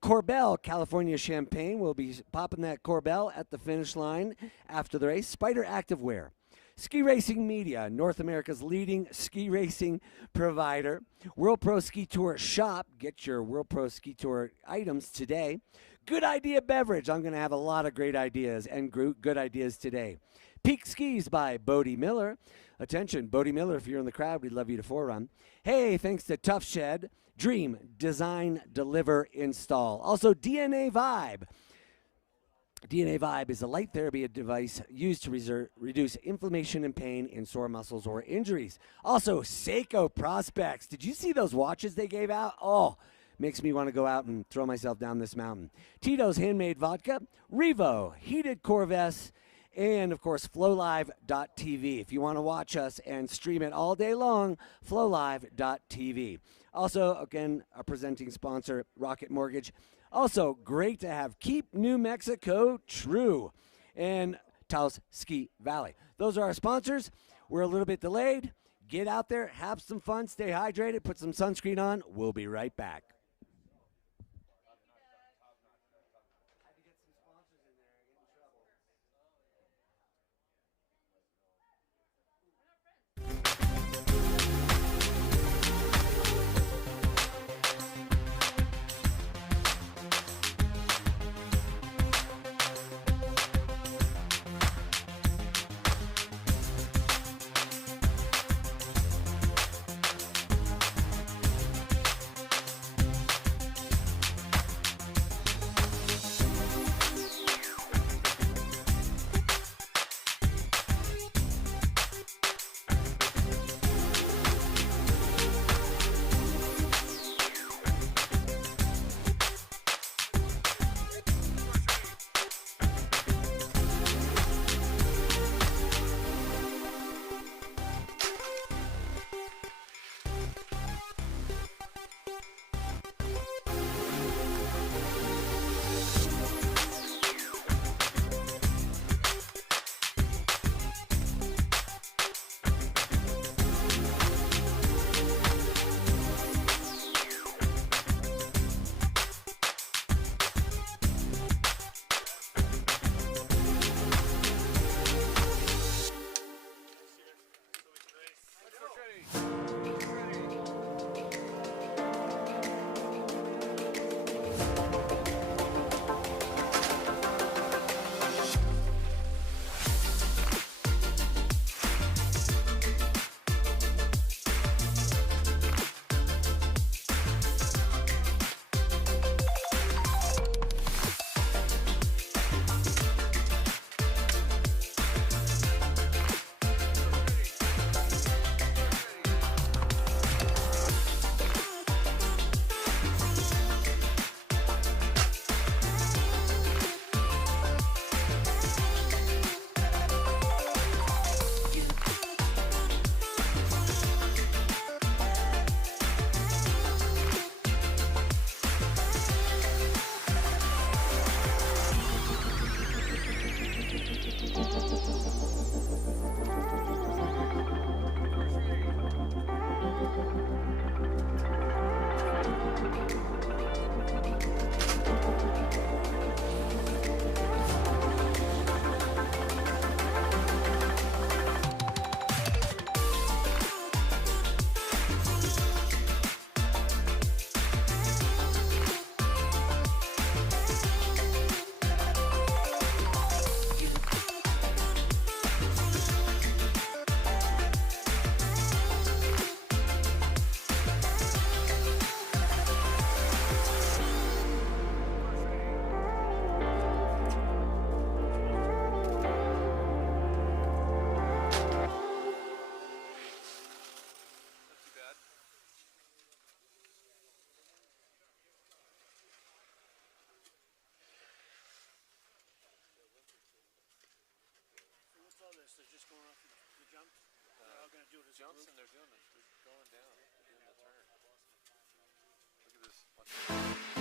Corbel, California Champagne will be popping that Corbel at the finish line after the race. Spider Activewear. Ski Racing Media, North America's leading ski racing provider. World Pro Ski Tour Shop. Get your World Pro Ski Tour items today. Good Idea Beverage. I'm going to have a lot of great ideas and good ideas today. Peak Skis by Bodie Miller. Attention, Bodie Miller, if you're in the crowd, we'd love you to forerun. Hey, thanks to Tough Shed. Dream, design, deliver, install. Also, DNA Vibe. DNA Vibe is a light therapy device used to reduce inflammation and pain in sore muscles or injuries. Also, Seiko Prospects. Did you see those watches they gave out? Oh, makes me want to go out and throw myself down this mountain. Tito's Handmade Vodka. Revo, Heated Corvettes. And, of course, flowlive.tv. If you want to watch us and stream it all day long, flowlive.tv. Also, again, a presenting sponsor, Rocket Mortgage. Also, great to have Keep New Mexico True and Taos Ski Valley. Those are our sponsors. We're a little bit delayed. Get out there, have some fun, stay hydrated, put some sunscreen on. We'll be right back. jumps and they're doing it. They're going down, doing the turn. Look at this. Watch.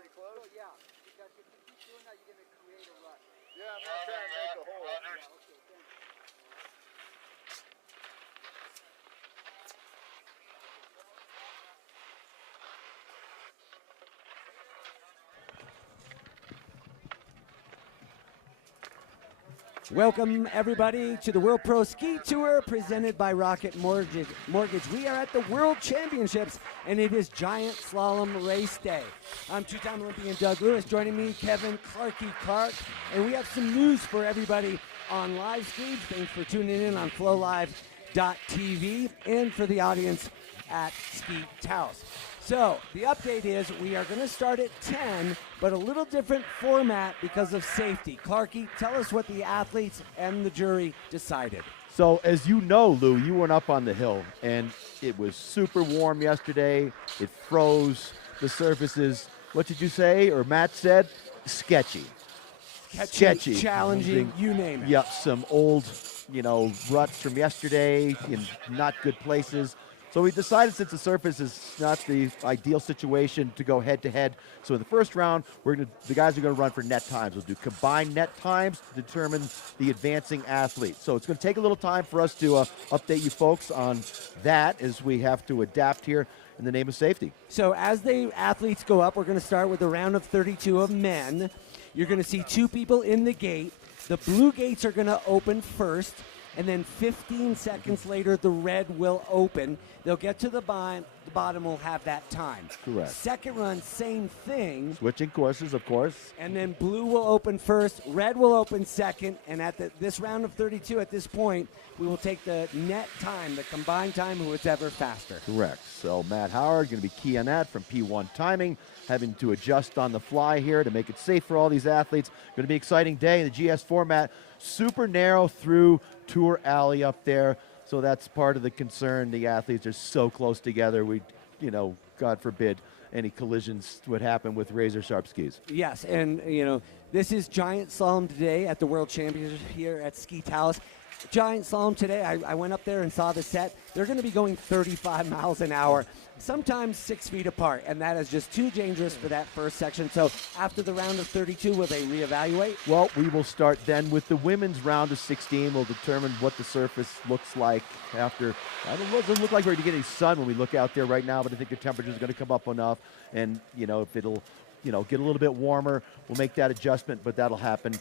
pretty close? Yeah, because if you keep doing that, you're going to create a rut. Yeah, I'm not trying to make a hole. Yeah, okay, thanks. Welcome, everybody, to the World Pro Ski Tour presented by Rocket Mortgage. We are at the World Championships, and it is Giant Slalom Race Day. I'm two-time Olympian Doug Lewis. Joining me, Kevin Clarky Clark. And we have some news for everybody on live stage. Thanks for tuning in on flowlive.tv and for the audience at Ski Taos. So the update is we are going to start at 10, but a little different format because of safety. Clarky, tell us what the athletes and the jury decided. So as you know, Lou, you went up on the hill, and it was super warm yesterday. It froze. The surfaces, what did you say, or Matt said? Sketchy. Sketchy. Challenging, you name it. Yep, some old, ruts from yesterday in not good places. So we decided, since the surface is not the ideal situation, to go head-to-head. So in the first round, the guys are going to run for net times. We'll do combined net times to determine the advancing athlete. So it's going to take a little time for us to update you folks on that, as we have to adapt here in the name of safety. So as the athletes go up, we're going to start with a round of 32 of men. You're going to see two people in the gate. The blue gates are going to open first, and then 15 seconds later, the red will open. They'll get to the bottom will have that time. Correct. Second run, same thing. Switching courses, of course. And then blue will open first, red will open second, and at this round of 32, at this point, we will take the net time, the combined time, who is ever faster. Correct. So Matt Howard going to be key on that from P1 timing, having to adjust on the fly here to make it safe for all these athletes. Going to be an exciting day in the GS format. Super narrow through Tour Alley up there. So that's part of the concern. The athletes are so close together. We, God forbid, any collisions would happen with razor sharp skis. Yes, and this is Giant Slalom today at the World Championships here at Ski Taos. Giant Slalom today, I went up there and saw the set. They're going to be going 35 miles an hour, sometimes 6 feet apart, and that is just too dangerous for that first section. So after the round of 32, will they reevaluate? Well, we will start then with the women's round of 16. We'll determine what the surface looks like after. It doesn't look like we're going to get any sun when we look out there right now, but I think the temperature is going to come up enough. And, if it'll, get a little bit warmer, we'll make that adjustment, but that'll happen,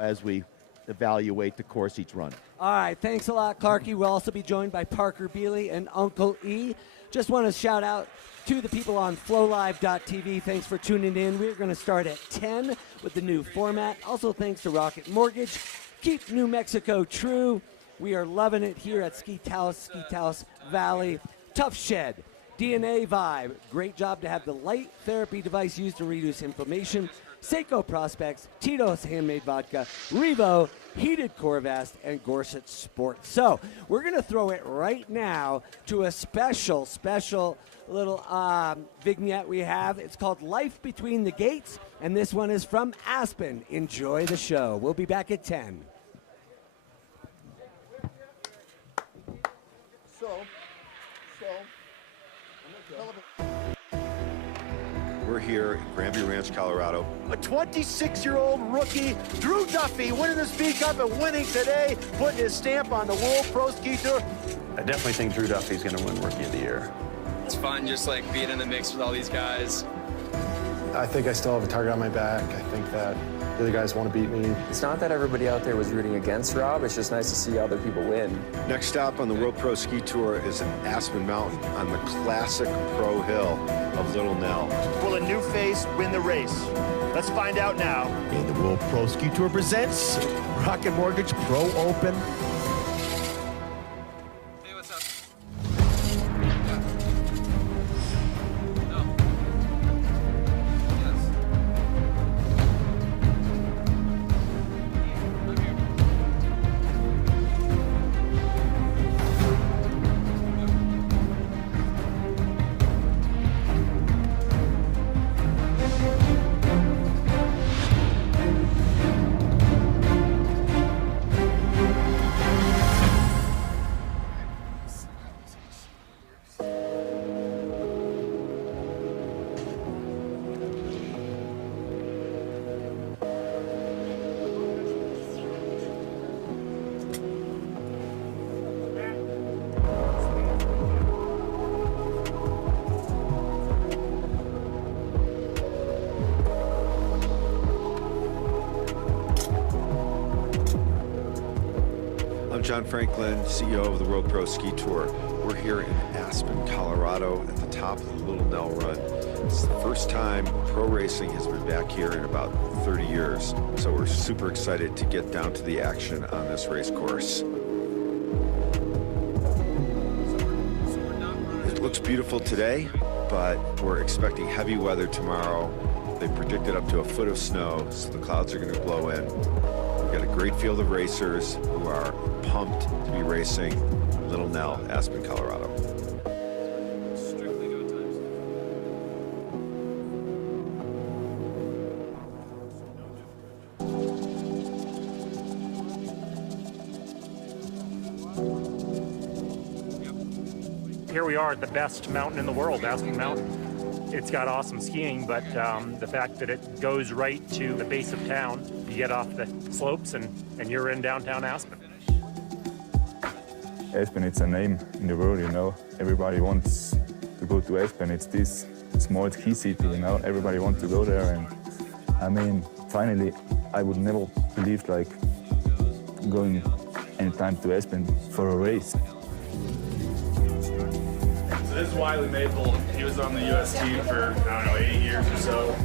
as we evaluate the course each run. All right, thanks a lot, Clarky. We'll also be joined by Parker Bealey and Uncle E. Just want to shout out to the people on flowlive.tv. Thanks for tuning in. We're going to start at 10 with the new format. Also, thanks to Rocket Mortgage. Keep New Mexico true. We are loving it here at Ski Taos Valley. Tough Shed, DNA Vibe. Great job to have the light therapy device used to reduce inflammation. Seiko Prospects, Tito's Handmade Vodka, Revo, Heated Core Vest, and Gorset Sports. So we're going to throw it right now to a special little vignette we have. It's called Life Between the Gates, and this one is from Aspen. Enjoy the show. We'll be back at 10. We're here in Granby Ranch, Colorado. A 26-year-old rookie, Drew Duffy, winning the Speed Cup and winning today, putting his stamp on the World Pro Ski Tour. I definitely think Drew Duffy's going to win Rookie of the Year. It's fun just being in the mix with all these guys. I think I still have a target on my back. I think that the other guys want to beat me. It's not that everybody out there was rooting against Rob. It's just nice to see other people win. Next stop on the World Pro Ski Tour is in Aspen Mountain on the classic pro hill of Little Nell. Will a new face win the race? Let's find out now. And the World Pro Ski Tour presents Rocket Mortgage Pro Open. Hey, what's up? I'm John Franklin, CEO of the World Pro Ski Tour. We're here in Aspen, Colorado at the top of the Little Nell Run. It's the first time pro racing has been back here in about 30 years. So we're super excited to get down to the action on this race course. It looks beautiful today, but we're expecting heavy weather tomorrow. They predicted up to a foot of snow, so the clouds are going to blow in. We've got a great field of racers who are pumped to be racing Little Nell, Aspen, Colorado. Here we are at the best mountain in the world, Aspen Mountain. It's got awesome skiing, but the fact that it goes right to the base of town, you get off the slopes and you're in downtown Aspen. Aspen, it's a name in the world, you know. Everybody wants to go to Aspen. It's this small ski city, you know. Everybody wants to go there, and I mean, finally, I would never believe like going anytime to Aspen for a race. So this is Wiley Maple. He was on the US team for, I don't know, 8 years or so.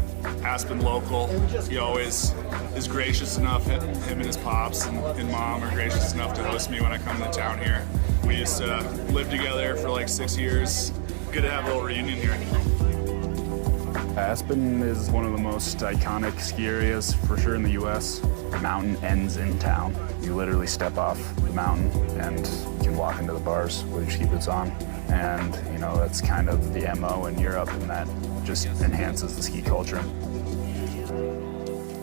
Aspen local. He always is gracious enough, him and his pops and mom are gracious enough to host me when I come to town here. We used to live together for like 6 years. Good to have a little reunion here. Aspen is one of the most iconic ski areas for sure in the US. The mountain ends in town. You literally step off the mountain and you can walk into the bars with your ski boots on. And, you know, that's kind of the MO in Europe, and that just enhances the ski culture.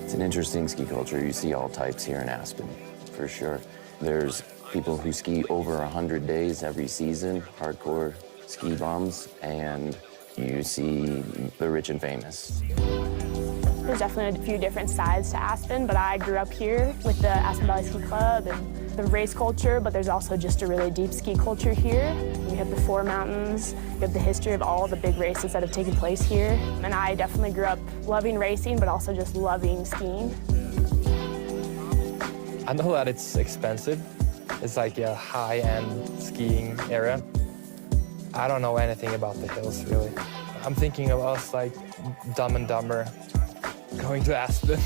It's an interesting ski culture. You see all types here in Aspen, for sure. There's people who ski over 100 days every season, hardcore ski bums, and you see the rich and famous. There's definitely a few different sides to Aspen, but I grew up here with the Aspen Valley Ski Club and the race culture, but there's also just a really deep ski culture here. You have the Four Mountains, you have the history of all the big races that have taken place here. And I definitely grew up loving racing, but also just loving skiing. I know that it's expensive. It's like a high-end skiing area. I don't know anything about the hills, really. I'm thinking of us like Dumb and Dumber, going to Aspen,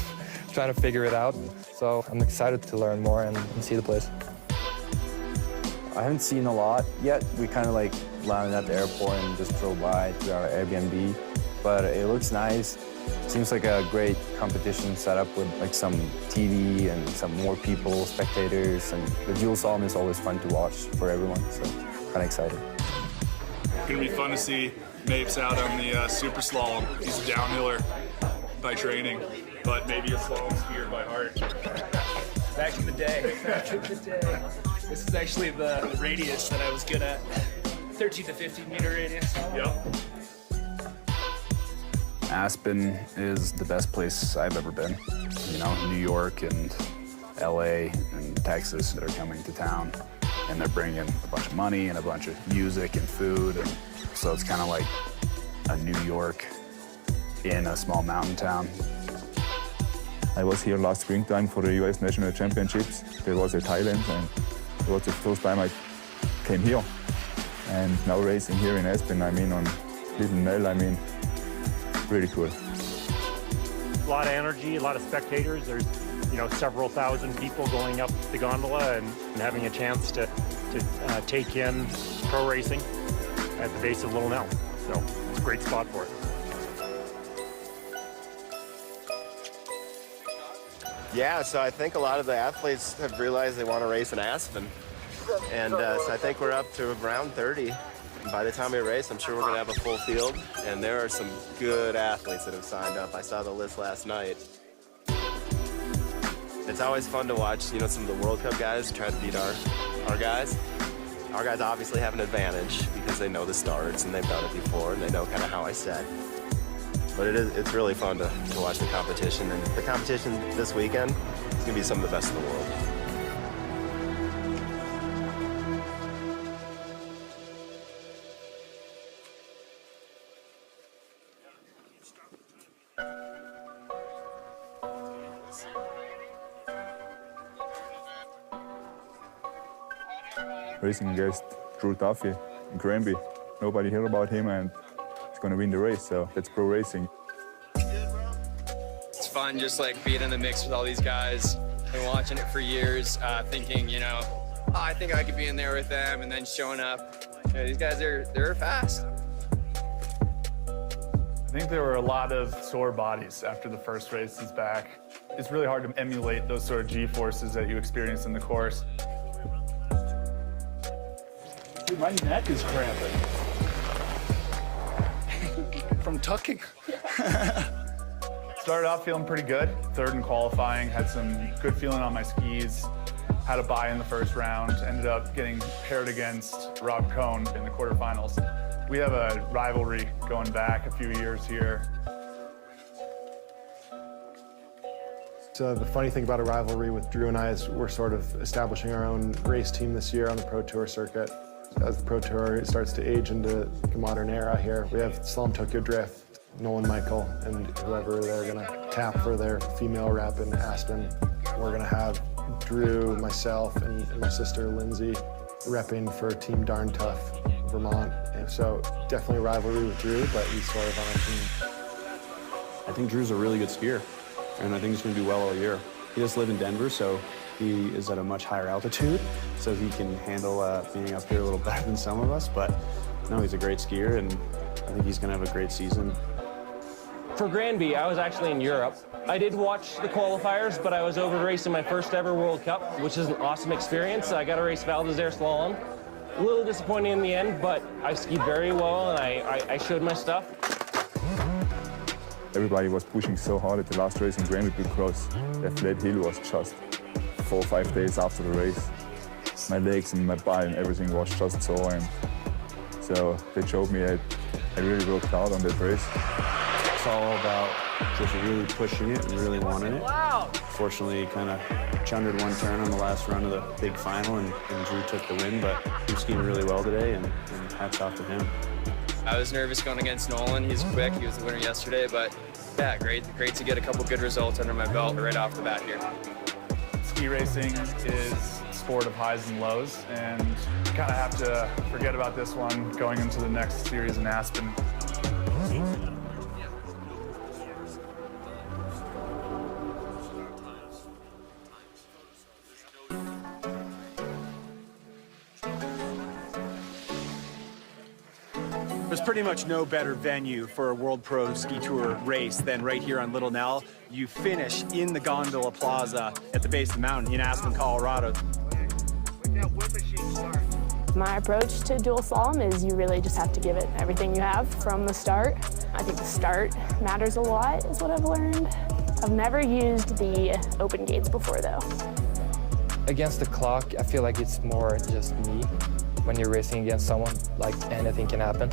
trying to figure it out. So I'm excited to learn more and see the place. I haven't seen a lot yet. We kind of like landed at the airport and just drove by to our Airbnb. But it looks nice. Seems like a great competition setup with like some TV and some more people, spectators. And the Jewel Slalom is always fun to watch for everyone, so kind of excited. It's gonna be fun to see Mapes out on the Super Slalom. He's a downhiller by training, but maybe a slalom skier by heart. Back in the day. This is actually the radius that I was good at. 13 to 15 meter radius. Yep. Aspen is the best place I've ever been. You know, New York and LA and Texas that are coming to town, and they're bringing a bunch of money and a bunch of music and food, and so it's kind of like a New York in a small mountain town. I was here last springtime for the US National Championships. There was in Thailand, and it was the first time I came here. And now racing here in Aspen, I mean, on Little Nell, I mean, really cool. A lot of energy, a lot of spectators. There's, you know, several thousand people going up the gondola and having a chance to take in pro racing at the base of Little Nell. So it's a great spot for it. Yeah, so I think a lot of the athletes have realized they want to race in Aspen. And so I think we're up to around 30. And by the time we race, I'm sure we're going to have a full field. And there are some good athletes that have signed up. I saw the list last night. It's always fun to watch, you know, some of the World Cup guys try to beat our guys. Our guys obviously have an advantage because they know the starts and they've done it before and they know kind of how I set. But it's really fun to watch the competition. And the competition this weekend is going to be some of the best in the world. racing against Drew Duffy in Granby. Nobody heard about him, and he's going to win the race, so that's pro racing. It's fun just like being in the mix with all these guys. Been watching it for years, thinking, you know, oh, I think I could be in there with them, and then showing up. You know, these guys, they're fast. I think there were a lot of sore bodies after the first races back. It's really hard to emulate those sort of G-forces that you experience in the course. Dude, my neck is cramping. From tucking. Started off feeling pretty good. Third in qualifying, had some good feeling on my skis. Had a bye in the first round. Ended up getting paired against Rob Cohn in the quarterfinals. We have a rivalry going back a few years here. So the funny thing about a rivalry with Drew and I is we're sort of establishing our own race team this year on the Pro Tour circuit. As the Pro Tour starts to age into the modern era here, we have Slalom Tokyo Drift, Nolan Michael, and whoever they're gonna tap for their female rep in Aspen. We're gonna have Drew, myself, and my sister Lindsay repping for Team Darn Tough, Vermont. And so definitely a rivalry with Drew, but he's sort of on our team. I think Drew's a really good skier, and I think he's going to do well all year. He does live in Denver, so he is at a much higher altitude, so he can handle being up here a little better than some of us. But no, he's a great skier, and I think he's going to have a great season. For Granby, I was actually in Europe. I did watch the qualifiers, but I was over racing my first ever World Cup, which is an awesome experience. I got to race Valdez Air Slalom. A little disappointing in the end, but I skied very well, and I showed my stuff. Everybody was pushing so hard at the last race in Granby because the flat hill was just 4 or 5 days after the race. My legs and my butt and everything was just sore, and so they showed me I really worked out on that race. It's all about just really pushing it and really wanting it. Wow. Fortunately, kind of chundered one turn on the last run of the big final, and Drew took the win, but he was skiing really well today, and hats off to him. I was nervous going against Nolan. He's quick. He was the winner yesterday, but yeah, great to get a couple good results under my belt right off the bat here. Ski racing is a sport of highs and lows, and you kind of have to forget about this one going into the next series in Aspen. There's pretty much no better venue for a World Pro Ski Tour race than right here on Little Nell. You finish in the Gondola Plaza at the base of the mountain in Aspen, Colorado. My approach to dual slalom is you really just have to give it everything you have from the start. I think the start matters a lot, is what I've learned. I've never used the open gates before, though. Against the clock, I feel like it's more just me. When you're racing against someone, like anything can happen.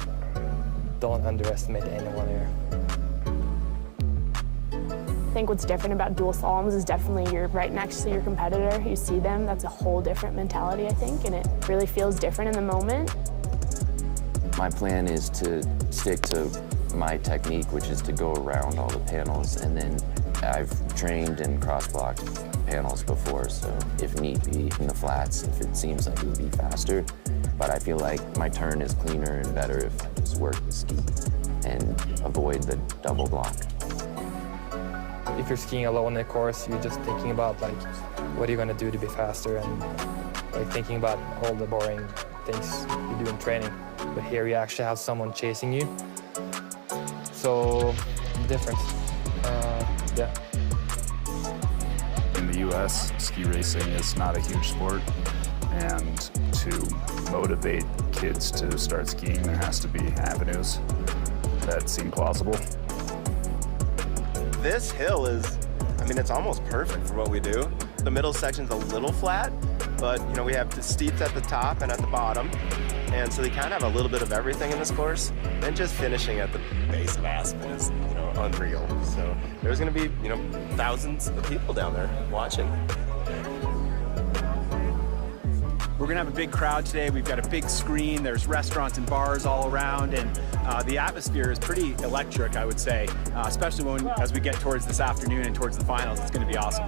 Don't underestimate anyone here. I think what's different about dual slaloms is definitely you're right next to your competitor. You see them, that's a whole different mentality, I think, and it really feels different in the moment. My plan is to stick to my technique, which is to go around all the panels, and then I've trained and cross-blocked panels before, so if need be in the flats, if it seems like it would be faster. But I feel like my turn is cleaner and better if I just work the ski and avoid the double block. If you're skiing alone in the course, you're just thinking about like, what are you gonna do to be faster, and like thinking about all the boring things you do in training. But here you actually have someone chasing you. So, difference, yeah. In the US, ski racing is not a huge sport, and to motivate kids to start skiing, there has to be avenues that seem plausible. This hill is, I mean, it's almost perfect for what we do. The middle section's a little flat, but you know, we have the steeps at the top and at the bottom, and so they kind of have a little bit of everything in this course. And just finishing at the base of Aspen is, you know, unreal. So there's going to be, you know, thousands of people down there watching. We're gonna have a big crowd today. We've got a big screen. There's restaurants and bars all around, and the atmosphere is pretty electric, I would say, especially as we get towards this afternoon and towards the finals. It's gonna be awesome.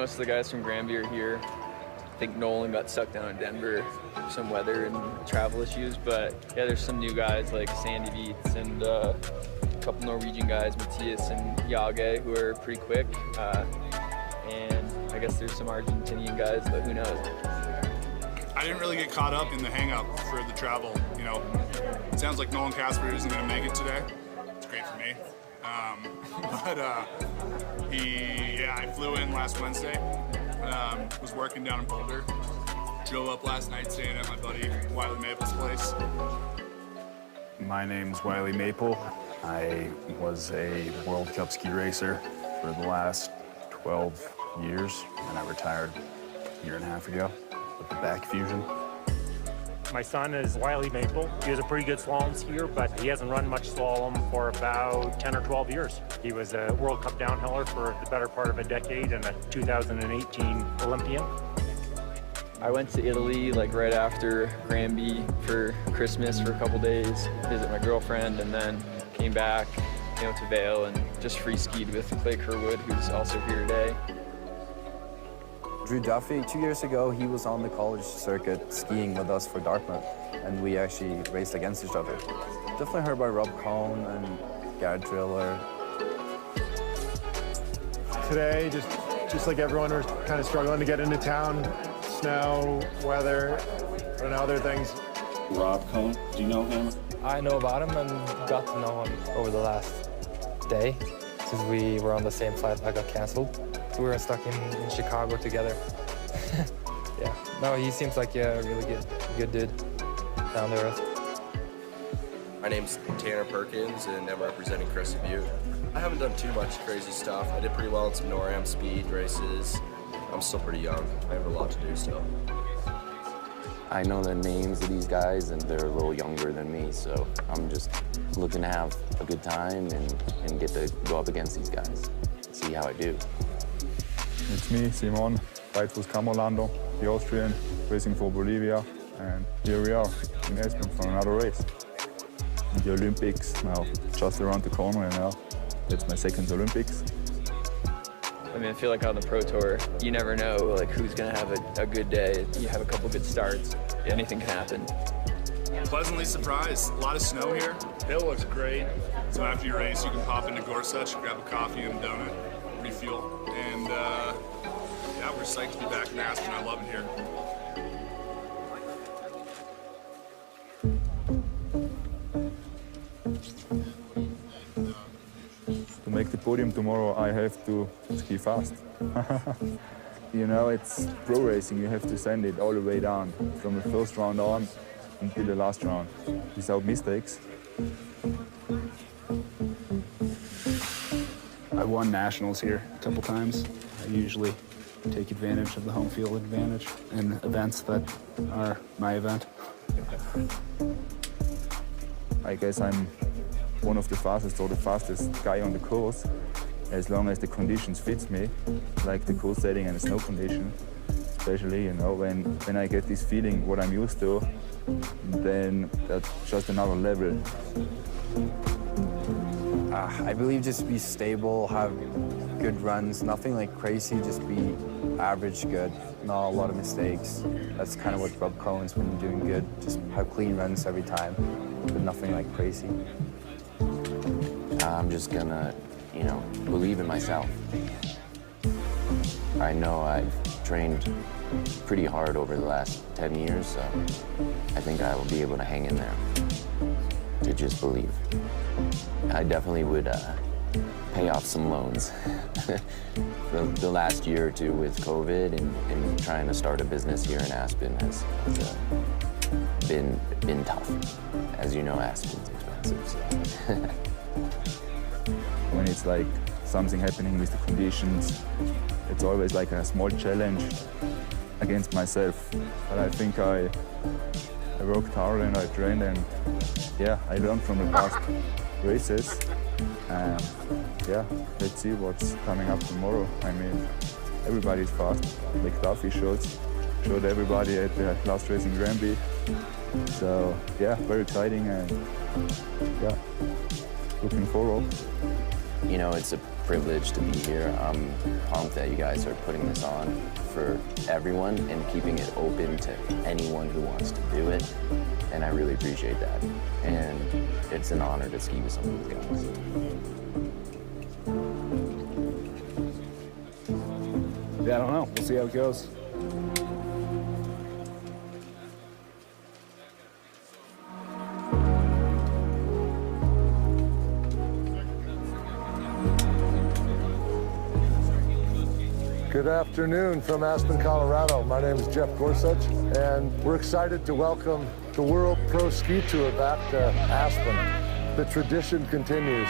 most of the guys from Granby are here. I think Nolan got stuck down in Denver for some weather and travel issues, but yeah, there's some new guys like Sandy Dietz and a couple Norwegian guys, Matthias and Jage, who are pretty quick. And I guess there's some Argentinian guys, but who knows? I didn't really get caught up in the hang-up for the travel. You know, it sounds like Nolan Casper isn't going to make it today. It's great for me. I flew in last Wednesday. Was working down in Boulder. Drove up last night staying at my buddy Wiley Maple's place. My name's Wiley Maple. I was a World Cup ski racer for the last 12 years, and I retired a year and a half ago with the back fusion. My son is Wiley Maple. He was a pretty good slalom skier, but he hasn't run much slalom for about 10 or 12 years. He was a World Cup downhiller for the better part of a decade and a 2018 Olympian. I went to Italy like right after Granby for Christmas for a couple days, visit my girlfriend, and then came back, to Vail and just free skied with Clay Kerwood, who's also here today. Drew Duffy, 2 years ago, he was on the college circuit skiing with us for Dartmouth, and we actually raced against each other. Definitely heard about Rob Cohn and Garrett Driller. Today, just like everyone, we're kind of struggling to get into town. Snow, weather, I don't know, other things. Rob Cohn, do you know him? I know about him and got to know him over the last day, since we were on the same flight that got canceled. So we were stuck in Chicago together. Yeah, no, he seems like a really good dude, down to earth. My name's Tanner Perkins, and I'm representing Crescent Butte. I haven't done too much crazy stuff. I did pretty well in some NORAM speed races. I'm still pretty young. I have a lot to do still. I know the names of these guys, and they're a little younger than me, so I'm just looking to have a good time and get to go up against these guys, see how I do. It's me, Simon, Beidfuß Camolando, the Austrian, racing for Bolivia, and here we are in Aspen for another race. The Olympics now just around the corner, That's my second Olympics. I mean, I feel like on the Pro Tour, you never know like who's gonna have a good day. You have a couple good starts, anything can happen. Pleasantly surprised. A lot of snow here. It looks great. So after your race, you can pop into Gorsuch, grab a coffee and a donut, refuel, and yeah, we're psyched to be back in Aspen. I love it here. To make the podium tomorrow, I have to ski fast. It's pro racing. You have to send it all the way down, from the first round on until the last round, without mistakes. I won nationals here a couple times. I usually take advantage of the home field advantage in events that are my event. I guess I'm one of the fastest or the fastest guy on the course, as long as the conditions fits me, like the course setting and the snow condition. Especially, when I get this feeling what I'm used to, then that's just another level. I believe just be stable, have good runs, nothing like crazy, just be average good, not a lot of mistakes. That's kind of what Rob Cohen's been doing good, just have clean runs every time, but nothing like crazy. I'm just gonna, believe in myself. I know I've trained pretty hard over the last 10 years, so I think I will be able to hang in there, to just believe. I definitely would pay off some loans. The last year or two with COVID and trying to start a business here in Aspen has been tough. As you know, Aspen's expensive. So. When it's like something happening with the conditions, it's always like a small challenge against myself. But I think I worked hard and I trained, and yeah, I learned from the past races. And yeah, let's see what's coming up tomorrow. I mean, everybody's fast. Like Duffy showed everybody at the last race in Granby. So yeah, very exciting, and yeah, looking forward. It's a privilege to be here. I'm pumped that you guys are putting this on for everyone and keeping it open to anyone who wants to do it. And I really appreciate that. And it's an honor to ski with some of these guys. Yeah, I don't know. We'll see how it goes. Good afternoon from Aspen, Colorado. My name is Jeff Gorsuch, and we're excited to welcome the World Pro Ski Tour back to Aspen. The tradition continues.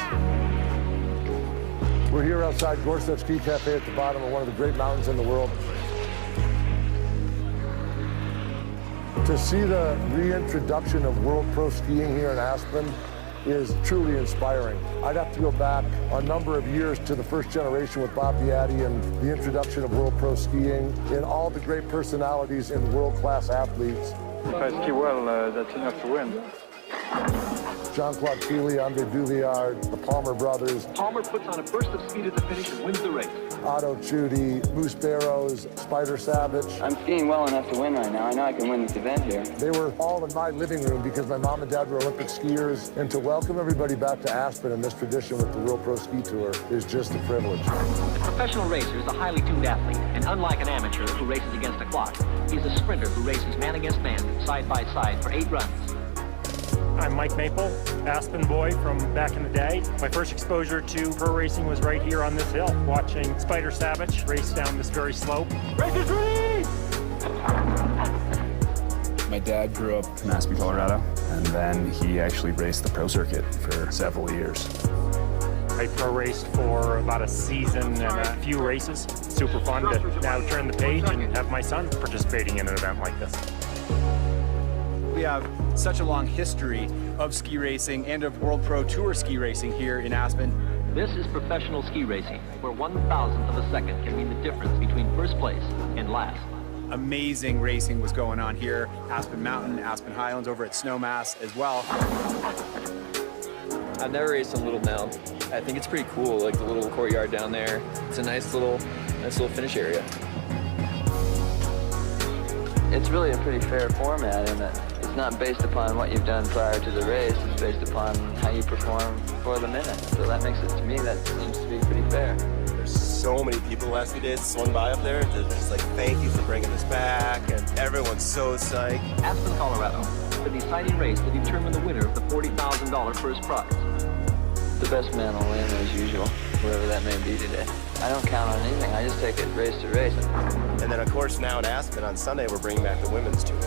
We're here outside Gorsuch Ski Cafe at the bottom of one of the great mountains in the world. To see the reintroduction of World Pro Skiing here in Aspen is truly inspiring. I'd have to go back a number of years to the first generation with Bob Viatti and the introduction of World Pro Skiing and all the great personalities and world-class athletes. If I ski well, that's enough to win. Jean-Claude Keely, Andre Duvillard, the Palmer brothers. Palmer puts on a burst of speed at the finish and wins the race. Otto Chudy, Moose Barrows, Spider Savage. I'm skiing well enough to win right now. I know I can win this event here. They were all in my living room because my mom and dad were Olympic skiers. And to welcome everybody back to Aspen and this tradition with the World Pro Ski Tour is just a privilege. The professional racer is a highly tuned athlete, and unlike an amateur who races against a clock, he's a sprinter who races man against man, side by side for 8 runs. I'm Mike Maple, Aspen boy from back in the day. My first exposure to pro racing was right here on this hill, watching Spider Savage race down this very slope. Racers ready! My dad grew up in Aspen, Colorado, and then he actually raced the pro circuit for several years. I pro raced for about a season and a few races. Super fun to now turn the page and have my son participating in an event like this. We have such a long history of ski racing and of World Pro Tour ski racing here in Aspen. This is professional ski racing, where 1/1000th of a second can mean the difference between first place and last. Amazing racing was going on here. Aspen Mountain, Aspen Highlands, over at Snowmass as well. I've never raced on Little Nell. I think it's pretty cool, like the little courtyard down there. It's a nice little finish area. It's really a pretty fair format in that it's not based upon what you've done prior to the race. It's based upon how you perform for the minute. So that makes it, to me, that seems to be pretty fair. There's so many people the last few days swung by up there. They're just like, thank you for bringing us back, and everyone's so psyched. Aspen, Colorado, the deciding race to determine the winner of the $40,000 first prize. The best man will win as usual, whoever that may be today. I don't count on anything. I just take it race to race. And then, of course, now at Aspen on Sunday, we're bringing back the women's tour.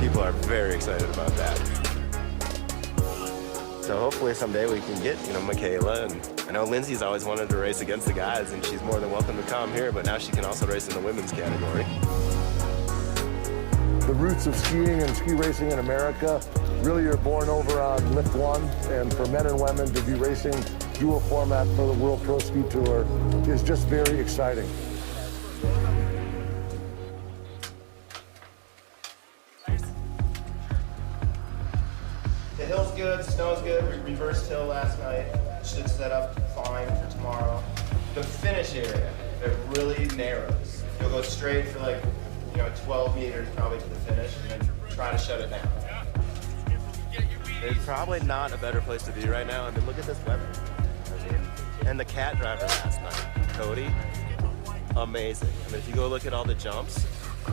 People are very excited about that. So hopefully someday we can get, Michaela. And I know Lindsay's always wanted to race against the guys, and she's more than welcome to come here, but now she can also race in the women's category. The roots of skiing and ski racing in America really are born over on Lift 1, and for men and women to be racing dual format for the World Pro Ski Tour is just very exciting. The hill's good, snow's good. We reversed hill last night. Should set up fine for tomorrow. The finish area, it really narrows. You'll go straight for 12 meters probably to the finish, and then try to shut it down. There's probably not a better place to be right now. I mean, look at this weather. And the cat driver last night, Cody, amazing. I mean, if you go look at all the jumps,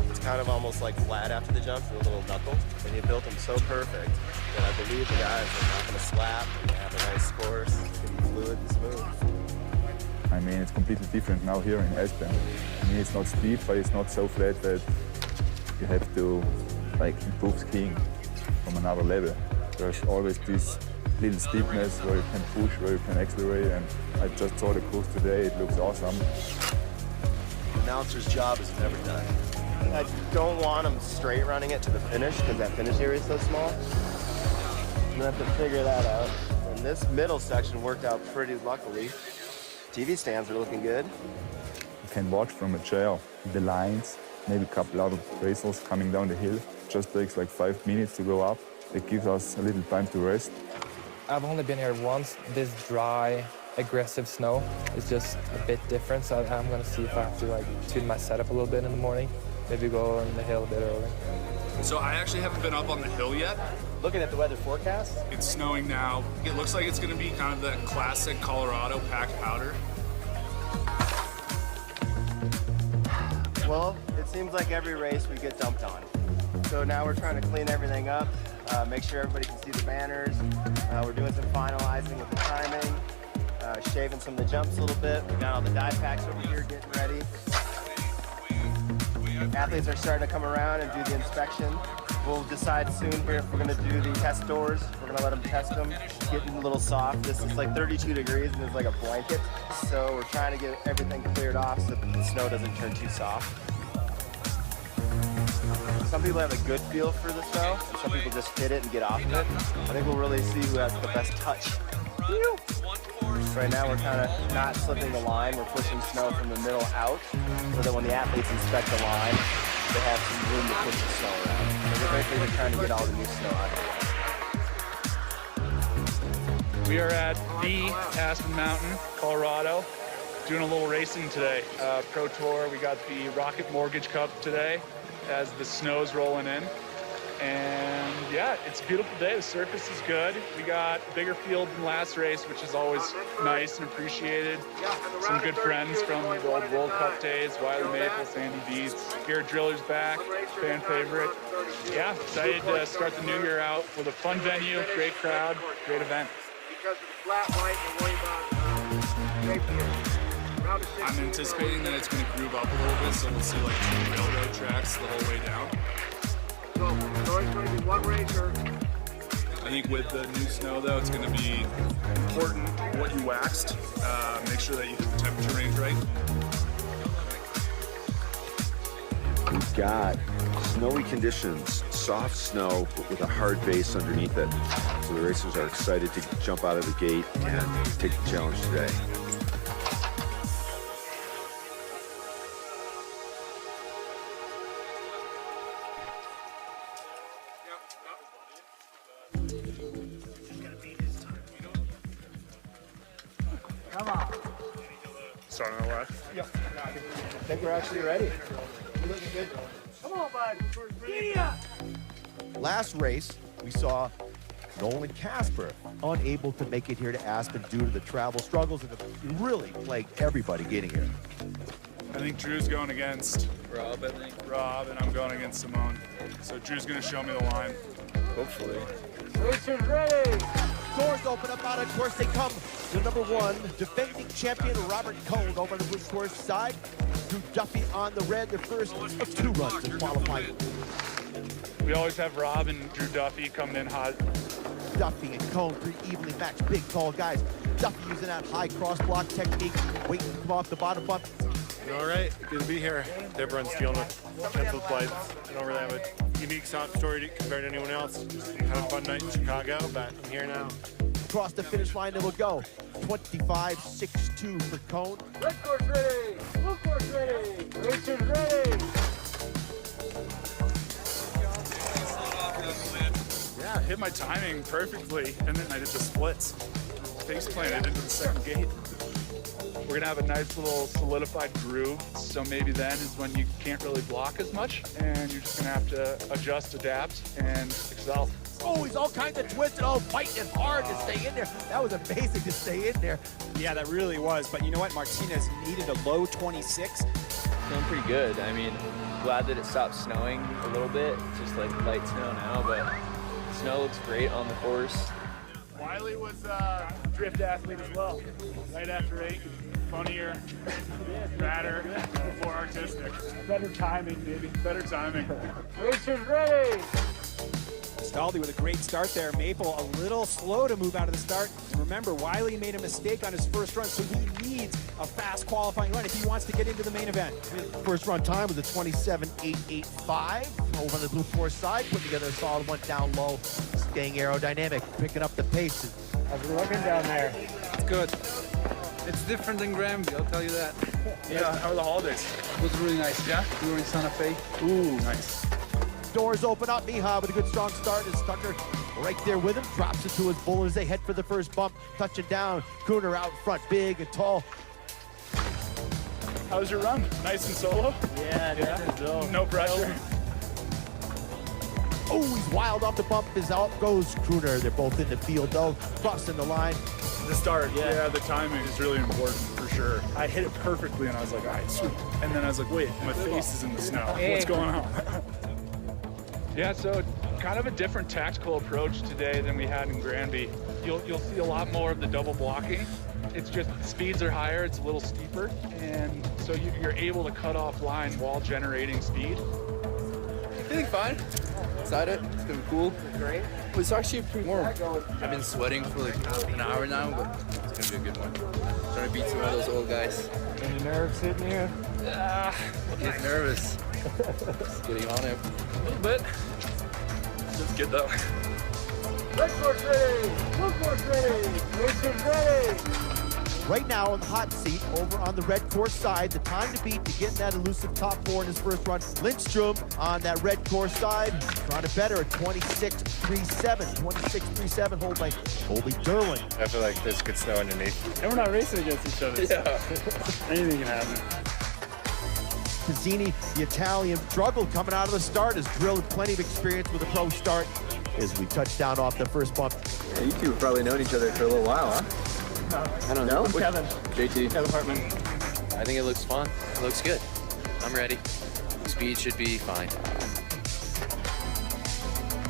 it's kind of almost like flat after the jumps, with a little knuckle. And he built them so perfect that I believe the guys are not going to slap, and they have a nice course, it's going to be fluid and smooth. I mean, it's completely different now here in Aspen. I mean, it's not steep, but it's not so flat that you have to improve skiing from another level. There's always this little steepness where you can push, where you can accelerate, and I just saw the course today. It looks awesome. The announcer's job is never done. I don't want them straight running it to the finish because that finish area is so small. I'm gonna have to figure that out. And this middle section worked out pretty luckily. TV stands are looking good. You can watch from a chair the lines, maybe a couple other racers coming down the hill. It just takes 5 minutes to go up. It gives us a little time to rest. I've only been here once. This dry aggressive snow is just a bit different. So I'm gonna see if I have to like tune my setup a little bit in the morning. Maybe go on the hill a bit early. So I actually haven't been up on the hill yet. Looking at the weather forecast, It's snowing now. It looks like it's gonna be kind of that classic Colorado packed powder. Well, it seems like every race we get dumped on. So now we're trying to clean everything up, make sure everybody can see the banners. We're doing some finalizing with the timing, shaving some of the jumps a little bit. We got all the die packs over here getting ready. Athletes are starting to come around and do the inspection. We'll decide soon here if we're going to do the test doors. We're going to let them test them. It's getting a little soft. This is like 32 degrees and it's like a blanket. So we're trying to get everything cleared off so that the snow doesn't turn too soft. Some people have a good feel for the snow, and some people just hit it and get off of it. I think we'll really see who has the best touch. Right now we're kind of not slipping the line. We're pushing snow from the middle out so that when the athletes inspect the line, they have some room to push the snow around. So we're basically trying to get all the new snow out of the way. We are at the Aspen Mountain, Colorado, doing a little racing today. Pro Tour, we got the Rocket Mortgage Cup today as the snow's rolling in. And yeah, it's a beautiful day. The surface is good. We got a bigger field than last race, which is always nice and appreciated. Some good friends from the old World Cup days, Wiley Maple, Sandy Beats. Garrett Driller's back, fan favorite. Yeah, excited to start the new year out with a fun venue, great crowd, great event. I'm anticipating that it's going to groove up a little bit, so we'll see like 2 railroad tracks the whole way down. So it's always going to be one racer. I think with the new snow, though, it's going to be important what you waxed. Make sure that you hit the temperature range right. We've got snowy conditions, soft snow but with a hard base underneath it. So the racers are excited to jump out of the gate and take the challenge today. Come on. Start on the left. Yep. I think we're actually ready. You're looking good. Come on, bud. Last race, we saw Nolan Casper unable to make it here to Aspen due to the travel struggles, and it really plagued everybody getting here. I think Drew's going against Rob, I think. Rob, and I'm going against Simone. So Drew's going to show me the line. Hopefully. Racers ready. Doors open up out of course. They come to number 1, defending champion Robert Cohn over on the blue course side. Drew Duffy on the red, the first of 2 runs in qualifying. We always have Rob and Drew Duffy coming in hot. Duffy and Cohn, 3 evenly matched, big, tall guys. Duffy using that high cross block technique, waiting to come off the bottom bump. All right, good to be here. Everyone's dealing with canceled flights. I don't really have a unique story compared to anyone else. Just had a fun night in Chicago, but I'm here now. Across the finish line, they will go. 25.62 for Cohn. Red course ready. Blue course ready. Racers ready. Yeah, hit my timing perfectly, and then I did the splits. Face planted into the second gate. We're gonna have a nice little solidified groove, so maybe then is when you can't really block as much, and you're just gonna have to adjust, adapt, and excel. Oh, he's all kinds of twisted, all fighting hard to stay in there. That was amazing to stay in there. Yeah, that really was. But you know what? Martinez needed a low 26. Feeling pretty good. I mean, glad that it stopped snowing a little bit. Just like light snow now, but snow looks great on the course. Wiley was a drift athlete as well. Right after 8, funnier, fatter, more artistic. Better timing, maybe. Better timing. Racers ready. Staldi with a great start there. Maple a little slow to move out of the start. And remember, Wiley made a mistake on his first run, so he needs a fast qualifying run if he wants to get into the main event. First run time was a 27.885 over on the blue course side, putting together a solid one down low, staying aerodynamic, picking up the pace. How's it looking down there? It's good. It's different than Granby, I'll tell you that. Yeah, how are the holidays? It was really nice, yeah? We were in Santa Fe. Ooh, nice. Doors open up. Mihai with a good strong start as Tucker right there with him, drops it to his bull as they head for the first bump, touching down. Crooner out front, big and tall. How was your run? Nice and solo? Yeah. No pressure. Oh, he's wild off the bump as out goes Crooner. They're both in the field though, crossing the line. The start, yeah, the timing is really important for sure. I hit it perfectly and I was like, all right, sweet. And then I was like, wait, my face is in the snow. What's going on? Yeah, so kind of a different tactical approach today than we had in Granby. You'll see a lot more of the double blocking. It's just speeds are higher, it's a little steeper, and so you're able to cut off line while generating speed. Feeling fine. Excited. It's gonna be cool. Great. It's actually pretty warm. I've been sweating for like an hour now, but it's gonna be a good one. Trying to beat some of those old guys. Any nerves hitting you? He's nervous. Just getting on him. A little bit. It's good though. Red course ready! Blue course ready! Racers ready! Right now on the hot seat over on the red course side, the time to beat to get in that elusive top 4 in his first run. Lindstrom on that red course side, trying to better at 26.37. 26.37 hold by Colby Derwin. I feel like there's good snow underneath. And we're not racing against each other. Yeah. Anything can happen. Pizzini, the Italian, struggled coming out of the start, has drilled plenty of experience with a pro start as we touch down off the first bump. Yeah, you two have probably known each other for a little while, huh? I don't know. Kevin. JT. Kevin Hartman. I think it looks fun. It looks good. I'm ready. Speed should be fine.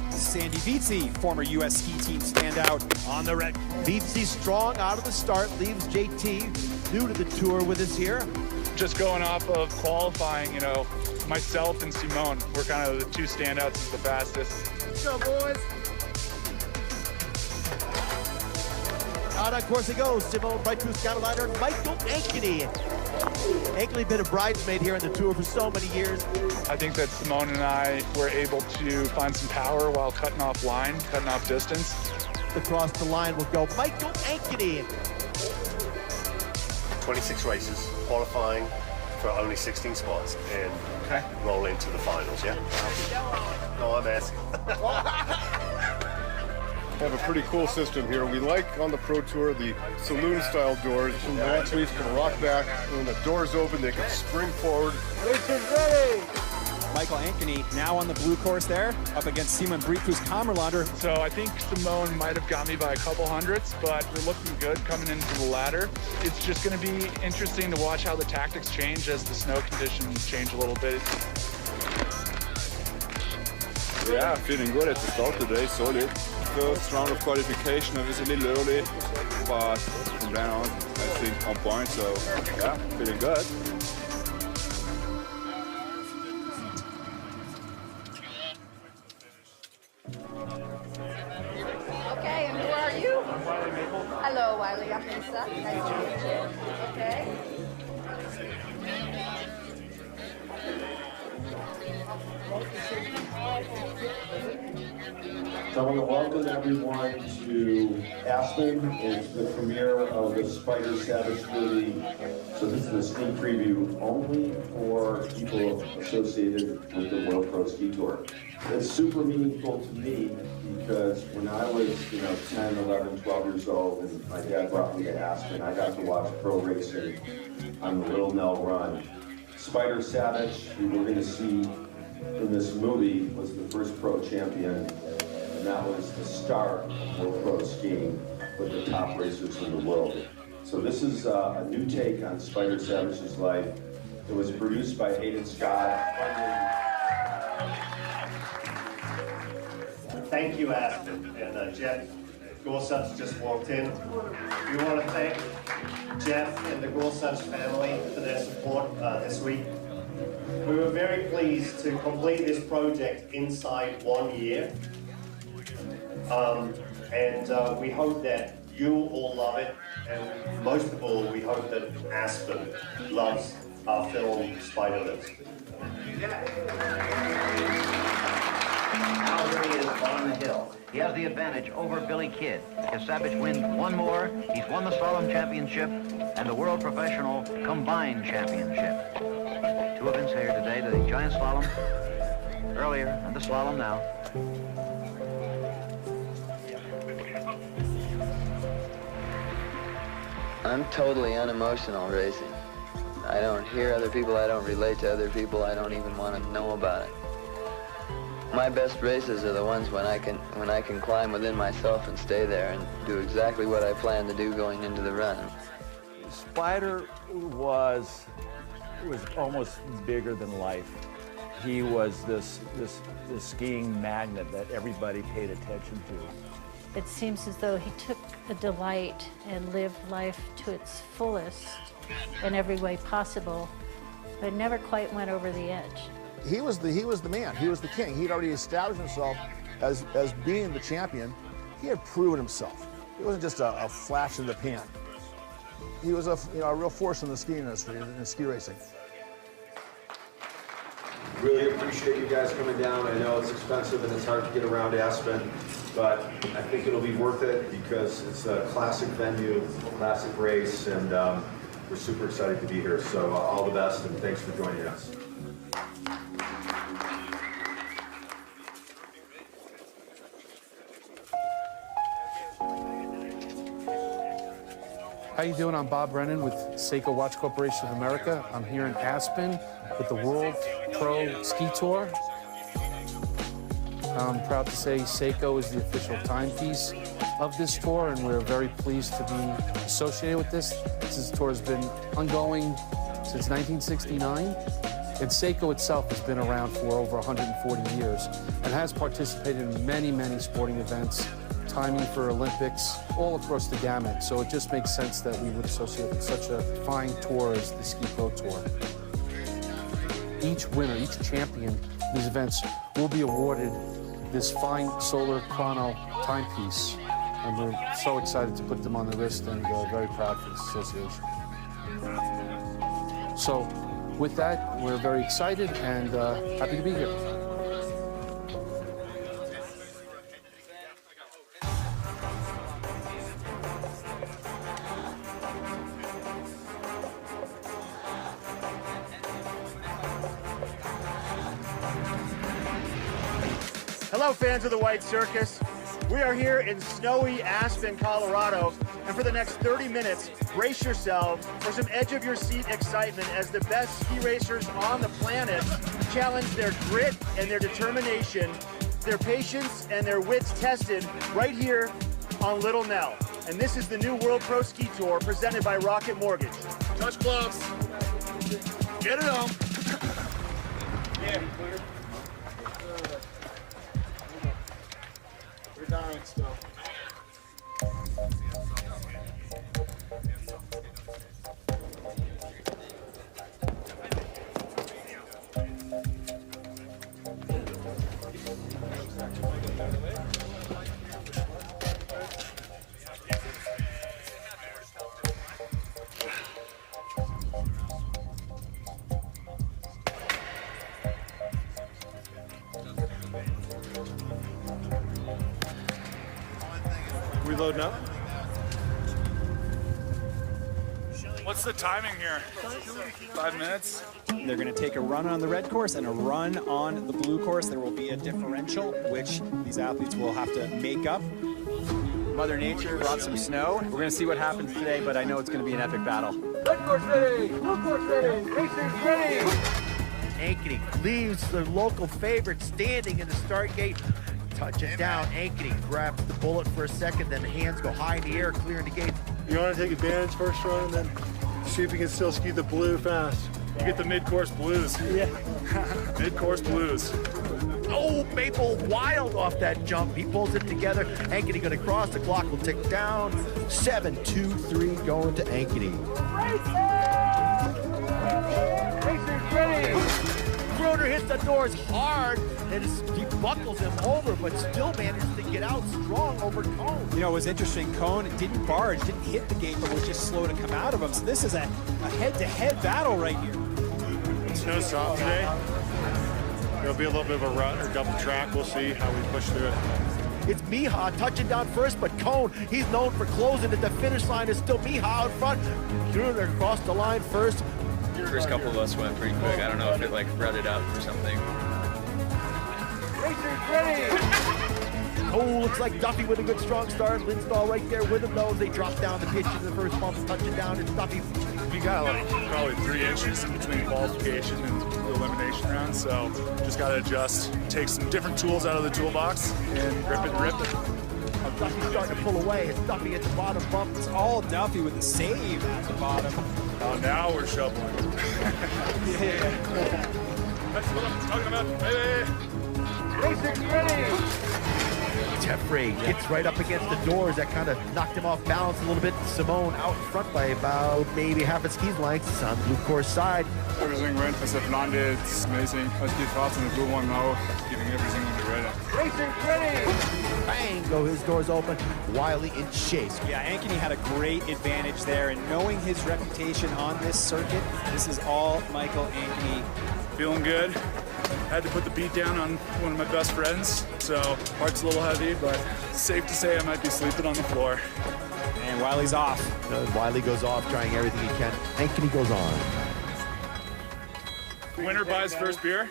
Sandy Vietze, former U.S. ski team standout on the red. Vietze strong out of the start, leaves JT new to the tour with us here. Just going off of qualifying, you know, myself and Simone, we're kind of the two standouts as the fastest. Let's go, boys. Out on course it goes. Simone right to his counterliner, Michael Ankeny. Ankeny been a bridesmaid here on the tour for so many years. I think that Simone and I were able to find some power while cutting off line, cutting off distance. Across the line will go Michael Ankeny. 26 races, qualifying for only 16 spots, and roll into the finals, yeah? No, I'm asking. Have a pretty cool system here. We like on the Pro Tour the saloon-style doors. The athletes can rock back. When the doors open, they can spring forward. Racers ready! Michael Ankeny now on the blue course there, up against Simon Briekus Kammerlander. So I think Simone might have got me by a couple hundredths, but we're looking good coming into the ladder. It's just going to be interesting to watch how the tactics change as the snow conditions change a little bit. Yeah, feeling good at the start today, solid. First round of qualification, I was a little early, but from then on, I think on point, so yeah, feeling good. Okay, and who are you? I'm Wiley Maple. Hello, Wiley. I'm Lisa. Nice to meet you. Okay. So I want to welcome everyone to Aspen. It's the premiere of the Spider Savage movie. So this is a sneak preview only for people associated with the World Pro Ski Tour. It's super meaningful to me because when I was, 10, 11, 12 years old and my dad brought me to Aspen, I got to watch pro racing on the Little Nell Run. Spider Savage, who we're going to see in this movie, was the first pro champion. And that was the start of World Pro skiing with the top racers in the world. So this is a new take on Spider Savage's life. It was produced by Hayden Scott. Thank you, Aspen. And Jeff Gorsuch just walked in. We want to thank Jeff and the Gorsuch family for their support this week. We were very pleased to complete this project inside 1 year. And we hope that you all love it, and most of all, we hope that Aspen loves our film Spiderless. Calgary is on the hill. He has the advantage over Billy Kidd. If Savage wins one more, he's won the Slalom Championship and the World Professional Combined Championship. Two events here today, the Giant Slalom earlier and the Slalom now. I'm totally unemotional racing. I don't hear other people, I don't relate to other people, I don't even want to know about it. My best races are the ones when I can climb within myself and stay there and do exactly what I plan to do going into the run. Spider was almost bigger than life. He was this skiing magnet that everybody paid attention to. It seems as though he took a delight and lived life to its fullest in every way possible, but never quite went over the edge. He was the man. He was the king. He'd already established himself as being the champion. He had proven himself. It wasn't just a flash in the pan. He was a real force in the ski industry and ski racing. Really appreciate you guys coming down. I know it's expensive and it's hard to get around Aspen, but I think it'll be worth it because it's a classic venue, classic race, and we're super excited to be here. So all the best and thanks for joining us. How you doing? I'm Bob Brennan with Seiko Watch Corporation of America. I'm here in Aspen with the World Pro Ski Tour. I'm proud to say Seiko is the official timepiece of this tour, and we're very pleased to be associated with this. This tour has been ongoing since 1969, and Seiko itself has been around for over 140 years and has participated in many, many sporting events, timing for Olympics, all across the gamut. So it just makes sense that we would associate with such a fine tour as the Ski Pro Tour. Each winner, each champion in these events will be awarded this fine solar chrono timepiece. And we're so excited to put them on the wrist and very proud for this association. So with that, we're very excited and happy to be here. Hello, fans of the White Circus. We are here in snowy Aspen, Colorado, and for the next 30 minutes, brace yourselves for some edge-of-your-seat excitement as the best ski racers on the planet challenge their grit and their determination, their patience and their wits tested right here on Little Nell. And this is the new World Pro Ski Tour presented by Rocket Mortgage. Touch gloves. Get it on. Yeah. We're dying still. We loading up? What's the timing here? 5 minutes? They're going to take a run on the red course and a run on the blue course. There will be a differential, which these athletes will have to make up. Mother Nature brought some snow. We're going to see what happens today, but I know it's going to be an epic battle. Red course ready! Blue course ready! Racers ready! Ankeny leaves the local favorite standing in the start gate. Touch it down. Ankeny grabs the bullet for a second, then the hands go high in the air, clearing the gate. You want to take advantage first run and then see if you can still ski the blue fast. You get the mid-course blues. Yeah. Mid-course blues. Oh, Maple wild off that jump. He pulls it together. Ankeny going to cross. The clock will tick down. 7, 2, 3 going to Ankeny. Racers ready! Gruner hits the doors hard and he buckles him over, but still manages to get out strong over Cone. You know, it was interesting. Cone didn't barge, didn't hit the gate, but was just slow to come out of him. So this is a head-to-head battle right here. Snow soft today. There'll be a little bit of a rut or double track. We'll see how we push through it. It's Miha touching down first, but Cone, he's known for closing at the finish line. It's still Miha out front. Gruner crossed the line first. First couple of us went pretty quick. I don't know if it like rutted up or something. Racers ready! Oh, looks like Duffy with a good strong start. Lindsdahl right there with him though. They drop down the pitch in the first bump, touch it down. It's Duffy. We got like probably 3 inches in between qualification and the elimination round, so just got to adjust, take some different tools out of the toolbox and rip it and rip it. Duffy's starting to pull away. It's Duffy at the bottom bump. It's all Duffy with the save at the bottom. Now we're shoveling. Yeah. That's what I'm talking about, baby. Racing ready. Tefray gets right up against the doors. That kind of knocked him off balance a little bit. Simone out in front by about maybe half a ski's length on the blue course side. Everything went as I planned it. It's amazing. I ski fast in the blue one now, giving everything on the red. Racing ready. Bang, go his doors open. Wiley in chase. Yeah, Ankeny had a great advantage there, and knowing his reputation on this circuit, this is all Michael Ankeny. Feeling good. Had to put the beat down on one of my best friends, so heart's a little heavy, but safe to say I might be sleeping on the floor. And Wiley's off. Wiley goes off, trying everything he can. Ankeny goes on. Winner buys first beer?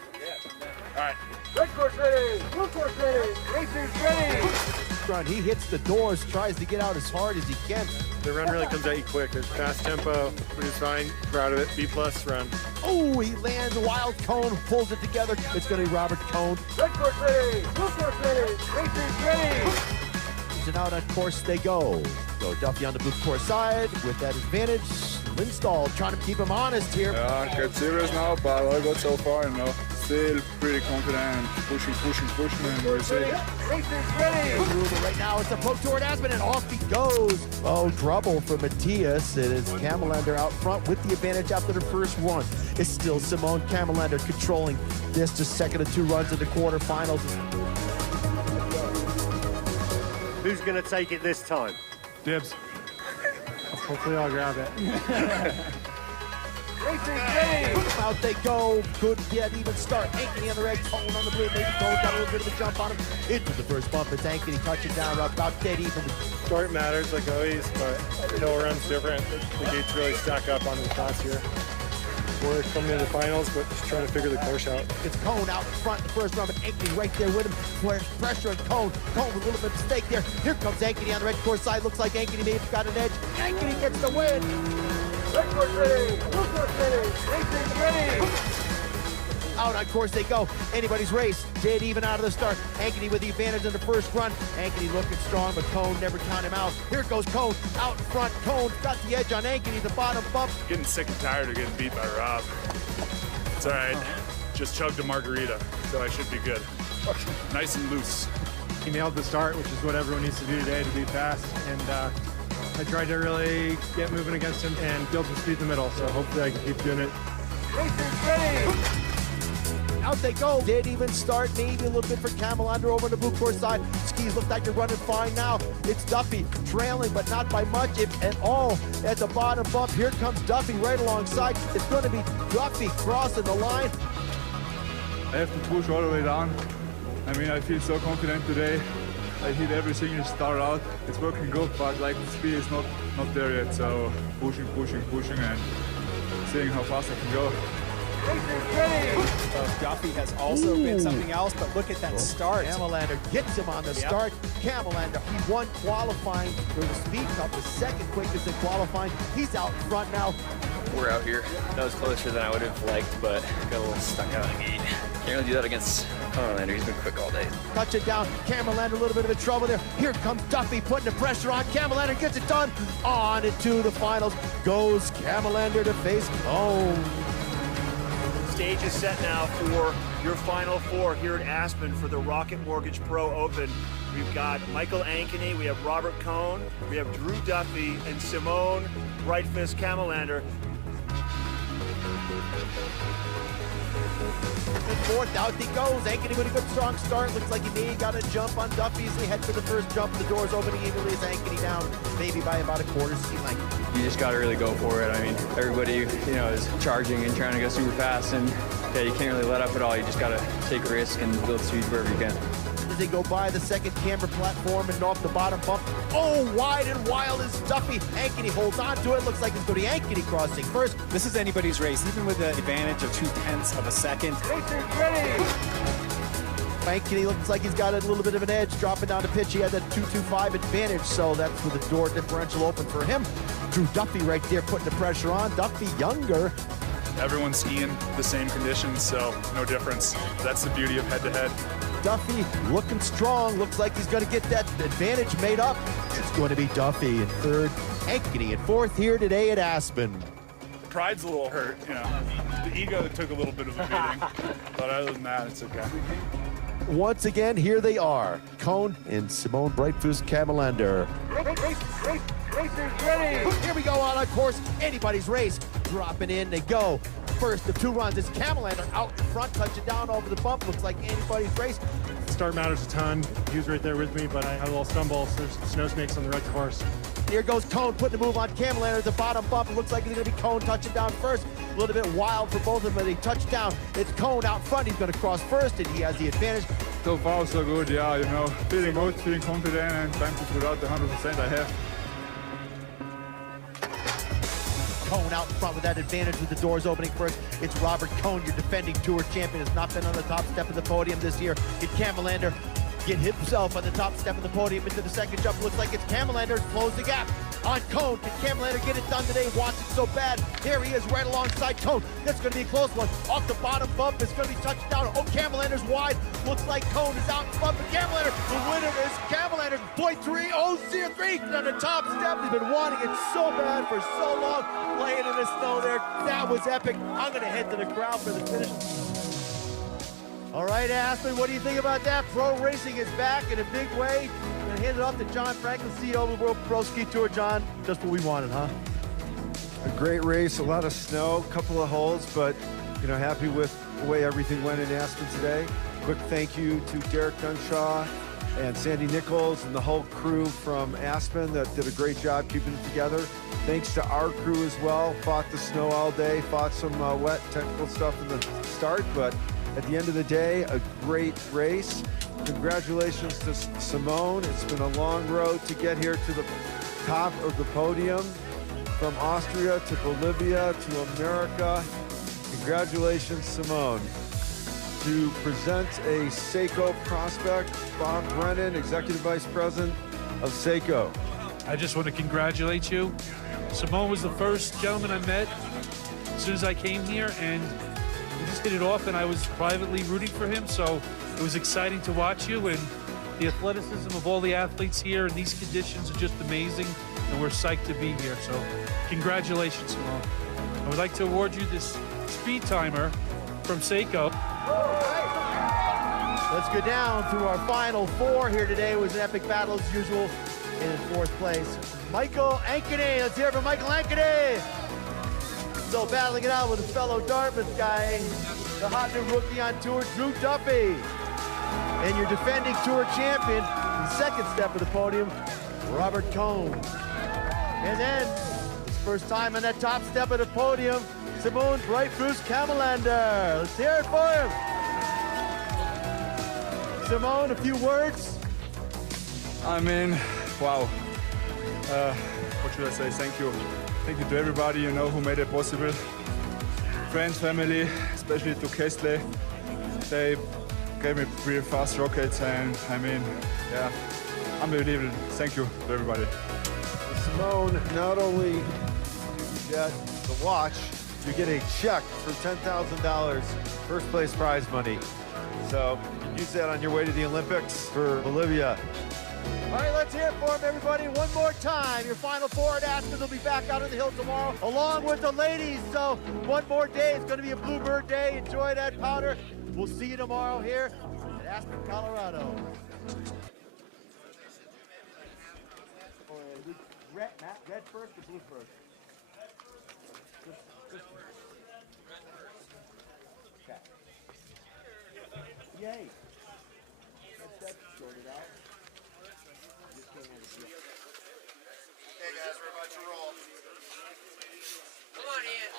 All right. Red course ready, blue course ready, racers ready. Run, he hits the doors, tries to get out as hard as he can. The run really comes at you quick. There's fast tempo, which is fine. Proud of it. B+ run. Oh, he lands a wild cone, pulls it together. It's going to be Robert Cone. Red course ready, blue course ready, racers ready. And out on course they go. So Duffy on the blue course side with that advantage. Lindsdahl trying to keep him honest here. Yeah, get serious now, but I got so far, you know. Still pretty confident, pushing, and we'll see. Racers ready. Right now it's a Pro Tour at Aspen, and off he goes. Oh, trouble for Matthias. It is Kamelander out front with the advantage after the first run. It's still Simone Kamelander controlling this, just second of 2 runs in the quarterfinals. Who's going to take it this time? Dibs. Hopefully I'll grab it. Racing ready. Out they go. Couldn't get even start. Ankeny on the red, Cone on the blue. Maybe Cone got a little bit of a jump on him. Into the first bump. It's Ankeny touching down about dead even. Start matters like always, but hill run's different. The gates really stack up on this last year. We're coming into the finals, but just trying to figure the course out. It's Cone out in front the first run, but Ankeny right there with him. Where's pressure on Cone? Cone with a little bit of stake there. Here comes Ankeny on the red course side. Looks like Ankeny may have got an edge. Ankeny gets the win. Red course ready. Blue course ready. Racing ready. Out on course they go. Anybody's race. Dead even out of the start. Ankeny with the advantage in the first run. Ankeny looking strong, but Cone never count him out. Here goes Cone out in front. Cone got the edge on Ankeny, the bottom bump. Getting sick and tired of getting beat by Rob. It's all right. Just chugged a margarita, so I should be good. Nice and loose. He nailed the start, which is what everyone needs to do today to be fast. And I tried to really get moving against him and build some speed in the middle. So hopefully I can keep doing it. Racers ready. Out they go. Did even start, maybe a little bit for Kamelander over on the blue course side. Skis look like they're running fine now. It's Duffy trailing, but not by much, if at all, at the bottom bump. Here comes Duffy right alongside. It's going to be Duffy crossing the line. I have to push all the way down. I mean, I feel so confident today. I hit everything you start out. It's working good, but like the speed is not there yet. So pushing, and seeing how fast I can go. Duffy has also been something else, but look at that start. Kamelander gets him on the start. Kamelander, he won qualifying for the Speed Cup, the second quickest in qualifying. He's out front now. We're out here. That was closer than I would have liked, but got a little stuck out of the gate. Can't really do that against Kamelander. He's been quick all day. Touch it down. Kamelander, a little bit of a trouble there. Here comes Duffy putting the pressure on. Kamelander gets it done. On into the finals goes Kamelander to face home. Stage is set now for your Final Four here at Aspen for the Rocket Mortgage Pro Open. We've got Michael Ankeny, we have Robert Cone, we have Drew Duffy, and Simone Brightfist Kamelander. Fourth, out he goes. Ankeny with a good strong start. Looks like he may have got a jump on Duffy as they head for the first jump. The door's opening evenly as Ankeny down, maybe by about a quarter ski length. You just got to really go for it. I mean, everybody, is charging and trying to go super fast, and yeah, you can't really let up at all. You just got to take a risk and build speed wherever you can. As they go by the second camber platform and off the bottom bump. Oh, wide and wild is Duffy. Ankeny holds on to it. Looks like it's going to be Ankeny crossing first. This is anybody's race, even with the advantage of 0.2 of a second. Racers ready. Ankeny looks like he's got a little bit of an edge dropping down the pitch. He had that 2.25 advantage, so that's where the door differential open for him. Drew Duffy right there putting the pressure on. Duffy younger. Everyone's skiing the same conditions, so no difference. That's the beauty of head-to-head. Duffy looking strong. Looks like he's going to get that advantage made up. It's going to be Duffy in third, Ankeny in fourth here today at Aspen. The pride's a little hurt, you know. The ego took a little bit of a beating, but other than that, it's okay. Once again, here they are, Cone and Simone Breitfuss-Kamelander. Racers ready. Here we go on course, anybody's race. Dropping in, they go. First of two runs is Kamelander out in front, touching down over the bump. Looks like anybody's race. Start matters a ton. He was right there with me, but I had a little stumble. So there's snow snakes on the red course. Here goes Cone putting the move on Kamelander at the bottom bump. It looks like it's going to be Cone touching down first. A little bit wild for both of them, but they touch down. It's Cone out front. He's going to cross first, and he has the advantage. So far, so good. Yeah, you know, feeling good, feeling confident, and trying to put out the 100% I have. Cone out in front with that advantage with the doors opening first. It's Robert Cone, your defending tour champion, has not been on the top step of the podium this year. Get Kamelander get himself on the top step of the podium into the second jump. Looks like it's Kamelander close the gap on Cone. Can Kamelander get it done today? Wants it so bad. Here he is right alongside Cone. That's going to be a close one. Off the bottom bump, it's going to be touched down. Oh, Kamelander's wide. Looks like Cone is out in front, but Kamelander, the winner is Kamelander. 0.303 on the top step. He's been wanting it so bad for so long. Playing in the snow there. That was epic. I'm going to head to the crowd for the finish. All right, Aspen, what do you think about that? Pro racing is back in a big way. I'm going to hand it off to John Franklin, CEO of the World Pro Ski Tour. John, just what we wanted, huh? A great race, a lot of snow, a couple of holes, but you know, happy with the way everything went in Aspen today. Quick thank you to Derek Dunshaw and Sandy Nichols and the whole crew from Aspen that did a great job keeping it together. Thanks to our crew as well. Fought the snow all day, fought some wet technical stuff in the start, but at the end of the day, a great race. Congratulations to Simone. It's been a long road to get here to the top of the podium. From Austria to Bolivia to America. Congratulations, Simone. To present a Seiko prospect, Bob Brennan, Executive Vice President of Seiko. I just want to congratulate you. Simone was the first gentleman I met as soon as I came here, and we just hit it off, and I was privately rooting for him, so it was exciting to watch you, and the athleticism of all the athletes here in these conditions are just amazing, and we're psyched to be here, so congratulations, Simone. I would like to award you this speed timer from Seiko. Let's go down through our final four here today. It was an epic battle as usual. In fourth place, Michael Ankeny. Let's hear it from Michael Ankeny. So battling it out with his fellow Dartmouth guy, the hot new rookie on tour, Drew Duffy. And your defending tour champion, the second step of the podium, Robert Cone. And then, his first time on that top step of the podium, Simone Breitfuss-Kamelander. Let's hear it for him. Simone, a few words? I mean, wow. What should I say? Thank you. Thank you to everybody, you know, who made it possible. Friends, family, especially to Kestle. They gave me pretty fast rockets, and I mean, yeah, unbelievable. Thank you to everybody. Simone, not only you get the watch, you get a check for $10,000 first place prize money. So you can use that on your way to the Olympics for Bolivia. All right, let's hear it for him, everybody. One more time. Your final four at Aspen will be back out on the hill tomorrow, along with the ladies. So one more day. It's going to be a Bluebird day. Enjoy that powder. We'll see you tomorrow here at Aspen, Colorado. Red first or blue first? Okay. Yay. That's sorted out. Okay, guys, we're about to roll. Come on, Ian.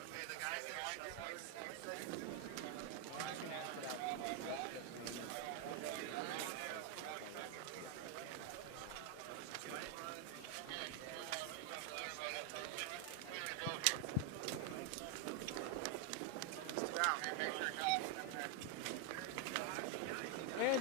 Okay, the guys that like this,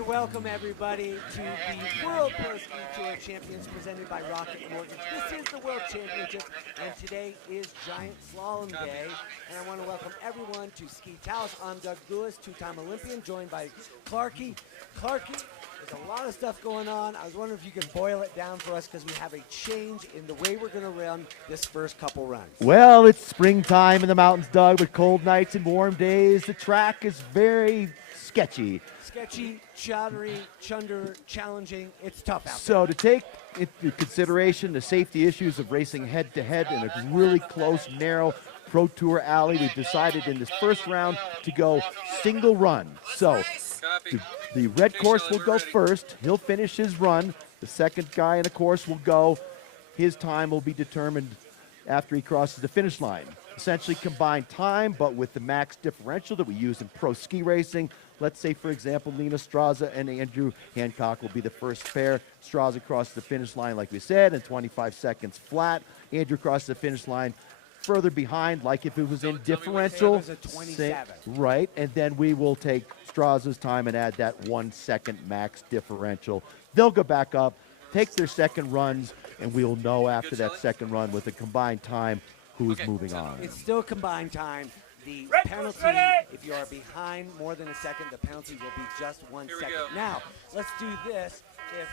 welcome everybody to the World Pro Ski Tour Champions presented by Rocket Mortgage. This is the World Championships, and today is Giant Slalom Day. And I want to welcome everyone to Ski Taos. I'm Doug Lewis, two-time Olympian, joined by Clarky. Clarky, there's a lot of stuff going on. I was wondering if you could boil it down for us, because we have a change in the way we're going to run this first couple runs. Well, it's springtime in the mountains, Doug, with cold nights and warm days. The track is very sketchy. Sketchy, chowdery, chunder, challenging. It's tough out there. So to take into consideration the safety issues of racing head-to-head in a really close, narrow Pro Tour alley, we've decided in this first round to go single run. So the red course will go first. He'll finish his run. The second guy in the course will go. His time will be determined after he crosses the finish line. Essentially combined time, but with the max differential that we use in pro ski racing. Let's say, for example, Lena Straza and Andrew Hancock will be the first pair. Straza crosses the finish line, like we said, in 25 seconds flat. Andrew crosses the finish line further behind, like if it was in differential. It was a 27. Right, and then we will take Straza's time and add that 1 second max differential. They'll go back up, take their second runs, and we'll know after that second run with the combined time who's moving on. It's still combined time. The penalty, if you are behind more than a second, the penalty will be just 1 second. Now, let's do this. If,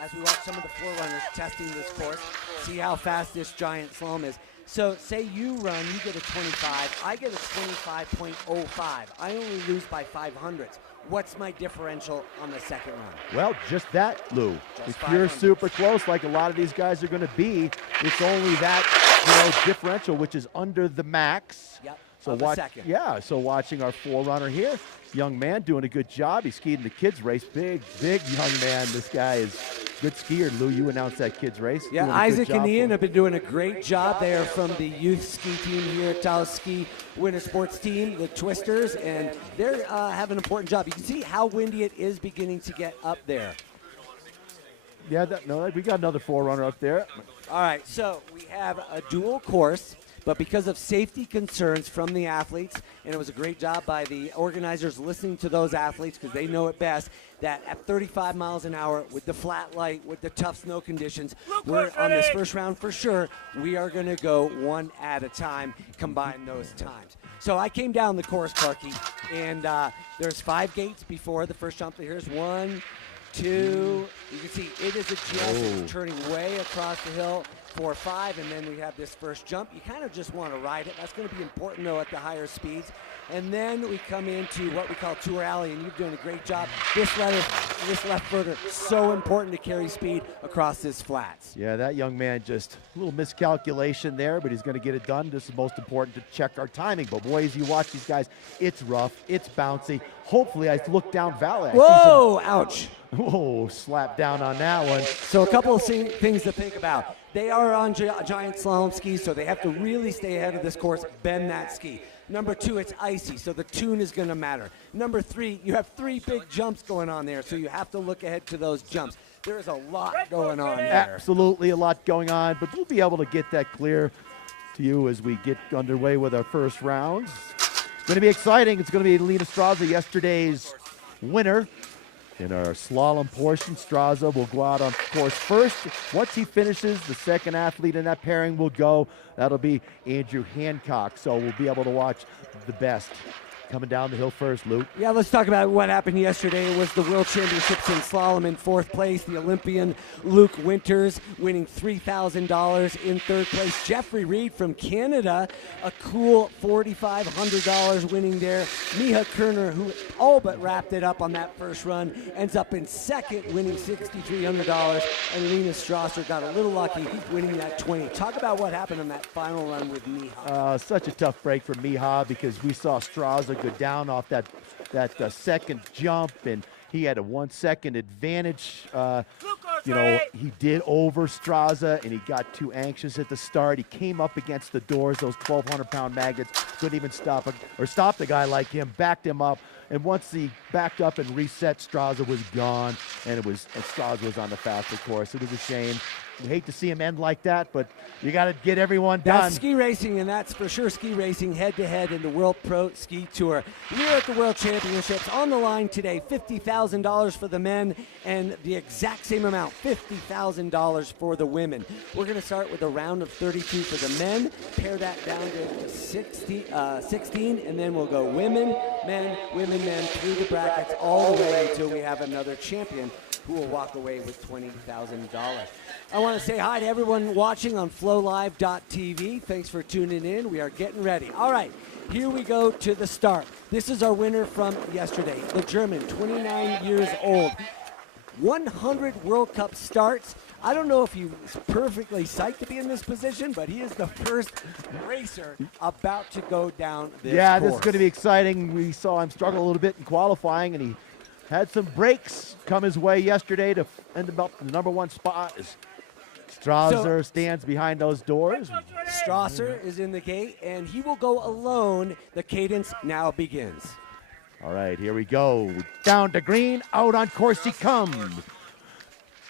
as we watch some of the forerunners testing this course, see how fast this giant slalom is. So say you run, you get a 25, I get a 25.05. I only lose by 500ths. What's my differential on the second run? Well, just that, Lou. Just if you're 500. super close, like a lot of these guys are going to be, it's only that, differential, which is under the max. Yep. So of a second. Yeah, so watching our forerunner here, young man doing a good job. He skied in the kids race. Big young man. This guy is a good skier. Lou, you announced that kids race. Yeah, Doing a good Isaac job and for Ian him. have been doing a great job. They are from the youth ski team here at Taos Ski Winter Sports Team, the Twisters, and they're having an important job. You can see how windy it is beginning to get up there. Yeah, we got another forerunner up there. All right, so we have a dual course, but because of safety concerns from the athletes, and it was a great job by the organizers listening to those athletes because they know it best, that at 35 miles an hour with the flat light, with the tough snow conditions, we're on this first round for sure, we are going to go one at a time, combine those times. So I came down the course, Clarky, and there's 5 gates before the first jump. Here's 1, 2, you can see it is a just turning way across the hill. 4, 5, and then we have this first jump. You kind of just want to ride it. That's going to be important, though, at the higher speeds. And then we come into what we call Tour Alley, and you're doing a great job. This left footer, so important to carry speed across this flats. Yeah, that young man, just a little miscalculation there, but he's going to get it done. This is most important to check our timing. But boy, as you watch these guys, it's rough, it's bouncy. Hopefully, I look down valley. Whoa, ouch. Whoa, slap down on that one. So a couple of things to think about. They are on giant slalom skis, so they have to really stay ahead of this course, bend that ski. Number 2, it's icy, so the tune is going to matter. Number 3, you have 3 big jumps going on there, so you have to look ahead to those jumps. There is a lot going on there. Absolutely a lot going on, but we'll be able to get that clear to you as we get underway with our first rounds. It's going to be exciting. It's going to be Lena Straza, yesterday's winner. In our slalom portion, Straza will go out on course first. Once he finishes, the second athlete in that pairing will go. That'll be Andrew Hancock. So we'll be able to watch the best coming down the hill first, Luke. Yeah, let's talk about what happened yesterday. It was the World Championships in slalom in 4th place. The Olympian Luke Winters winning $3,000 in 3rd place. Jeffrey Reed from Canada, a cool $4,500 winning there. Miha Kerner, who all but wrapped it up on that first run, ends up in 2nd, winning $6,300. And Lena Strasser got a little lucky, winning that 20. Talk about what happened on that final run with Miha. Such a tough break for Miha because we saw Straza go down off that second jump, and he had a 1 second advantage. He did over Straza, and he got too anxious at the start. He came up against the doors, those 1,200-pound magnets, couldn't even stop a guy like him, backed him up, and once he backed up and reset, Straza was gone, and Straza was on the faster course. It was a shame. You hate to see him end like that, but you got to get everyone done. That's ski racing, and that's for sure ski racing head-to-head in the World Pro Ski Tour. We're at the World Championships. On the line today, $50,000 for the men and the exact same amount, $50,000 for the women. We're going to start with a round of 32 for the men, pair that down to 16, and then we'll go women, men, through the brackets all the way until we have another champion who will walk away with $20,000. I want to say hi to everyone watching on flowlive.tv. Thanks for tuning in. We are getting ready. All right, here we go to the start. This is our winner from yesterday, the German, 29 years old. 100 World Cup starts. I don't know if he's perfectly psyched to be in this position, but he is the first racer about to go down this course. This is going to be exciting. We saw him struggle a little bit in qualifying, and he had some breaks come his way yesterday to end up in the #1 spot as Strasser stands behind those doors. Strasser is in the gate, and he will go alone. The cadence now begins. All right, here we go. Down to green, out on course he comes.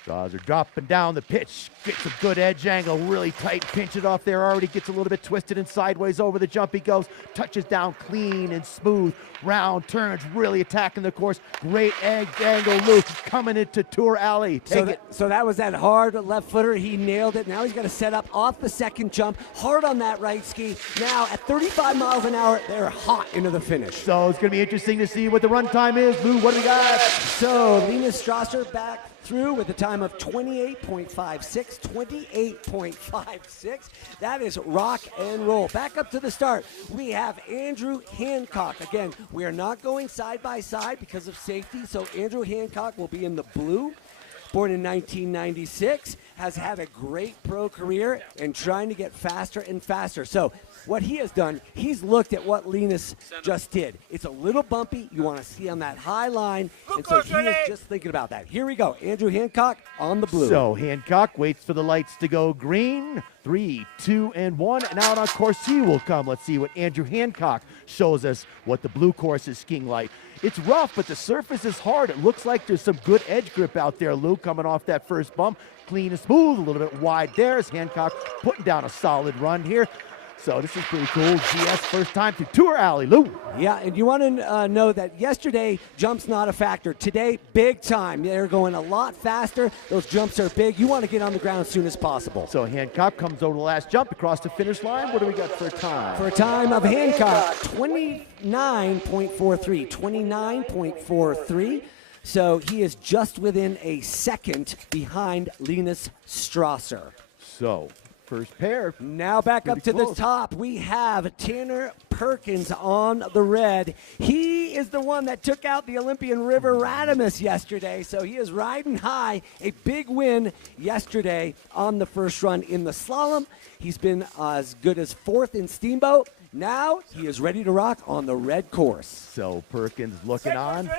Strasser dropping down the pitch, gets a good edge angle, really tight, pinch it off there, already gets a little bit twisted and sideways over the jump he goes, touches down clean and smooth, round turns, really attacking the course, great edge angle loop coming into Tour Alley. So that was that hard left footer, he nailed it. Now he's got to set up off the second jump, hard on that right ski. Now at 35 miles an hour, they're hot into the finish. So it's going to be interesting to see what the run time is. Lou, what do we got? So Linus Strasser back through with a time of 28.56, 28.56. That is rock and roll. Back up to the start, we have Andrew Hancock. Again, we are not going side by side because of safety, so Andrew Hancock will be in the blue. Born in 1996, has had a great pro career and trying to get faster and faster. So what he has done, he's looked at what Linus just did. It's a little bumpy. You want to see on that high line. And so he is just thinking about that. Here we go. Andrew Hancock on the blue. So Hancock waits for the lights to go green. 3, 2, and 1. And out on course he will come. Let's see what Andrew Hancock shows us what the blue course is skiing like. It's rough, but the surface is hard. It looks like there's some good edge grip out there, Lou, coming off that first bump. Clean and smooth, a little bit wide there as Hancock putting down a solid run here. So this is pretty cool. GS first time through Tour Alley, Lou. Yeah, and you want to know that yesterday, jump's not a factor. Today, big time. They're going a lot faster. Those jumps are big. You want to get on the ground as soon as possible. So Hancock comes over the last jump across the finish line. What do we got for a time? For a time of Hancock, 29.43. 29.43. So he is just within a second behind Linus Strasser. So first pair. Now back up to the top, we have Tanner Perkins on the red. He is the one that took out the Olympian River Radimus yesterday, so he is riding high. A big win yesterday on the first run in the slalom. He's been as good as fourth in Steamboat. Now he is ready to rock on the red course. So Perkins looking on. All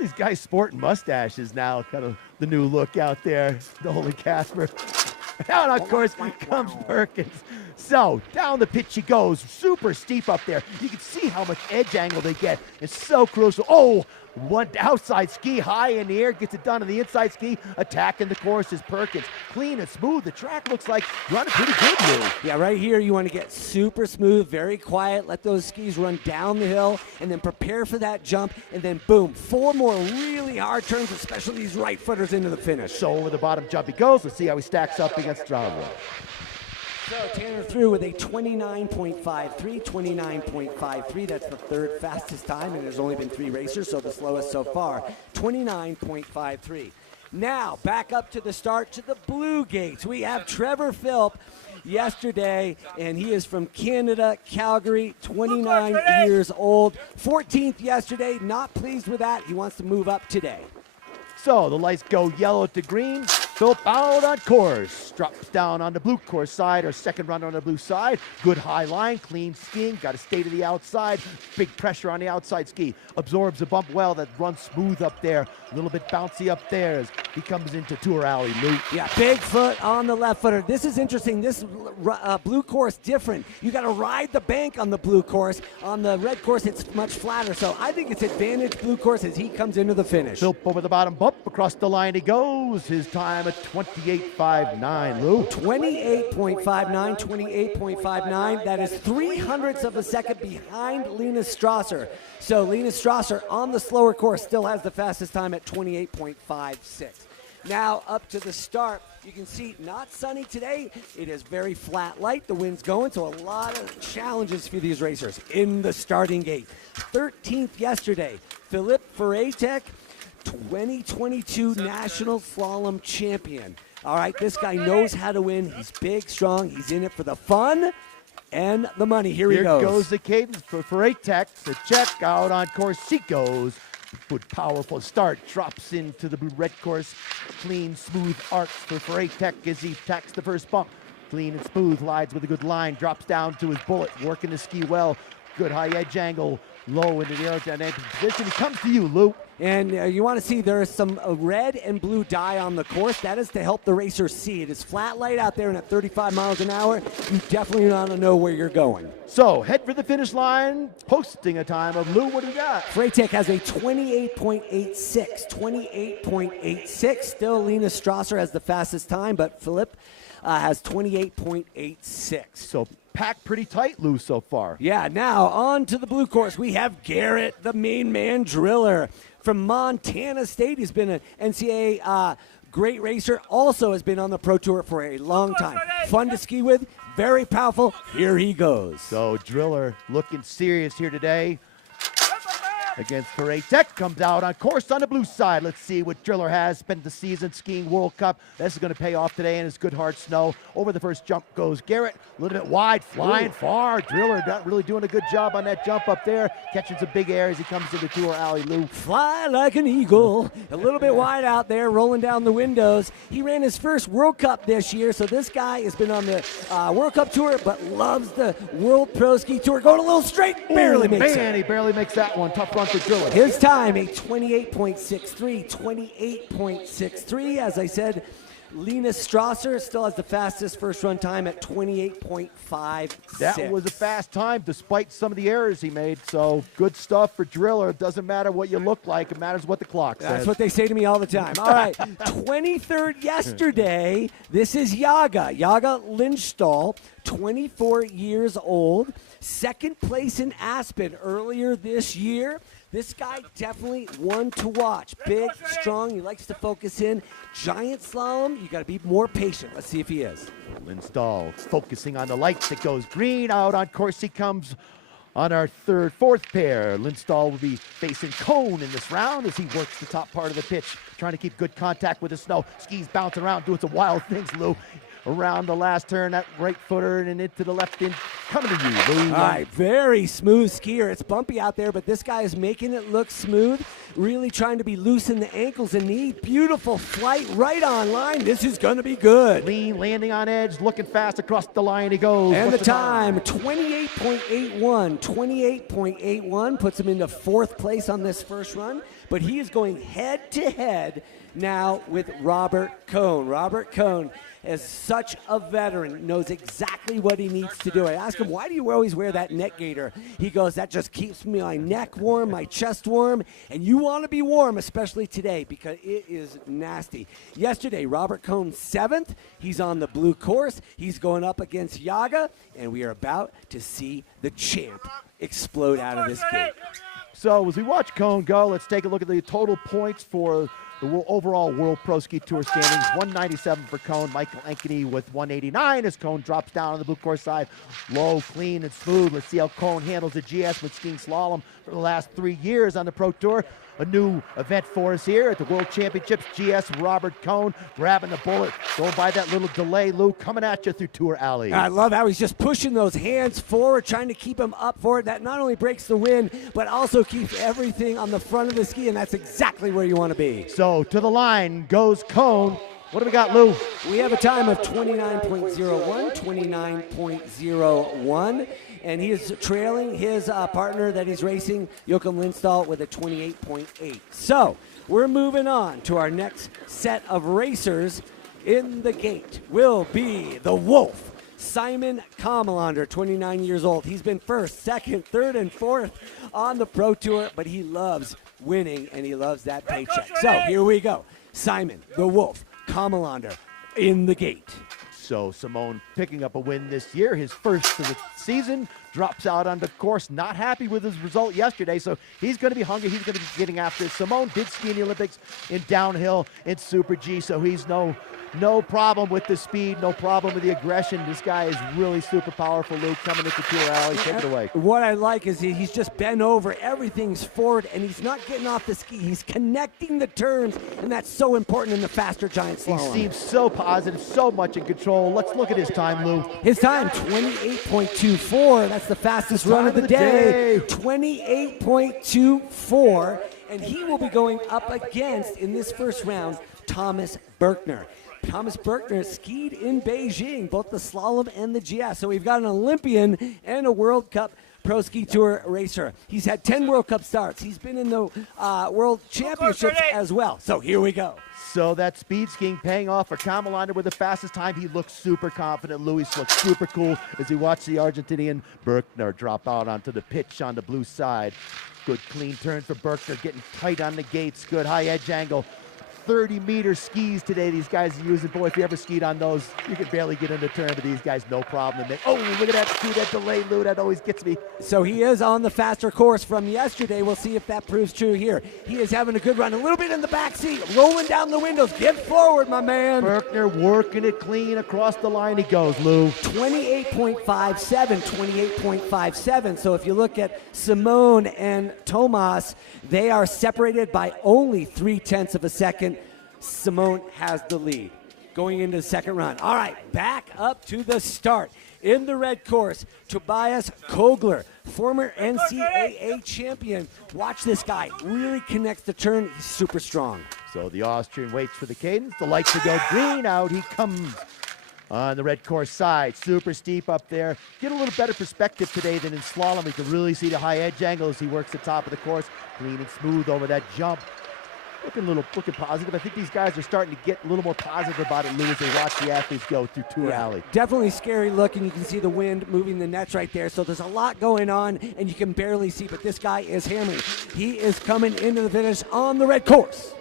these guys sporting mustaches now, kind of the new look out there. The Holy Casper. Out on course comes Perkins. So down the pitch he goes, super steep up there. You can see how much edge angle they get. It's so crucial. Oh, one outside ski high in the air, gets it done on the inside ski. Attacking the course is Perkins. Clean and smooth. The track looks like running pretty good, Lou. Yeah, right here you want to get super smooth, very quiet. Let those skis run down the hill and then prepare for that jump. And then boom, 4 more really hard turns, especially these right footers into the finish. So over the bottom jump he goes. Let's see how he stacks up against Strasser. So Tanner through with a 29.53, 29.53. That's the third fastest time, and there's only been 3 racers, so the slowest so far, 29.53. Now back up to the start to the blue gates. We have Trevor Philp yesterday, and he is from Canada, Calgary, 29 years old. 14th yesterday, not pleased with that. He wants to move up today. So the lights go yellow to green. Philp out on course. Drops down on the blue course side, or second run on the blue side. Good high line, clean skiing. Got to stay to the outside. Big pressure on the outside ski. Absorbs the bump well. That runs smooth up there. A little bit bouncy up there as he comes into Tour Alley, Luke. Yeah, big foot on the left footer. This is interesting. This blue course different. You got to ride the bank on the blue course. On the red course, it's much flatter. So I think it's advantage blue course as he comes into the finish. Philp over the bottom bump. Across the line he goes. His time time of 28.59. Lou? 28.59, 28.59. That is 0.03 of a second behind Lena Strasser. So Lena Strasser on the slower course still has the fastest time at 28.56. Now up to the start. You can see not sunny today. It is very flat light. The wind's going, so a lot of challenges for these racers in the starting gate. 13th yesterday, Philippe Ferretek, 2022 National Slalom Champion. All right, this guy knows how to win. He's big, strong. He's in it for the fun and the money. Here he goes. Here goes the cadence for Ferretek. The check out on course. He goes. Good, powerful start. Drops into the blue-red course. Clean, smooth arcs for Ferretek as he tacks the first bump. Clean and smooth, lides with a good line. Drops down to his bullet, working the ski well. Good high edge angle, low into the aerodynamic position. He comes to you, Lou. And you want to see there is some red and blue dye on the course. That is to help the racers see. It is flat light out there, and at 35 miles an hour, you definitely want to know where you're going. So head for the finish line, posting a time of, Lou, what do you got? Freitag has a 28.86, 28.86. Still Lena Strasser has the fastest time, but Philippe has 28.86. So packed pretty tight, Lou, so far. Yeah, now on to the blue course. We have Garrett, the main man driller from Montana State. He's been an NCAA great racer, also has been on the Pro Tour for a long time. Fun to ski with, very powerful. Here he goes. So Driller looking serious here today against Ferretek. Comes out on course on the blue side. Let's see what Driller has. Spent the season skiing World Cup. This is going to pay off today in his good hard snow. Over the first jump goes Garrett. A little bit wide, flying far. Driller not really doing a good job on that jump up there. Catching some big air as he comes to the tour alley, Lou. Fly like an eagle. A little bit wide out there, rolling down the windows. He ran his first World Cup this year, so this guy has been on the World Cup Tour, but loves the World Pro Ski Tour. Going a little straight, barely makes it. Man, he barely makes that one. Tough run for Driller. His time, a 28.63, 28.63. As I said, Lena Strasser still has the fastest first run time at 28.56. That was a fast time despite some of the errors he made. So good stuff for Driller. It doesn't matter what you look like. It matters what the clock says. That's what they say to me all the time. All right, 23rd yesterday. This is Yaga Lindstall, 24 years old. Second place in Aspen earlier this year. This guy definitely one to watch. Big, strong, he likes to focus in. Giant slalom, you got to be more patient. Let's see if he is. Lindstall focusing on the lights. It goes green. Out on course he comes on our fourth pair. Lindstall will be facing Cone in this round as he works the top part of the pitch, trying to keep good contact with the snow. Skis bouncing around, doing some wild things, Lou. Around the last turn, that right footer and into the left in. Coming to you, Lou. All right, very smooth skier. It's bumpy out there, but this guy is making it look smooth, really trying to be loose in the ankles and knee. Beautiful flight right on line. This is going to be good. Lean, landing on edge, looking fast across the line he goes. And the time, 28.81. 28.81 puts him into fourth place on this first run, but he is going head-to-head now with Robert Cone. Robert Cone is such a veteran, knows exactly what he needs to do. I asked him, why do you always wear that neck gaiter? He goes, that just keeps my neck warm, my chest warm, and you want to be warm, especially today, because it is nasty. Yesterday, Robert Cone 7th. He's on the blue course. He's going up against Yaga, and we are about to see the champ explode out of this gate. So as we watch Cone go, let's take a look at the total points for the overall World Pro Ski Tour standings. 197 for Cone. Michael Ankeny with 189 as Cone drops down on the blue course side. Low, clean, and smooth. Let's see how Cone handles the GS with skiing slalom for the last 3 years on the Pro Tour. A new event for us here at the World Championships. GS Robert Cone grabbing the bullet. Going by that little delay, Lou, coming at you through Tour Alley. I love how he's just pushing those hands forward, trying to keep him up for it. That not only breaks the wind, but also keeps everything on the front of the ski, and that's exactly where you want to be. So to the line goes Cone. What do we got, Lou? We have a time of 29.01, 29.01. And he is trailing his partner that he's racing, Joachim Lindstall, with a 28.8. So we're moving on to our next set of racers. In the gate will be the Wolf, Simon Kamelander, 29 years old. He's been first, second, third, and fourth on the Pro Tour, but he loves winning, and he loves that paycheck. So here we go. Simon, the Wolf, Kamalander in the gate. So Simone picking up a win this year, his first of the season, drops out on the course, not happy with his result yesterday, so he's going to be hungry, he's going to be getting after it. Simone did ski in the Olympics in downhill in Super G, so he's no problem with the speed, no problem with the aggression. This guy is really super powerful, Luke, coming into Tour Alley. Take it away. What I like is he's just bent over, everything's forward, and he's not getting off the ski. He's connecting the turns, and that's so important in the faster giant slalom. He seems so positive, so much in control. Let's look at his time, Lou. His time, 28.24. That's the fastest run of the day. 28.24, and he will be going up against, in this first round, Thomas Berkner. Thomas Berkner skied in Beijing, both the slalom and the GS. So we've got an Olympian and a World Cup Pro Ski Tour racer. He's had 10 World Cup starts. He's been in the World Championships as well. So here we go. So that speed skiing paying off for Kamalander with the fastest time. He looks super confident. Luis looks super cool as he watched the Argentinian Berkner drop out onto the pitch on the blue side. Good clean turn for Berkner, getting tight on the gates. Good high edge angle. 30-meter skis today these guys are using. Boy, if you ever skied on those, you can barely get into turn, but these guys, no problem. Oh, look at that ski, that delay, Lou, that always gets me. So he is on the faster course from yesterday. We'll see if that proves true here. He is having a good run, a little bit in the back seat, rolling down the windows. Get forward, my man. Berkner working it clean across the line he goes, Lou. 28.57. So if you look at Simone and Tomas, they are separated by only 0.3 of a second. Simone has the lead going into the second round. All right, back up to the start. In the red course, Tobias Kogler, former NCAA champion. Watch this guy, really connects the turn. He's super strong. So the Austrian waits for the cadence. The lights to go green. Out he comes on the red course side. Super steep up there. Get a little better perspective today than in slalom. You can really see the high edge angle as he works the top of the course. Clean and smooth over that jump. Looking positive. I think these guys are starting to get a little more positive about it, Lou, as they watch the athletes go through Tour Alley. Definitely scary look, and you can see the wind moving the nets right there. So there's a lot going on, and you can barely see, but this guy is hammering. He is coming into the finish on the red course.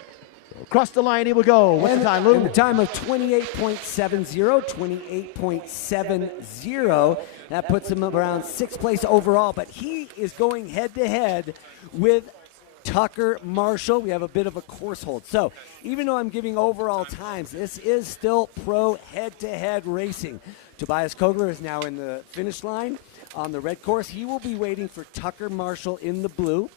Across the line he will go. What's the time, Lou? And the time of 28.70. That puts him around 6th place overall, but he is going head-to-head with Tucker Marshall. We have a bit of a course hold. So even though I'm giving overall times, this is still pro head-to-head racing. Tobias Kogler is now in the finish line on the red course. He will be waiting for Tucker Marshall in the blue.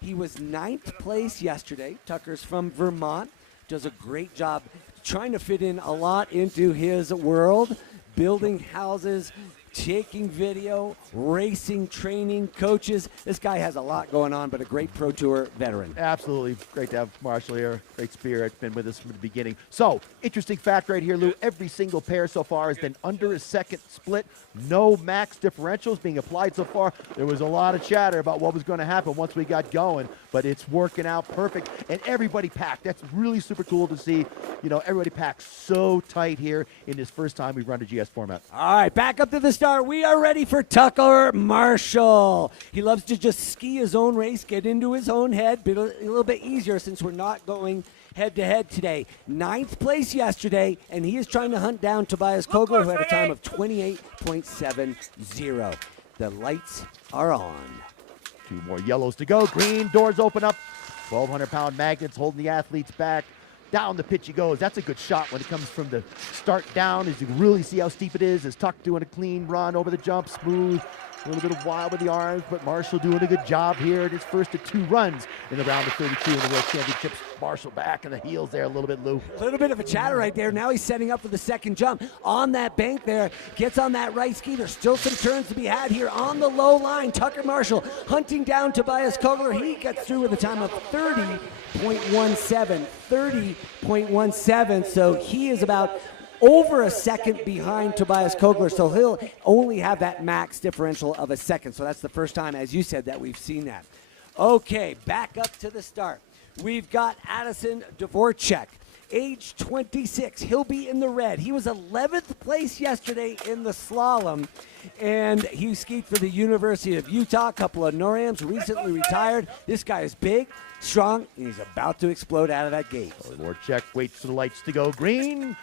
He was 9th place yesterday. Tucker's from Vermont. Does a great job trying to fit in a lot into his world, building houses, taking video, racing, training, coaches. This guy has a lot going on, but a great Pro Tour veteran. Absolutely. Great to have Marshall here. Great spirit. Been with us from the beginning. So, interesting fact right here, Lou. Every single pair so far has been under a second split. No max differentials being applied so far. There was a lot of chatter about what was going to happen once we got going, but it's working out perfect. And everybody packed. That's really super cool to see. You know, everybody packed so tight here in this first time we've run a GS format. All right, back up to the start. We are ready for Tucker Marshall. He loves to just ski his own race, get into his own head, but a little bit easier since we're not going head-to-head today. 9th place yesterday, and he is trying to hunt down Tobias Kogler, who had a time of 28.70. The lights are on. 2 more yellows to go. Green, doors open up. 1,200-pound magnets holding the athletes back. Down the pitch he goes. That's a good shot when it comes from the start down, as you can really see how steep it is. As Tuck doing a clean run over the jump, smooth, a little bit of wild with the arms, but Marshall doing a good job here in his first of 2 runs in the round of 32 in the World Championships. Marshall back in the heels there a little bit, Lou. A little bit of a chatter right there. Now he's setting up for the second jump on that bank there. Gets on that right ski. There's still some turns to be had here on the low line. Tucker Marshall hunting down Tobias Kogler. He gets through with a time of 30.17. So he is about over a second behind Tobias Kogler, so he'll only have that max differential of a second. So that's the first time, as you said, that we've seen that. Okay, back up to the start. We've got Addison Dvorak age 26. He'll be in the red. He was 11th place yesterday in the slalom, and he skied for the University of Utah. A couple of NORAMs, recently retired. This guy is big, strong, and he's about to explode out of that gate. Dvorak waits for the lights to go green.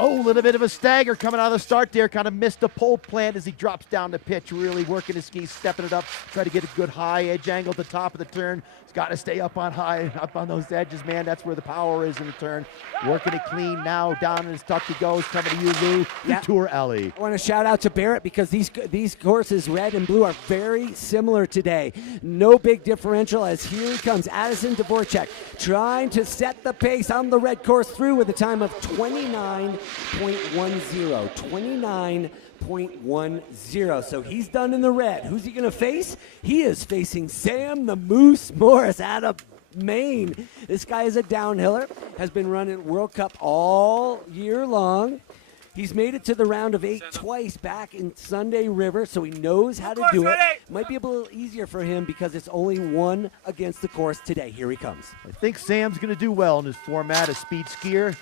Oh, a little bit of a stagger coming out of the start there. Kind of missed a pole plant as he drops down the pitch. Really working his skis, stepping it up. Try to get a good high edge angle at the top of the turn. He's got to stay up on high, up on those edges, man. That's where the power is in the turn. Working it clean now. Down in his tuck he goes. Coming to you, Lou. The Tour Alley. I want to shout out to Barrett because these courses, red and blue, are very similar today. No big differential as here he comes. Addison Dvorak trying to set the pace on the red course through with a time of 29.10. 29.10. So he's done in the red. Who's he going to face? He is facing Sam the Moose Morris out of Maine. This guy is a downhiller, has been running World Cup all year long. He's made it to the round of 8 twice back in Sunday River, so he knows how to do it. Might be a little easier for him because it's only one against the course today. Here he comes. I think Sam's going to do well in his format as speed skier.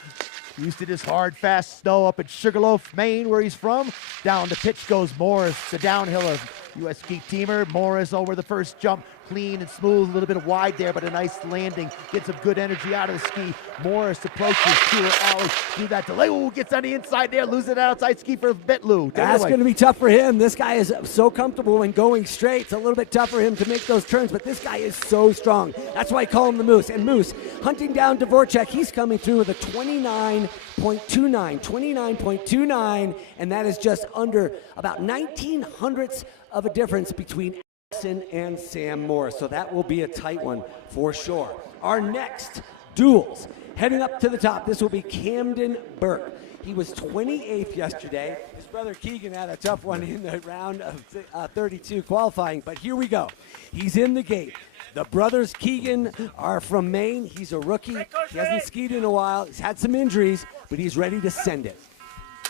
Used to this hard, fast snow up at Sugarloaf, Maine, where he's from. Down the pitch goes Morris, the downhiller. U.S. ski teamer. Morris over the first jump. Clean and smooth, a little bit wide there, but a nice landing. Gets some good energy out of the ski. Morris approaches Tour Alley. Do that delay. Ooh, gets on the inside there. Losing that outside ski for a bit, Lou. That's going to be tough for him. This guy is so comfortable when going straight. It's a little bit tough for him to make those turns, but this guy is so strong. That's why I call him the Moose. And Moose hunting down Dvorak. He's coming through with a 29.29, and that is just under about 19 hundredths of a difference between Aspen and Sam Morris. So that will be a tight one for sure. Our next duels, heading up to the top, this will be Camden Burke. He was 28th yesterday. His brother Keegan had a tough one in the round of 32 qualifying, but here we go. He's in the gate. The brothers Keegan are from Maine. He's a rookie. He hasn't skied in a while. He's had some injuries, but he's ready to send it.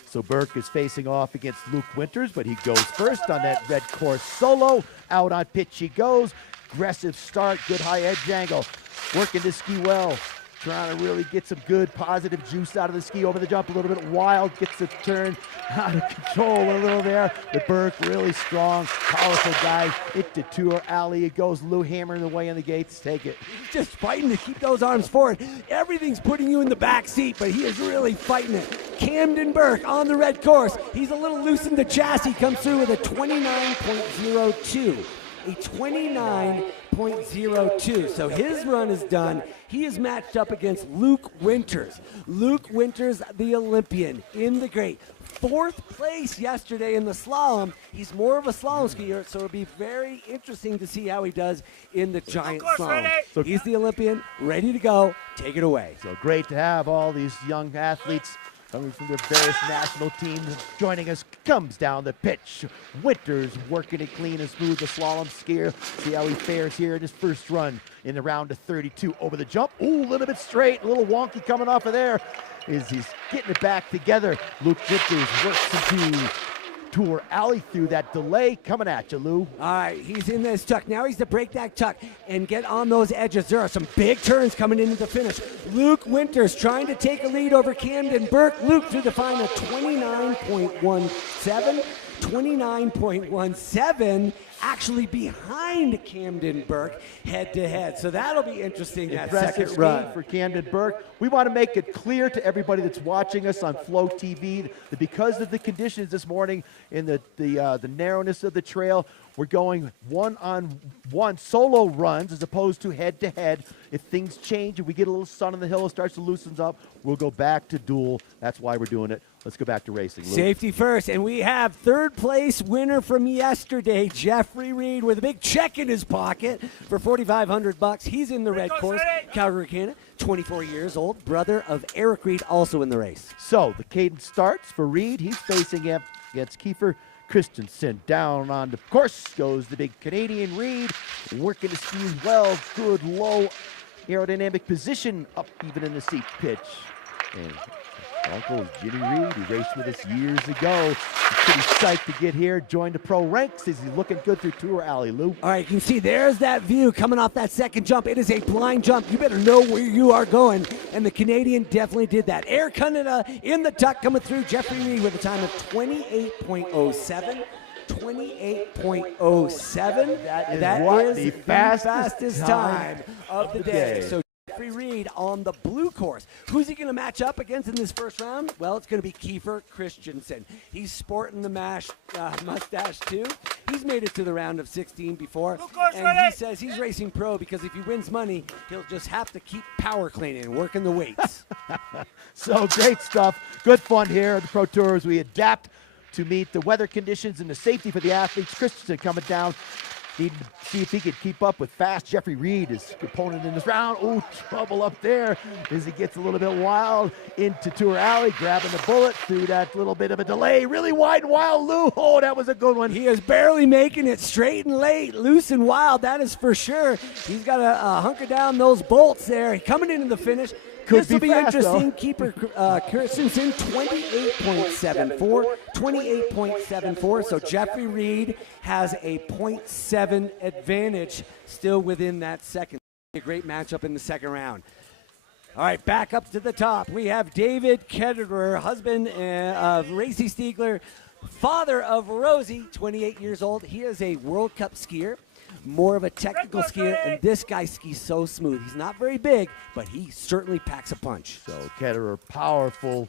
So Burke is facing off against Luke Winters, but he goes first on that red course solo. Out on pitch he goes. Aggressive start, good high edge angle. Working the ski well. Trying to really get some good positive juice out of the ski over the jump. A little bit wild, gets the turn out of control a little there. But Burke really strong, powerful guy. Into Tour Alley it goes. Lou hammering away in the gates. Take it. He's just fighting to keep those arms forward. Everything's putting you in the back seat, but he is really fighting it. Camden Burke on the red course. He's a little loose in the chassis. Comes through with a 29.02. A 29.02. So his run is done. He is matched up against Luke Winters. Luke Winters, the Olympian, in the great. 4th place yesterday in the slalom. He's more of a slalom skier, so it'll be very interesting to see how he does in the giant slalom. So he's the Olympian, ready to go. Take it away. So great to have all these young athletes coming from their various national teams. Joining us comes down the pitch. Winters working it clean and smooth, the slalom skier. See how he fares here in his first run in the round of 32. Over the jump. Ooh, a little bit straight, a little wonky coming off of there. He's getting it back together. Luke Winters works into Tour Alley through that delay. Coming at you, Lou. All right, he's in this tuck. Now he's to break that tuck and get on those edges. There are some big turns coming into the finish. Luke Winters trying to take a lead over Camden Burke. Luke through the final 29.17. 29.17, actually behind Camden Burke head to head. So that'll be interesting, that second run for Camden Burke. We want to make it clear to everybody that's watching us on Flow TV that because of the conditions this morning in the narrowness of the trail, we're going one-on-one solo runs as opposed to head-to-head. If things change, if we get a little sun on the hill, it starts to loosen up, we'll go back to duel. That's why we're doing it. Let's go back to racing. Luke. Safety first, and we have 3rd place winner from yesterday, Jeffrey Reed, with a big check in his pocket for $4,500. He's in the red course. Calgary, Canada, 24 years old, brother of Eric Reed, also in the race. So the cadence starts for Reed. He's facing up against Kiefer Christensen. Down on the course goes the big Canadian Reed, working the skis well, good low aerodynamic position up even in the seat pitch. And Uncle is Jimmy Reed, who raced with us years ago. He's pretty psyched to get here, join the pro ranks. He's looking good through Tour Alley, Lou. All right, you can see there's that view coming off that second jump. It is a blind jump. You better know where you are going, and the Canadian definitely did that. Air Canada in the tuck coming through. Jeffrey Reed with a time of 28.07. 28.07. That is the fastest time of the day. So Jeffrey Reed on the blue course. Who's he going to match up against in this first round? Well, it's going to be Kiefer Christensen. He's sporting the mustache too. He's made it to the round of 16 before, and he says he's racing pro because if he wins money, he'll just have to keep power cleaning and working the weights. So great stuff. Good fun here at the Pro Tour as we adapt to meet the weather conditions and the safety for the athletes. Christensen coming down. Need to see if he could keep up with fast Jeffrey Reed, his opponent in this round. Oh, trouble up there as he gets a little bit wild into Tour Alley, grabbing the bullet through that little bit of a delay. Really wide and wild, Lou. Oh, that was a good one. He is barely making it straight and late, loose and wild, that is for sure. He's got to hunker down those bolts there. Coming into the finish. This will be interesting. Keeper Christensen, 28.74. 28.74. So Jeffrey Reed has a 0.7 advantage still within that second. A great matchup in the second round. All right, back up to the top. We have David Ketterer, husband of Racy Stiegler, father of Rosie, 28 years old. He is a World Cup skier. More of a technical skier, and this guy skis so smooth. He's not very big, but he certainly packs a punch. So Ketterer, powerful,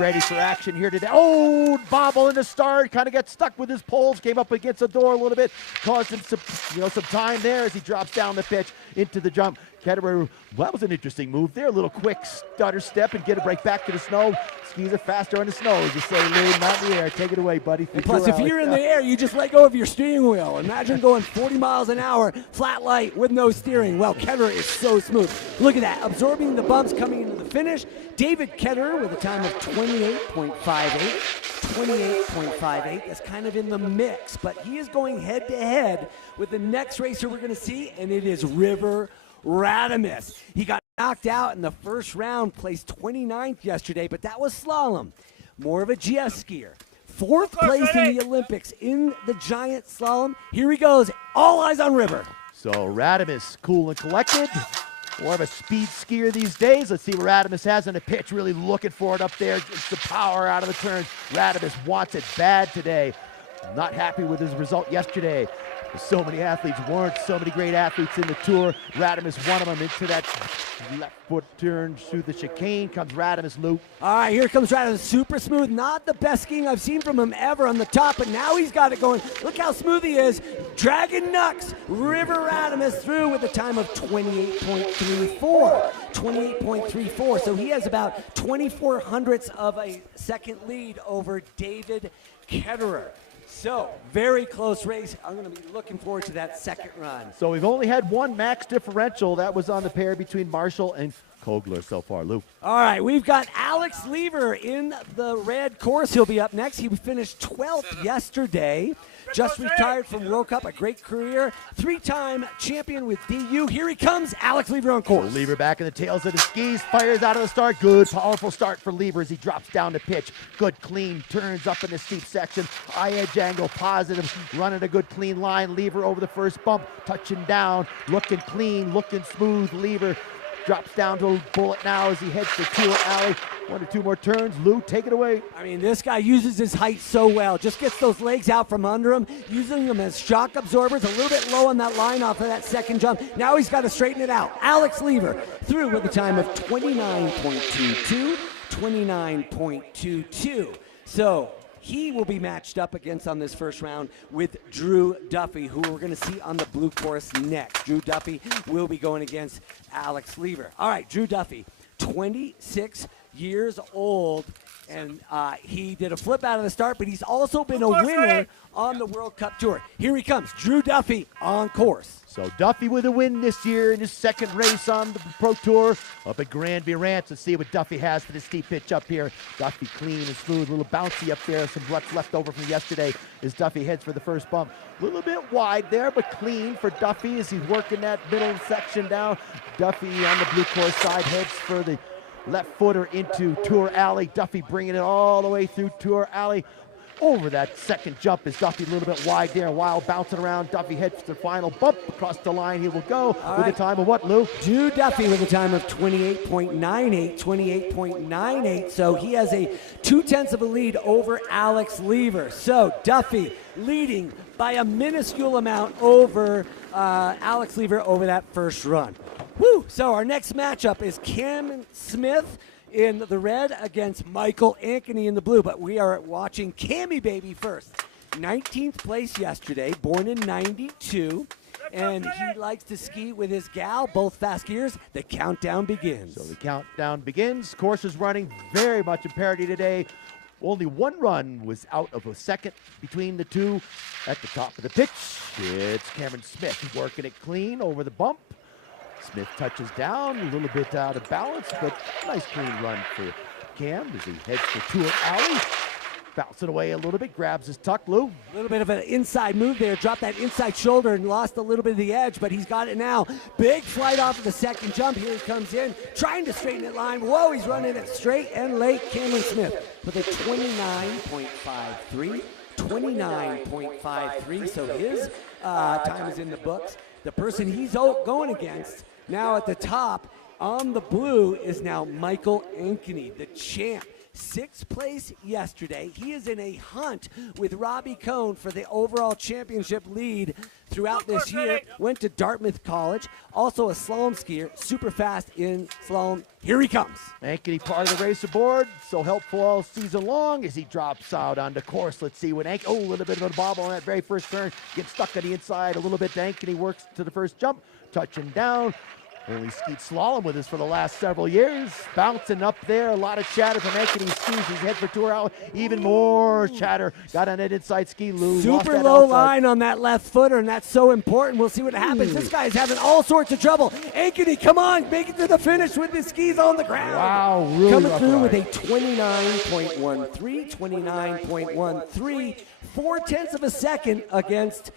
ready for action here today. Oh, bobble in the start, kind of got stuck with his poles, came up against the door a little bit, caused him some time there as he drops down the pitch into the jump. Ketterer, well, that was an interesting move there. A little quick stutter step and get it right back to the snow. Skis are faster on the snow. As you say, Lou, not in the air. Take it away, buddy. And plus, if you're in the air, you just let go of your steering wheel. Imagine going 40 miles an hour, flat light, with no steering. Well, Ketterer is so smooth. Look at that, absorbing the bumps coming into the finish. David Ketterer with a time of 28.58. 28.58. That's kind of in the mix, but he is going head-to-head with the next racer we're going to see, and it is River Radamus. He got knocked out in the first round, placed 29th yesterday, but that was slalom. More of a GS skier. Fourth place in the Olympics in the giant slalom. Here he goes. All eyes on River. So Radamus, cool and collected. More of a speed skier these days. Let's see what Radamus has on the pitch. Really looking for it up there. Gets the power out of the turns. Radamus wants it bad today. Not happy with his result yesterday. So many athletes weren't. So many great athletes in the Tour. Radamus, one of them, into that left foot turn through the chicane. Comes Radamus, Luke. All right, here comes Radamus. Super smooth. Not the best skiing I've seen from him ever on the top, but now he's got it going. Look how smooth he is. Dragon Knucks. River Radamus through with a time of 28.34. 28.34. So he has about 24 hundredths of a second lead over David Ketterer. So, very close race. I'm going to be looking forward to that second run. So we've only had one max differential. That was on the pair between Marshall and Kogler so far, Luke. All right, we've got Alex Lever in the red course. He'll be up next. He finished 12th yesterday. Just retired from World Cup, a great career. Three-time champion with DU. Here he comes, Alex Lever on course. Lever back in the tails of the skis, fires out of the start. Good, powerful start for Lever as he drops down the pitch. Good, clean, turns up in the steep section. High edge angle, positive, running a good clean line. Lever over the first bump, touching down, looking clean, looking smooth. Lever drops down to a bullet now as he heads to Tour Alley. One or two more turns. Lou, take it away. I mean, this guy uses his height so well. Just gets those legs out from under him, using them as shock absorbers. A little bit low on that line off of that second jump. Now he's got to straighten it out. Alex Lever through with a time of 29.22. 29.22. So he will be matched up against on this first round with Drew Duffy, who we're going to see on the blue course next. Drew Duffy will be going against Alex Lever. All right, Drew Duffy, 26 years old, and he did a flip out of the start, but he's also been a winner on the World Cup Tour. Here he comes, Drew Duffy on course. So Duffy with a win this year in his second race on the Pro Tour up at Grand Virance. Let's see what Duffy has for the steep pitch up here. Duffy clean and smooth, a little bouncy up there. Some ruts left over from yesterday as Duffy heads for the first bump. A little bit wide there, but clean for Duffy as he's working that middle section down. Duffy on the blue course side heads for the left footer into Tour Alley. Duffy bringing it all the way through Tour Alley. Over that second jump is Duffy a little bit wide there. Wild bouncing around. Duffy heads for the final bump. Across the line he will go with a time of what, Lou? Drew Duffy with a time of 28.98, 28.98. So he has a 0.2 of a lead over Alex Lever. So Duffy leading by a minuscule amount over Alex Lever over that first run. Woo! So our next matchup is Cameron Smith in the red against Michael Ankeny in the blue. But we are watching Cammy Baby first. 19th place yesterday, born in 92. And he likes to ski with his gal, both fast skiers. The countdown begins. So the countdown begins. Course is running very much in parity today. Only one run was out of a second between the two. At the top of the pitch, it's Cameron Smith working it clean over the bump. Smith touches down, a little bit out of balance, but nice clean run for Cam as he heads for Tour Alley. Bouncing away a little bit, grabs his tuck, Lou. A little bit of an inside move there, dropped that inside shoulder and lost a little bit of the edge, but he's got it now. Big flight off of the second jump. Here he comes in, trying to straighten it line. Whoa, he's running it straight and late. Cameron Smith with a 29.53. 29.53, so his time is in the books. The person he's going against now at the top on the blue is now Michael Ankeny, the champ. 6th place yesterday. He is in a hunt with Robbie Cohn for the overall championship lead throughout this year. Went to Dartmouth College. Also a slalom skier, super fast in slalom. Here he comes. Ankeny part of the race aboard. So helpful all season long as he drops out on the course. Let's see what Ankeny, a little bit of a bobble on that very first turn. Gets stuck on the inside a little bit. Ankeny works to the first jump, touching down. Only skied slalom with us for the last several years. Bouncing up there, a lot of chatter from Ankeny skis. He's head for Tour Alley. Even more chatter. Got on that inside ski, Lou. Super low line on that left footer, and that's so important. We'll see what happens. This guy's having all sorts of trouble. Ankeny, come on, make it to the finish with his skis on the ground. Wow, really coming through with a 29.13, 29.13, 0.4 of a second against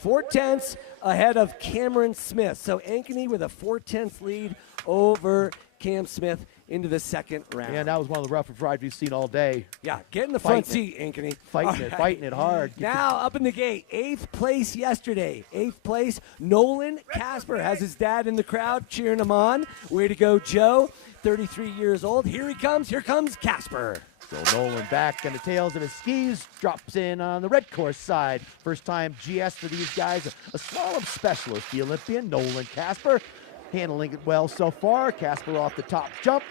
0.4 ahead of Cameron Smith. So Ankeny with a 0.4 lead over Cam Smith into the second round. Yeah, that was one of the roughest rides we've seen all day. Yeah, get in the front seat, Ankeny. Fighting it hard. Now up in the gate, 8th place yesterday. 8th place, Nolan Casper has his dad in the crowd cheering him on. Way to go, Joe. 33 years old. Here he comes. Here comes Casper. So Nolan back on the tails of his skis, drops in on the red course side. First time GS for these guys, a slalom specialist, the Olympian Nolan Casper. Handling it well so far. Casper off the top jump,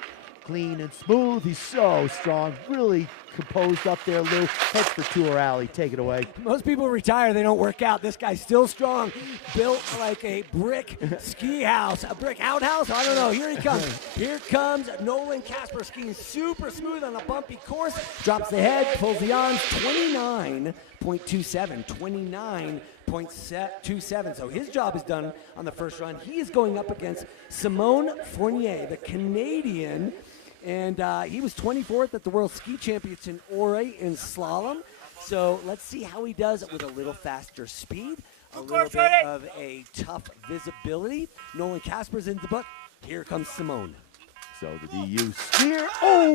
clean and smooth. He's so strong, really composed up there, Lou. Heads for Tour Alley, take it away. Most people retire, they don't work out. This guy's still strong, built like a brick ski house, a brick outhouse, I don't know. Here he comes. Here comes Nolan Casper skiing super smooth on a bumpy course. Drops the head, pulls the arms, 29.27, 29.27. So his job is done on the first run. He is going up against Simone Fournier, the Canadian. And he was 24th at the World Ski Championships in Ore in slalom. So let's see how he does with a little faster speed, a little bit of a tough visibility. Nolan Casper's in the book. Here comes Simone. So the DU skier,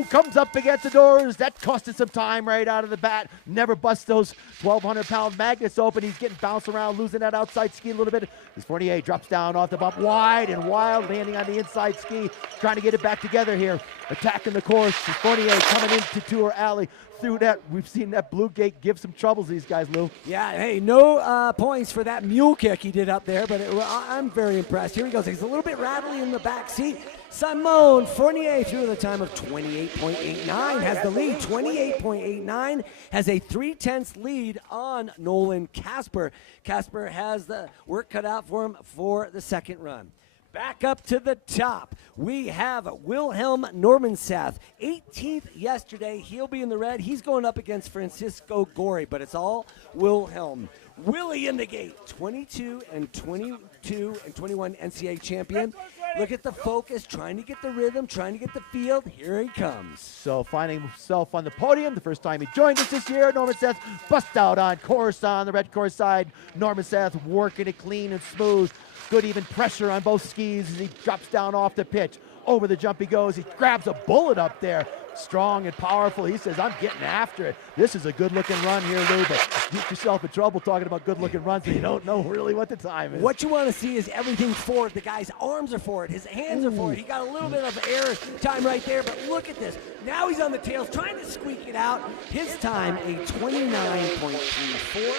comes up against the doors. That costed some time right out of the bat. Never bust those 1,200-pound magnets open. He's getting bounced around, losing that outside ski a little bit. As Fournier drops down off the bump, wide and wild, landing on the inside ski, trying to get it back together here. Attacking the course. Fournier coming into Tour Alley. Through that, we've seen that blue gate give some troubles to these guys, Lou. Yeah, hey, no points for that mule kick he did up there, but I'm very impressed. Here he goes. He's a little bit rattly in the back seat. Simone Fournier through the time of 28.89 has the lead. 28.89 has a 0.3 lead on Nolan Casper. Casper has the work cut out for him for the second run. Back up to the top, we have Wilhelm Normansath, 18th yesterday. He'll be in the red. He's going up against Francisco Gori, but it's all Wilhelm. Willie in the gate, 22 and 21 NCAA champion. Look at the focus, trying to get the rhythm, trying to get the field. Here he comes. So finding himself on the podium, the first time he joined us this year, Norman Seth bust out on course on the red course side. Norman Seth working it clean and smooth. Good even pressure on both skis as he drops down off the pitch. Over the jump he goes. He grabs a bullet up there. Strong and powerful. He says, I'm getting after it. This is a good-looking run here, Lou, but get yourself in trouble talking about good-looking runs and you don't know really what the time is. What you want to see is everything forward. The guy's arms are forward. His hands are forward. He got a little bit of air time right there, but look at this. Now he's on the tails trying to squeak it out. His time, a 29.34.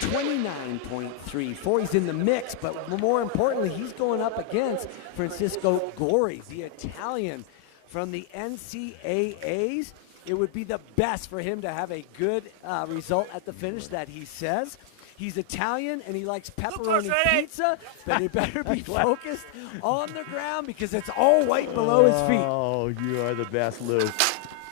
29.34. He's in the mix, but more importantly, he's going up against Francisco Gori, the Italian from the NCAAs. It would be the best for him to have a good result at the finish, that he says. He's Italian and he likes pepperoni pizza, but he better be focused on the ground because it's all white below his feet. Oh, you are the best, Lou.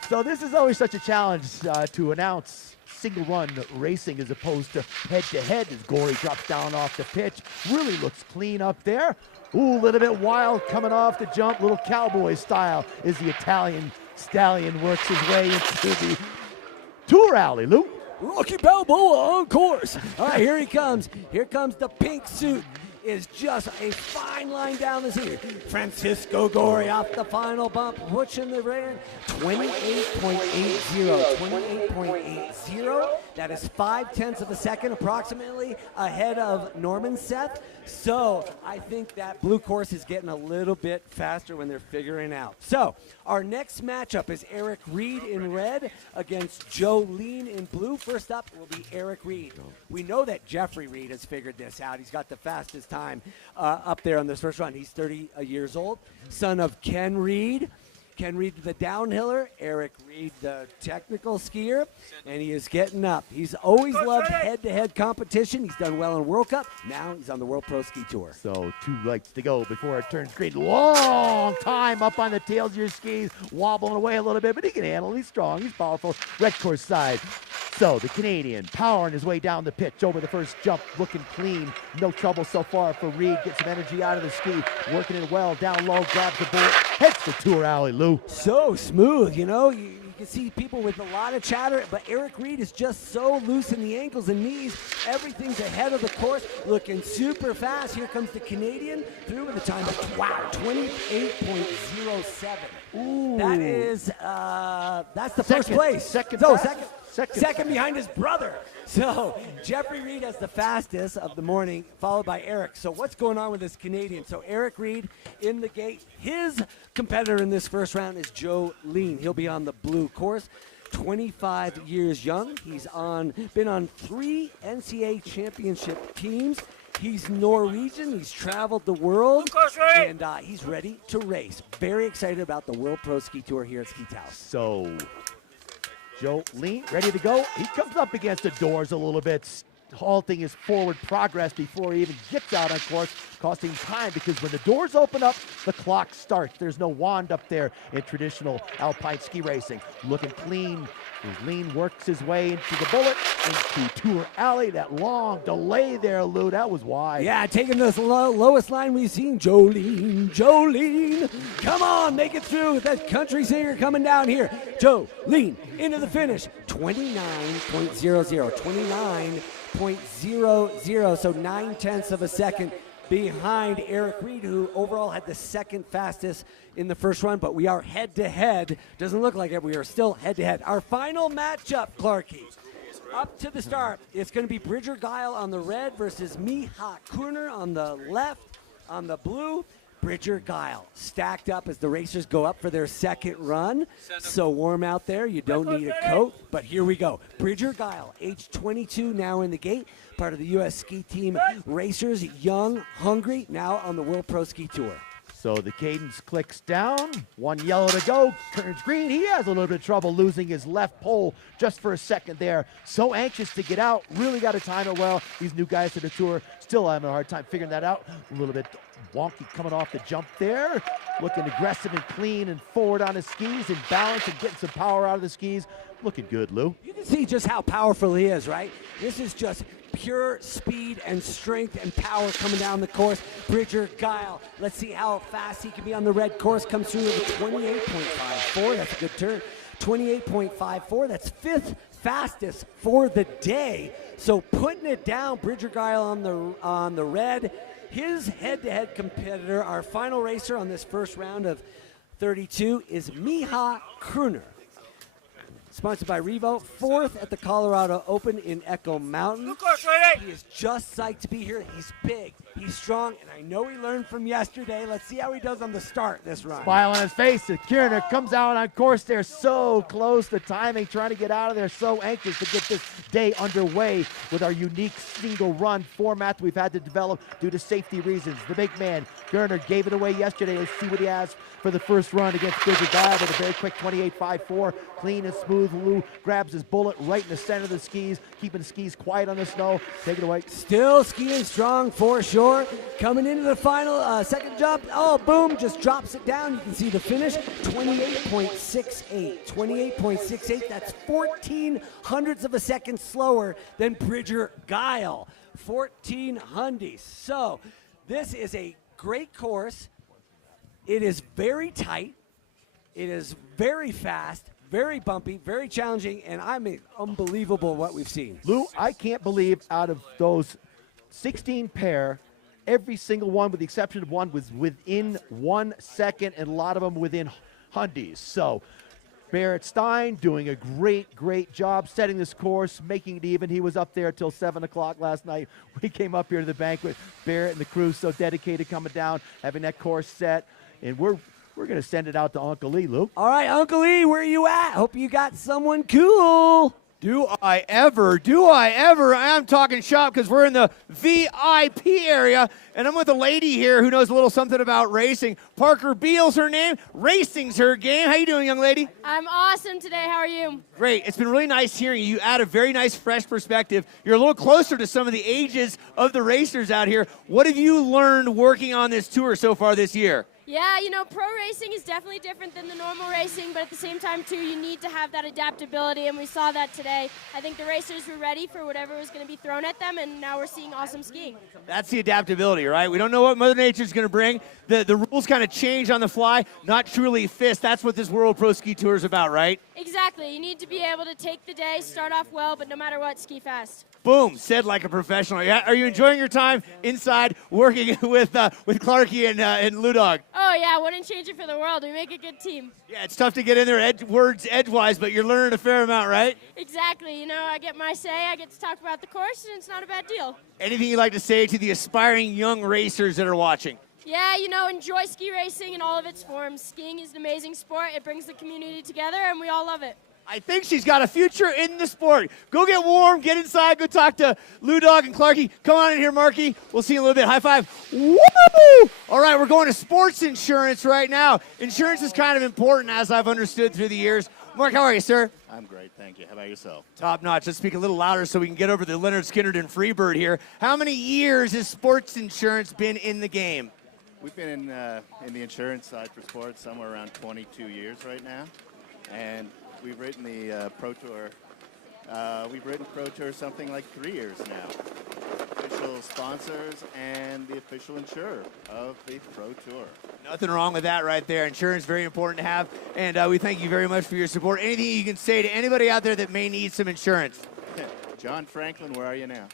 So this is always such a challenge to announce single run racing as opposed to head-to-head as Gori drops down off the pitch. Really looks clean up there. Ooh, a little bit wild coming off the jump, little cowboy style as the Italian stallion works his way into the tour alley, Lou. Rocky Balboa on course. All right, here he comes. Here comes the pink suit. Is just a fine line down the street. Francisco Gori off the final bump, pushing the ran 28.80. 28.80. That is 0.5 of a second, approximately ahead of Norman Seth. So I think that blue course is getting a little bit faster when they're figuring out. So our next matchup is Eric Reed in red against Joe Lean in blue. First up will be Eric Reed. We know that Jeffrey Reed has figured this out. He's got the fastest time up there on this first run. He's 30 years old, son of Ken Reed. Ken Reed, the downhiller, Eric Reed, the technical skier, and he is getting up. He's always loved head-to-head competition. He's done well in World Cup. Now he's on the World Pro Ski Tour. So 2 legs to go before it turns green. Long time up on the tails of your skis, wobbling away a little bit, but he can handle it. He's strong. He's powerful. Red course side. So the Canadian powering his way down the pitch over the first jump, looking clean. No trouble so far for Reed. Gets some energy out of the ski, working it well. Down low, grabs the bullet, heads to tour alley, Lou. So smooth, you know. You can see people with a lot of chatter, but Eric Reed is just so loose in the ankles and knees. Everything's ahead of the course, looking super fast. Here comes the Canadian through with a time of, wow, 28.07. Ooh. That is, that's the first place. Second behind his brother. So Jeffrey Reed has the fastest of the morning, followed by Eric. So what's going on with this Canadian? So Eric Reed in the gate. His competitor in this first round is Joe Lean. He'll be on the blue course. 25 years young. He's been on 3 NCAA championship teams. He's Norwegian. He's traveled the world, and he's ready to race. Very excited about the World Pro Ski Tour here at Ski Taos. So Joe Lean, ready to go. He comes up against the doors a little bit, halting his forward progress before he even gets out on course, costing time because when the doors open up, the clock starts. There's no wand up there in traditional alpine ski racing. Looking clean. Lean works his way into the bullet, into tour alley. That long delay there, Lou, that was wide. Yeah, taking this lowest line we've seen. Joe Lean, Joe Lean. Come on, make it through. That country singer coming down here. Joe Lean into the finish. 29.00. 29.00. So 0.9 of a second behind Eric Reed, who overall had the second fastest in the first run, but we are head-to-head. Doesn't look like it. We are still head-to-head. Our final matchup, Clarkie, up to the start, it's going to be Bridger Guile on the red versus Miha Kuhner on the left. On the blue, Bridger Guile stacked up as the racers go up for their second run. So warm out there. You don't need a coat, but here we go. Bridger Guile, age 22, now in the gate. Part of the U.S. ski team racers, young, hungry, now on the World Pro Ski Tour. So the cadence clicks down, 1 yellow to go, turns green. He has a little bit of trouble losing his left pole just for a second there. So anxious to get out, really got to time it well. These new guys to the tour still having a hard time figuring that out. A little bit wonky coming off the jump there. Looking aggressive and clean and forward on his skis and balance and getting some power out of the skis. Looking good, Lou. You can see just how powerful he is, right? This is just pure speed and strength and power coming down the course. Bridger Guile, let's see how fast he can be on the red course. Comes through with a 28.54. That's a good turn. 28.54. That's 5th fastest for the day. So putting it down, Bridger Guile on the red. His head-to-head competitor, our final racer on this first round of 32, is Miha Kruner. Sponsored by Revo, 4th at the Colorado Open in Echo Mountain. He is just psyched to be here. He's big, he's strong, and I know he learned from yesterday. Let's see how he does on the start this run. Smile on his face. Kierner comes out on course. They're so close. The timing, trying to get out of there. So anxious to get this day underway with our unique single run format we've had to develop due to safety reasons. The big man, Kierner, gave it away yesterday. Let's see what he has for the first run against Bridger Guile with a very quick 28.54. Clean and smooth. Lou grabs his bullet right in the center of the skis, keeping the skis quiet on the snow. Take it away. Still skiing strong for sure. Coming into the final second jump. Oh, boom, just drops it down. You can see the finish, 28.68. 28.68, that's 14 hundredths of a second slower than Bridger Guile. 14 hundies. So this is a great course. It is very tight. It is very fast, very bumpy, very challenging, and I mean, unbelievable what we've seen. Lou, I can't believe out of those 16 pair, every single one, with the exception of one, was within 1 second, and a lot of them within hundies. So Barrett Stein doing a great job setting this course, making it even. He was up there till 7 o'clock last night. We came up here to the banquet. Barrett and the crew so dedicated coming down, having that course set, and we're going to send it out to Uncle Lee, Luke. All right, Uncle Lee, where are you at? Hope you got someone cool. Do I ever? I'm talking shop because we're in the VIP area, and I'm with a lady here who knows a little something about racing. Parker Beal's her name. Racing's her game. How you doing, young lady? I'm awesome today. How are you? Great. It's been really nice hearing you. You add a very nice, fresh perspective. You're a little closer to some of the ages of the racers out here. What have you learned working on this tour so far this year? Yeah, you know, pro racing is definitely different than the normal racing, but at the same time, too, you need to have that adaptability, and we saw that today. I think the racers were ready for whatever was going to be thrown at them, and now we're seeing awesome skiing. That's the adaptability, right? We don't know what Mother Nature's going to bring. The rules kind of change on the fly, not truly fist. That's what this World Pro Ski Tour is about, right? Exactly. You need to be able to take the day, start off well, but no matter what, ski fast. Boom, said like a professional. Yeah, are you enjoying your time inside working with Clarky and Ludog? Oh, yeah, wouldn't change it for the world. We make a good team. Yeah, it's tough to get in there edgewise, but you're learning a fair amount, right? Exactly. You know, I get my say, I get to talk about the course, and it's not a bad deal. Anything you'd like to say to the aspiring young racers that are watching? Yeah, you know, enjoy ski racing in all of its forms. Skiing is an amazing sport. It brings the community together, and we all love it. I think she's got a future in the sport. Go get warm, get inside, go talk to Lou Dog and Clarky. Come on in here, Marky. We'll see you in a little bit. High five. Woo! All right, we're going to sports insurance right now. Insurance is kind of important, as I've understood through the years. Mark, how are you, sir? I'm great, thank you. How about yourself? Top notch. Let's speak a little louder so we can get over to Leonard Skinner and Freebird here. How many years has sports insurance been in the game? We've been in the insurance side for sports somewhere around 22 years right now. And we've written the Pro Tour. We've written Pro Tour something like 3 years now. Official sponsors and the official insurer of the Pro Tour. Nothing wrong with that right there. Insurance is very important to have, and we thank you very much for your support. Anything you can say to anybody out there that may need some insurance? John Franklin, where are you now?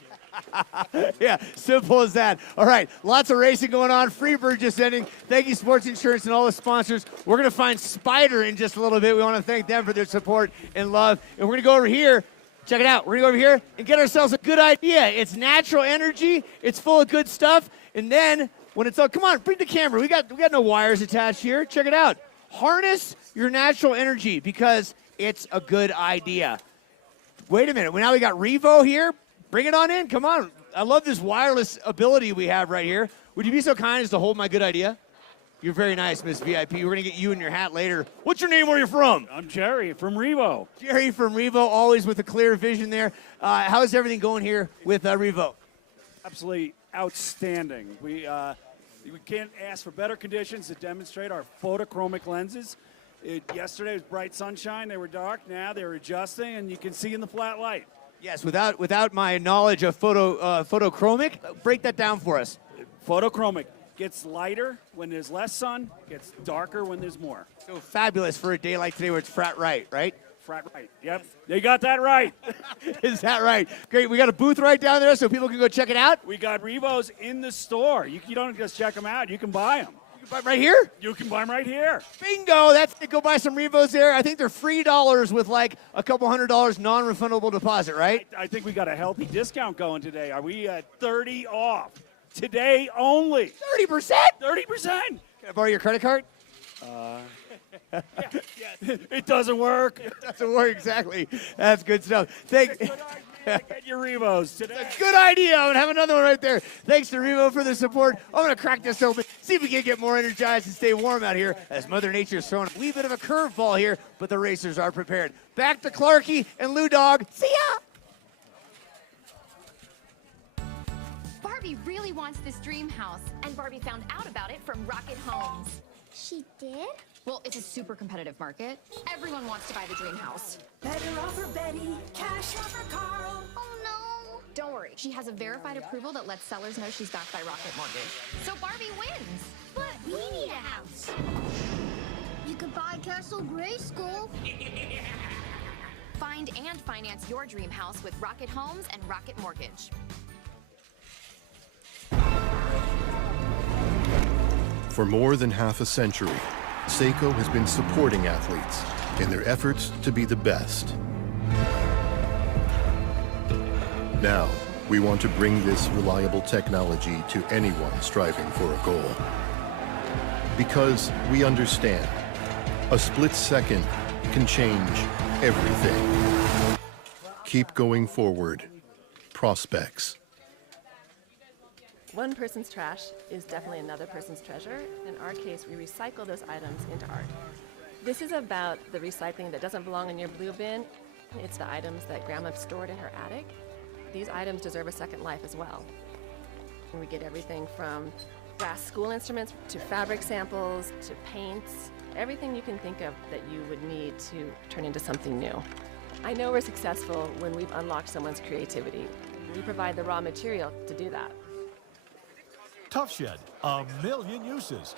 Yeah, simple as that. All right, lots of racing going on. Freebird just ending. Thank you, Sports Insurance, and all the sponsors. We're going to find Spider in just a little bit. We want to thank them for their support and love. And we're going to go over here. Check it out. We're going to go over here and get ourselves a good idea. It's natural energy. It's full of good stuff. And then when it's all, come on, bring the camera. We got no wires attached here. Check it out. Harness your natural energy because it's a good idea. Wait a minute. Now we got Revo here. Bring it on in. Come on. I love this wireless ability we have right here. Would you be so kind as to hold my good idea? You're very nice, Miss VIP. We're going to get you in your hat later. What's your name? Where are you from? I'm Jerry from Revo. Jerry from Revo, always with a clear vision there. How's everything going here with Revo? Absolutely outstanding. We can't ask for better conditions to demonstrate our photochromic lenses. Yesterday was bright sunshine. They were dark. Now they're adjusting, and you can see in the flat light. Yes, without my knowledge of photochromic, break that down for us. Photochromic gets lighter when there's less sun, gets darker when there's more. So fabulous for a day like today where it's frat right? Frat right, yep. They got that right. Is that right? Great, we got a booth right down there so people can go check it out? We got Revos in the store. You don't just check them out, you can buy them. You can buy them right here? You can buy them right here. Bingo, that's it. Go buy some Revos there. I think they're free dollars with like a couple $100 non-refundable deposit, right? I think we got a healthy discount going today. Are we at 30 off? Today only. 30%? 30%. Can I borrow your credit card? It doesn't work. It doesn't work, exactly. That's good stuff. Thanks. Get your Revos today. That's a good idea. I'm going to have another one right there. Thanks to Revo for the support. I'm going to crack this open, see if we can get more energized and stay warm out here as Mother Nature's throwing a wee bit of a curveball here, but the racers are prepared. Back to Clarky and Lou Dog. See ya! Barbie really wants this dream house, and Barbie found out about it from Rocket Homes. She did? Well, it's a super competitive market. Everyone wants to buy the dream house. Better offer Betty, cash offer Carl. Oh no! Don't worry, she has a verified approval that lets sellers know she's backed by Rocket Mortgage. So Barbie wins! But we need a house. You could buy Castle Grayskull. Find and finance your dream house with Rocket Homes and Rocket Mortgage. For more than half a century, Seiko has been supporting athletes in their efforts to be the best. Now, we want to bring this reliable technology to anyone striving for a goal. Because we understand, a split second can change everything. Keep going forward. Prospects. One person's trash is definitely another person's treasure. In our case, we recycle those items into art. This is about the recycling that doesn't belong in your blue bin. It's the items that Grandma stored in her attic. These items deserve a second life as well. And we get everything from brass school instruments to fabric samples to paints, everything you can think of that you would need to turn into something new. I know we're successful when we've unlocked someone's creativity. We provide the raw material to do that. Tough Shed, a million uses.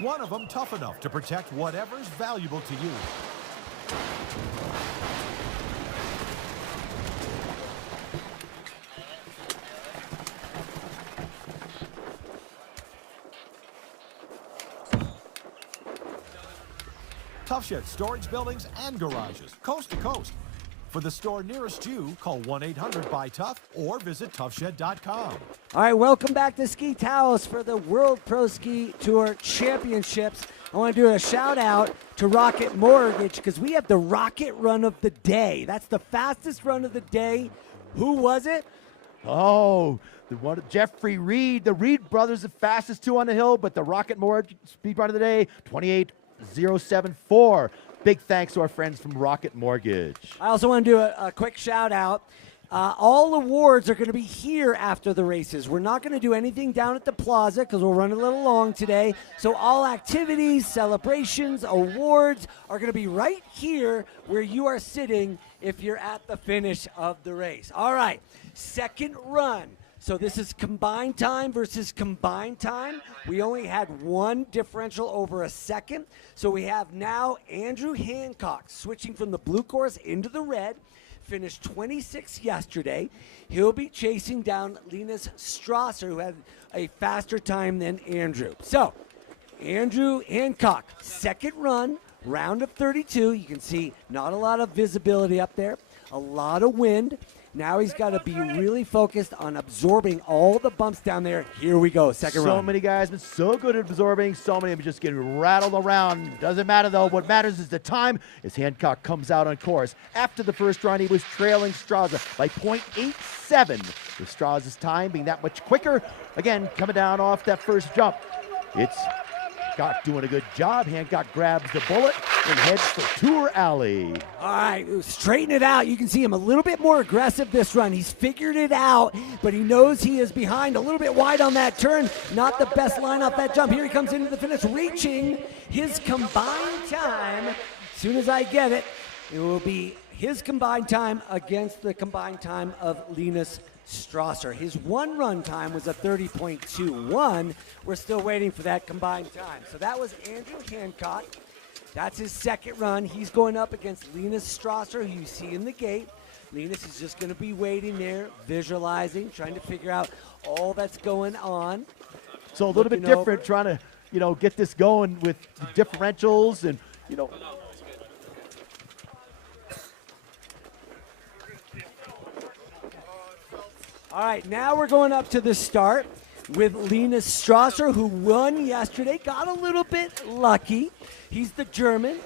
One of them tough enough to protect whatever's valuable to you. Tough Shed storage buildings and garages, coast to coast. For the store nearest you, call 1-800-BUY-TOUGH or visit toughshed.com. All right, welcome back to Ski Taos for the World Pro Ski Tour Championships. I want to do a shout out to Rocket Mortgage because we have the Rocket Run of the Day. That's the fastest run of the day. Who was it? Oh, the one, Jeffrey Reed. The Reed brothers, the fastest two on the hill, but the Rocket Mortgage speed run of the day, 28.074. Big thanks to our friends from Rocket Mortgage. I also want to do a quick shout out. All awards are going to be here after the races. We're not going to do anything down at the plaza because we'll run a little long today. So all activities, celebrations, awards are going to be right here where you are sitting if you're at the finish of the race. All right, second run. So this is combined time versus combined time. We only had one differential over a second. So we have now Andrew Hancock switching from the blue course into the red. Finished 26th yesterday. He'll be chasing down Linus Strasser, who had a faster time than Andrew. So Andrew Hancock, second run, round of 32. You can see not a lot of visibility up there, a lot of wind. Now he's got to be really focused on absorbing all the bumps down there. Here we go, second run. So many guys been so good at absorbing. So many of them just getting rattled around. Doesn't matter, though. What matters is the time as Hancock comes out on course. After the first run, he was trailing Strasser by 0.87. With Strasser's time being that much quicker. Again, coming down off that first jump. It's Hancock doing a good job. Hancock grabs the bullet and heads for Tour Alley. All right, straighten it out. You can see him a little bit more aggressive this run. He's figured it out, but he knows he is behind a little bit wide on that turn. Not the best line off that jump. Here he comes into the finish, reaching his combined time. As soon as I get it, it will be his combined time against the combined time of Linus Strasser. His one run time was a 30.21. We're still waiting for that combined time. So that was Andrew Hancock. That's his second run. He's going up against Linus Strasser, who you see in the gate. Linus is just going to be waiting there, visualizing, trying to figure out all that's going on. So a little bit different, trying to, get this going with the differentials and, All right, now we're going up to the start with Linus Strasser, who won yesterday, got a little bit lucky. He's the German,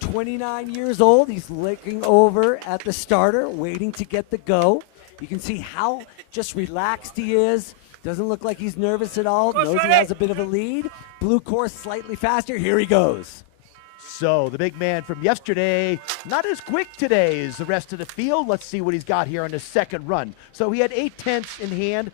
29 years old. He's looking over at the starter, waiting to get the go. You can see how just relaxed he is. Doesn't look like he's nervous at all. Knows he has a bit of a lead. Blue course slightly faster. Here he goes. So the big man from yesterday, not as quick today as the rest of the field. Let's see what he's got here on his second run. So he had 8/10 in hand.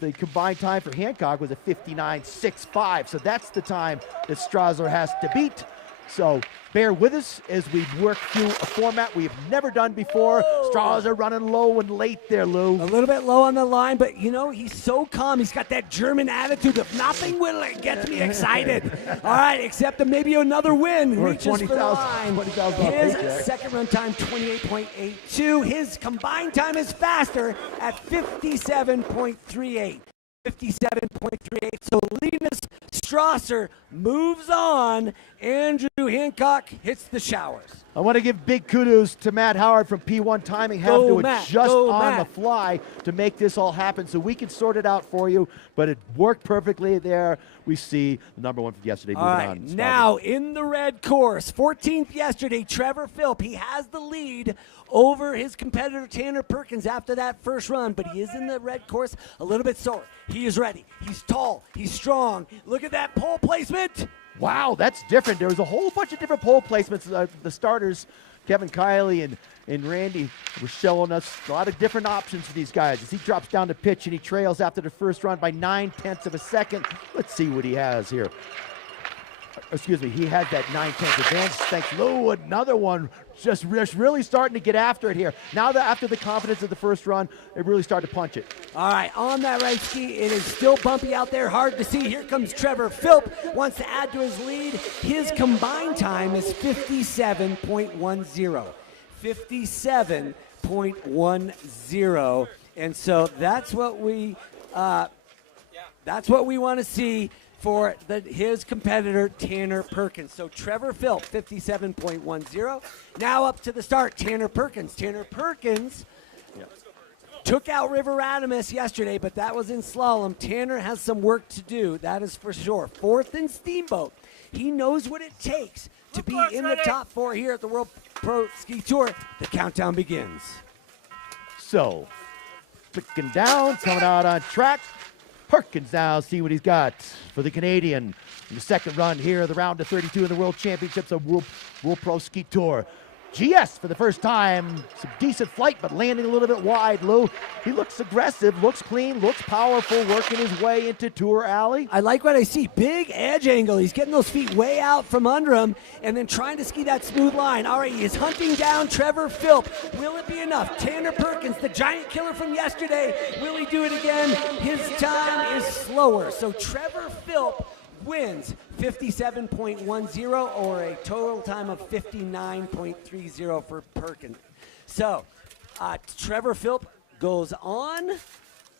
The combined time for Hancock was a 59.65. So that's the time that Strasser has to beat. So bear with us as we work through a format we have never done before. Strasser running low and late there, Lou. A little bit low on the line, but he's so calm. He's got that German attitude of nothing will get me excited. All right, except that maybe another win reaches for the line. His second run time, 28.82. His combined time is faster at 57.38. 57.38. So Linus Strasser moves on. Andrew Hancock hits the showers. I want to give big kudos to Matt Howard from P1 Timing, having to adjust on the fly to make this all happen so we can sort it out for you, but it worked perfectly there. We see the number one from yesterday moving on. Now in the red course, 14th yesterday, Trevor Philp. He has the lead over his competitor Tanner Perkins after that first run, but he is in the red course a little bit slower. He is ready. He's tall. He's strong. Look at that pole placement. Wow, that's different. There was a whole bunch of different pole placements. The starters, Kevin Kiley and Randy, were showing us a lot of different options for these guys. As he drops down to pitch and he trails after the first run by 9/10 of a second. Let's see what he has here. Excuse me, he had that 9/10 advance. Thanks, Lou. Another one just really starting to get after it here. Now that after the confidence of the first run, they really start to punch it. All right, on that right ski, it is still bumpy out there, hard to see. Here comes Trevor Philp, wants to add to his lead. His combined time is 57.10. 57.10. And so that's what we want to see for his competitor, Tanner Perkins. So Trevor Philp, 57.10. Now up to the start, Tanner Perkins. Tanner Perkins took out River Radamus yesterday, but that was in slalom. Tanner has some work to do, that is for sure. Fourth in Steamboat. He knows what it takes to be in the top four here at the World Pro Ski Tour. The countdown begins. So, clicking down, coming out on track. Perkins now, see what he's got for the Canadian in the second run here, the round of 32 in the World Championships of World Pro Ski Tour. GS for the first time, some decent flight, but landing a little bit wide, Lou. He looks aggressive, looks clean, looks powerful, working his way into Tour Alley. I like what I see. Big edge angle. He's getting those feet way out from under him and then trying to ski that smooth line. All right, he is hunting down Trevor Philp. Will it be enough? Tanner Perkins, the giant killer from yesterday. Will he do it again? His time is slower. So Trevor Philp wins 57.10 or a total time of 59.30 for Perkins. So Trevor Philp goes on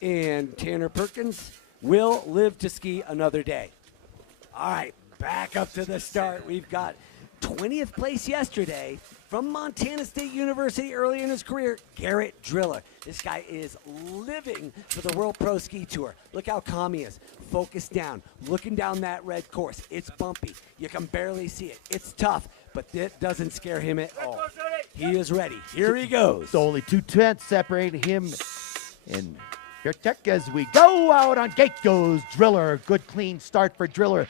and Tanner Perkins will live to ski another day. All right, back up to the start. We've got 20th place yesterday from Montana State University early in his career, Garrett Driller. This guy is living for the World Pro Ski Tour. Look how calm he is. Focused down, looking down that red course. It's bumpy. You can barely see it. It's tough, but that doesn't scare him at all. He is ready. Here he goes. So only 2/10 separating him and Tech as we go out on gate goes Driller. Good clean start for Driller.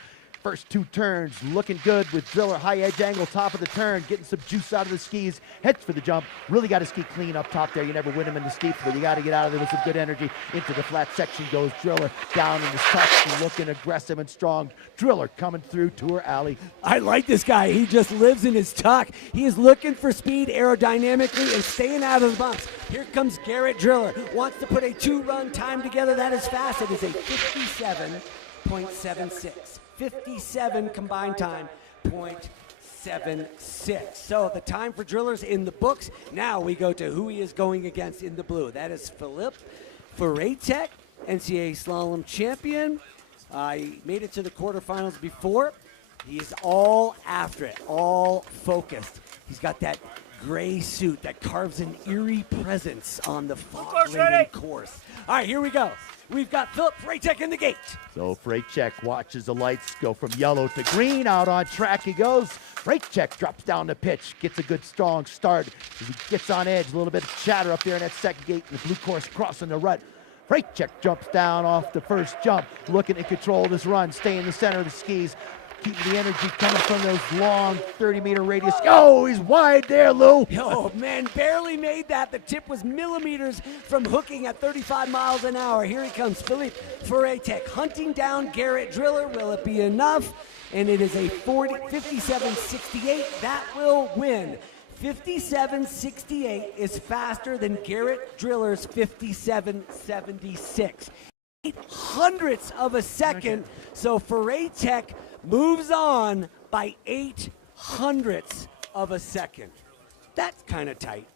First 2 turns, looking good with Driller, high edge angle, top of the turn, getting some juice out of the skis, heads for the jump. Really got to ski clean up top there. You never win them in the steeps, but you got to get out of there with some good energy. Into the flat section goes Driller, down in his tuck, looking aggressive and strong. Driller coming through Tour Alley. I like this guy. He just lives in his tuck. He is looking for speed aerodynamically and staying out of the bumps. Here comes Garrett Driller. Wants to put a 2-run time together. That is fast. It is a 57.76. 57 combined time, .76. So the time for Drillers in the books. Now we go to who he is going against in the blue. That is Filip Faratek, NCAA Slalom champion. He made it to the quarterfinals before. He is all after it, all focused. He's got that gray suit that carves an eerie presence on the fog-laden course. All right, here we go. We've got Filip Faratek in the gate. So Faratek watches the lights go from yellow to green. Out on track he goes. Faratek drops down the pitch, gets a good strong start. As he gets on edge, a little bit of chatter up there in that second gate, and the blue course crossing the rut. Faratek jumps down off the first jump, looking in control of this run, stay in the center of the skis. Keeping the energy coming from those long 30-meter radius. Oh, he's wide there, Lou. Oh, man, barely made that. The tip was millimeters from hooking at 35 miles an hour. Here he comes, Filip Faratek hunting down Garrett Driller. Will it be enough? And it is a 57.68. That will win. 57.68 is faster than Garrett Driller's 57.76. 0.08 of a second. So Faratek moves on by 0.08 of a second. That's kind of tight.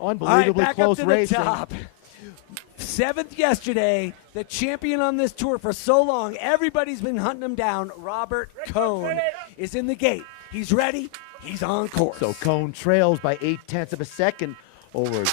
Unbelievably back close up to racing. The top. 7th yesterday, the champion on this tour for so long. Everybody's been hunting him down. Robert Cohn is in the gate. He's ready. He's on course. So Cohn trails by 0.8 of a second over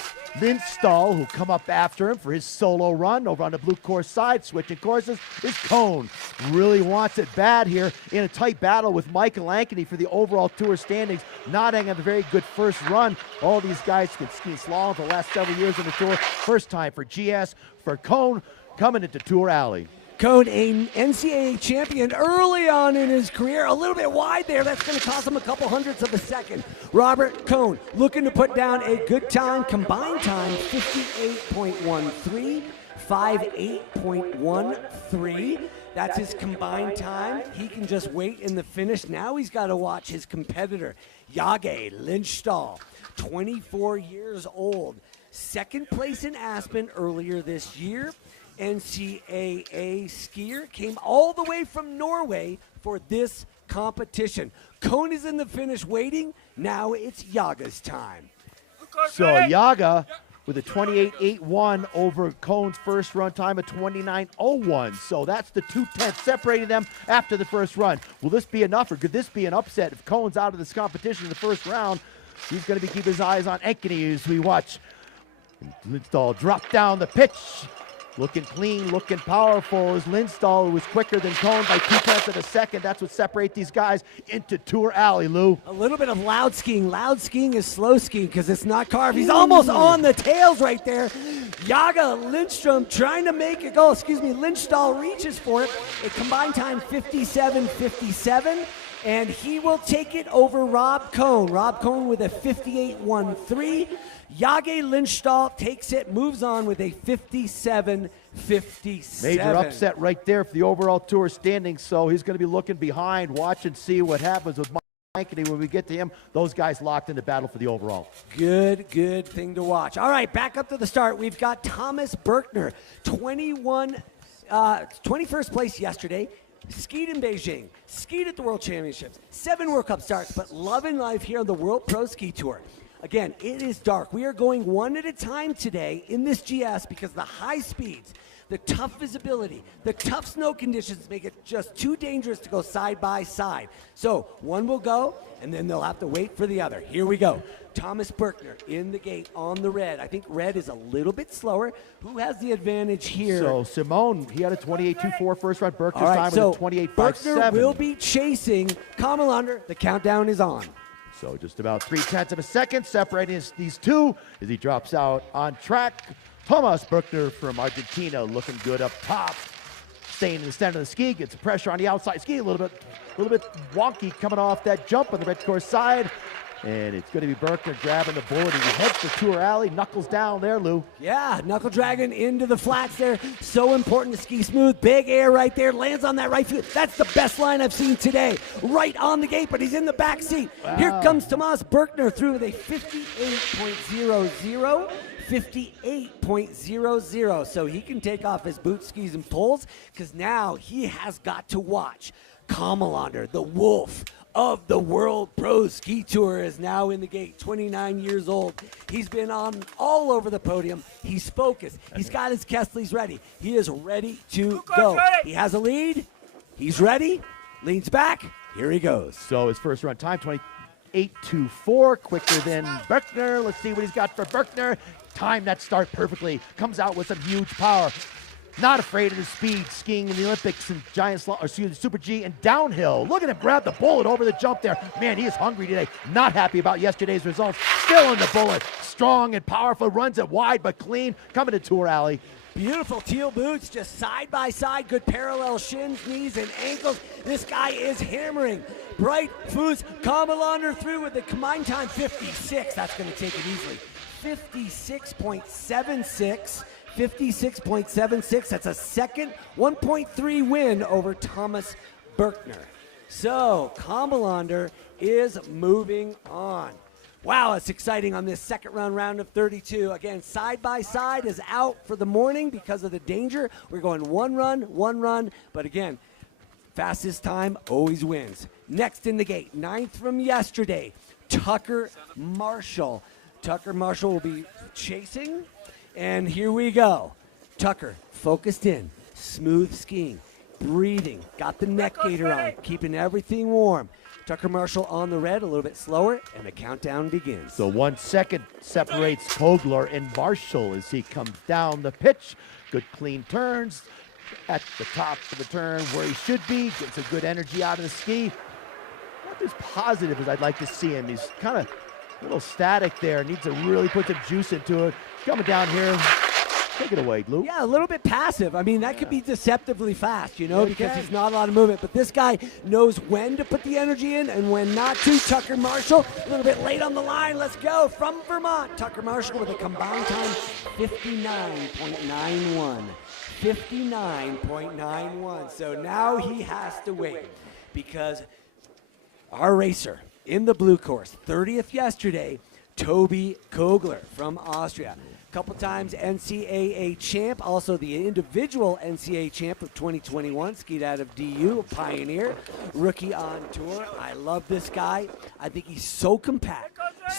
Lindstall, who come up after him for his solo run over on the blue course side. Switching courses is Cohn. Really wants it bad here in a tight battle with Michael Ankeny for the overall tour standings. Not having a very good first run. All these guys can ski slalom for the last several years in the tour. First time for GS, for Cohn coming into Tour Alley. Cohn, an NCAA champion early on in his career. A little bit wide there. That's going to cost him a couple hundredths of a second. Robert Cohn looking to put down a good time. Combined time, 58.13, 58.13. That's his combined time. He can just wait in the finish. Now he's got to watch his competitor, Jage Lindstall, 24 years old. Second place in Aspen earlier this year. NCAA skier, came all the way from Norway for this competition. Cohn is in the finish waiting. Now it's Jage's time. So Jage with a 28.81 over Cohn's first run time of 29.01. So that's the 0.2 separating them after the first run. Will this be enough, or could this be an upset? If Cohn's out of this competition in the first round, he's going to be keeping his eyes on Ankeny as we watch Lindstall drop down the pitch. Looking clean, looking powerful is Lindstall, who was quicker than Cohn by 0.2 of a second. That's what separates these guys into Tour Alley, Lou. A little bit of loud skiing. Loud skiing is slow skiing because it's not carved. He's almost on the tails right there. Jage Lindstrom trying to make it go. Lindstall reaches for it. A combined time 57.57. And he will take it over Rob Cohn. Rob Cohn with a 58.13. Jage Lindstall takes it, moves on with a 57.57. Major upset right there for the overall tour standings. So he's going to be looking behind, watch and see what happens with Ankeny when we get to him. Those guys locked in the battle for the overall. Good thing to watch. All right, back up to the start. We've got Thomas Berkner, 21st place yesterday. Skied in Beijing, skied at the World Championships, 7 World Cup starts, but loving life here on the World Pro Ski Tour. Again, it is dark. We are going one at a time today in this GS because the high speeds, the tough visibility, the tough snow conditions make it just too dangerous to go side by side. So one will go, and then they'll have to wait for the other. Here we go. Thomas Berkner in the gate on the red. I think red is a little bit slower. Who has the advantage here? So Simone, he had a 28.24 first run. Berkner's time was a 28.57. Berkner will be chasing Kamalander. The countdown is on. So just about 0.3 of a second separating these two as he drops out on track. Thomas Berkner from Argentina looking good up top. staying in the center of the ski, gets pressure on the outside ski, a little bit wonky coming off that jump on the red course side. And it's going to be Berkner grabbing the board. He heads for Tour Alley, knuckles down there, Lou. Yeah, knuckle dragging into the flats there. So important to ski smooth. Big air right there, lands on that right foot. That's the best line I've seen today. Right on the gate, but he's in the back seat. Wow. Here comes Taos Berkner through with a 58.00. 58.00. So he can take off his boot skis and poles, because now he has got to watch Kamalander, the wolf of the World Pro Ski Tour, is now in the gate, 29 years old. He's been on all over the podium. He's focused. He's got his Kessleys ready. He is ready to go. He has a lead. He's ready. Leans back. Here he goes. So his first run time, 28.24, quicker than Berkner. Let's see what he's got for Berkner. Timed that start perfectly. Comes out with some huge power. Not afraid of the speed, skiing in the Olympics and Super G and downhill. Look at him grab the bullet over the jump there. Man, he is hungry today. Not happy about yesterday's results. Still in the bullet. Strong and powerful. Runs it wide but clean. Coming to Tour Alley. Beautiful teal boots, just side by side. Good parallel shins, knees, and ankles. This guy is hammering. Bright Foos Kamalander through with the combined time 56. That's going to take it easily. 56.76. 56.76. That's a second 1.3 win over Taos Berkner. So Kamalander is moving on. Wow, it's exciting on this second round of 32. Again, side by side is out for the morning because of the danger. We're going one run. But again, fastest time always wins. Next in the gate, 9th from yesterday, Tucker Marshall. Tucker Marshall will be chasing. And here we go. Tucker, focused in, smooth skiing, breathing, got the neck gaiter on, keeping everything warm. Tucker Marshall on the red, a little bit slower, and the countdown begins. So 1 second separates Kogler and Marshall as he comes down the pitch. Good clean turns at the top of the turn where he should be. Gets a good energy out of the ski. Not as positive as I'd like to see him. He's kind of a little static there. Needs to really put some juice into it. Coming down here. Take it away, Luke. Yeah, a little bit passive. I mean, that could be deceptively fast, you know, because there's not a lot of movement. But this guy knows when to put the energy in and when not to. Tucker Marshall, a little bit late on the line. Let's go. From Vermont, Tucker Marshall with a combined time 59.91. 59.91. So now he has to wait, because our racer in the blue course, 30th yesterday, Toby Kogler from Austria. Couple times NCAA champ, also the individual NCAA champ of 2021, skied out of DU, a pioneer, rookie on tour. I love this guy. I think he's so compact,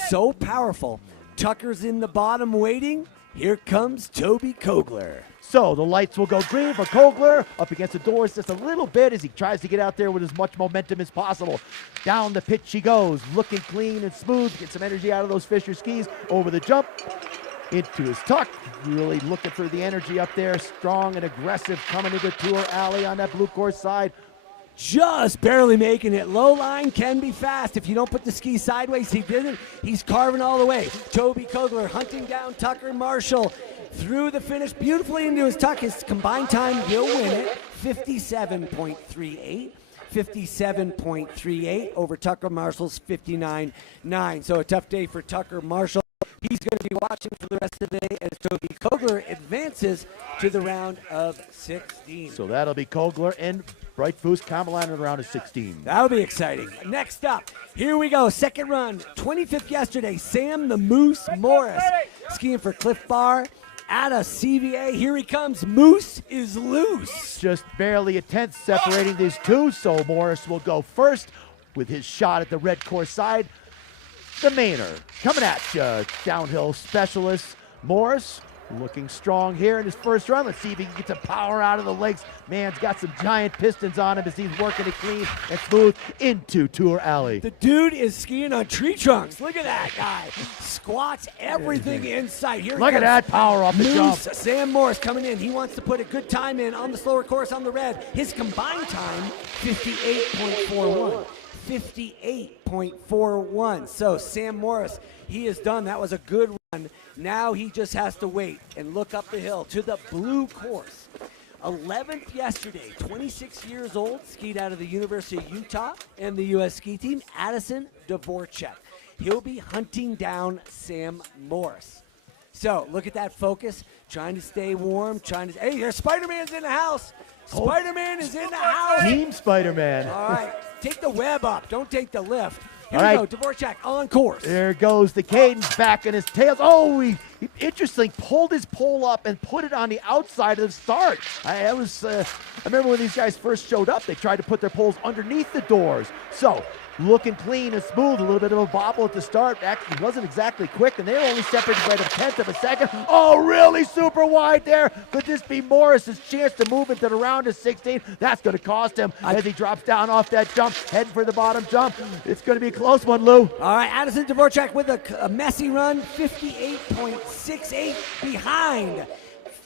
so powerful. Tucker's in the bottom waiting. Here comes Toby Kogler. So the lights will go green for Kogler, up against the doors just a little bit as he tries to get out there with as much momentum as possible. Down the pitch he goes, looking clean and smooth, get some energy out of those Fischer skis, over the jump, into his tuck, really looking for the energy up there, strong and aggressive, coming into Tour Alley on that blue course side. Just barely making it. Low line can be fast. If you don't put the ski sideways, he didn't. He's carving all the way. Toby Kogler hunting down Tucker Marshall through the finish, beautifully into his tuck. His combined time will win it, 57.38. 57.38 over Tucker Marshall's 59.9. So a tough day for Tucker Marshall. He's going to be watching for the rest of the day as Toby Kogler advances to the round of 16. So that'll be Kogler and Bright Foos Kamalander in the round of 16. That'll be exciting. Next up, here we go. Second run, 25th yesterday, Sam the Moose Morris, skiing for Cliff Bar at a CVA. Here he comes. Moose is loose. Just barely a tenth separating these two, so Morris will go first with his shot at the red course side. The Mainer coming at you, downhill specialist. Morris looking strong here in his first run. Let's see if he can get some power out of the legs. Man's got some giant pistons on him as he's working it clean and smooth into Tour Alley. The dude is skiing on tree trunks. Look at that guy. Squats everything in sight. Here Look at that power off the jump. Sam Morris coming in. He wants to put a good time in on the slower course on the red. His combined time, 58.41. 58.41. So Sam Morris, he is done. That was a good run. Now he just has to wait and look up the hill to the blue course 11th yesterday, 26 years old, skied out of the University of Utah and the U.S. ski team, Addison Dvorak. He'll be hunting down Sam Morris. So look at that focus, trying to stay warm, hey, there's Spider-Man's in the house. Spider-Man is in the house. Team Spider-Man. All right, take the web up. Don't take the lift. Here All we right. go, Dvorak on course. There goes the Caden's back in his tails. Oh, he interesting, pulled his pole up and put it on the outside of the start. I remember when these guys first showed up, they tried to put their poles underneath the doors. So, looking clean and smooth, a little bit of a bobble at the start. Actually, wasn't exactly quick, and they were only separated by a tenth of a second. Oh, really super wide there. Could this be Morris's chance to move into the round of 16? That's going to cost him as he drops down off that jump, heading for the bottom jump. It's going to be a close one, Lou. All right, Addison Dvorak with a messy run, 58.68 behind.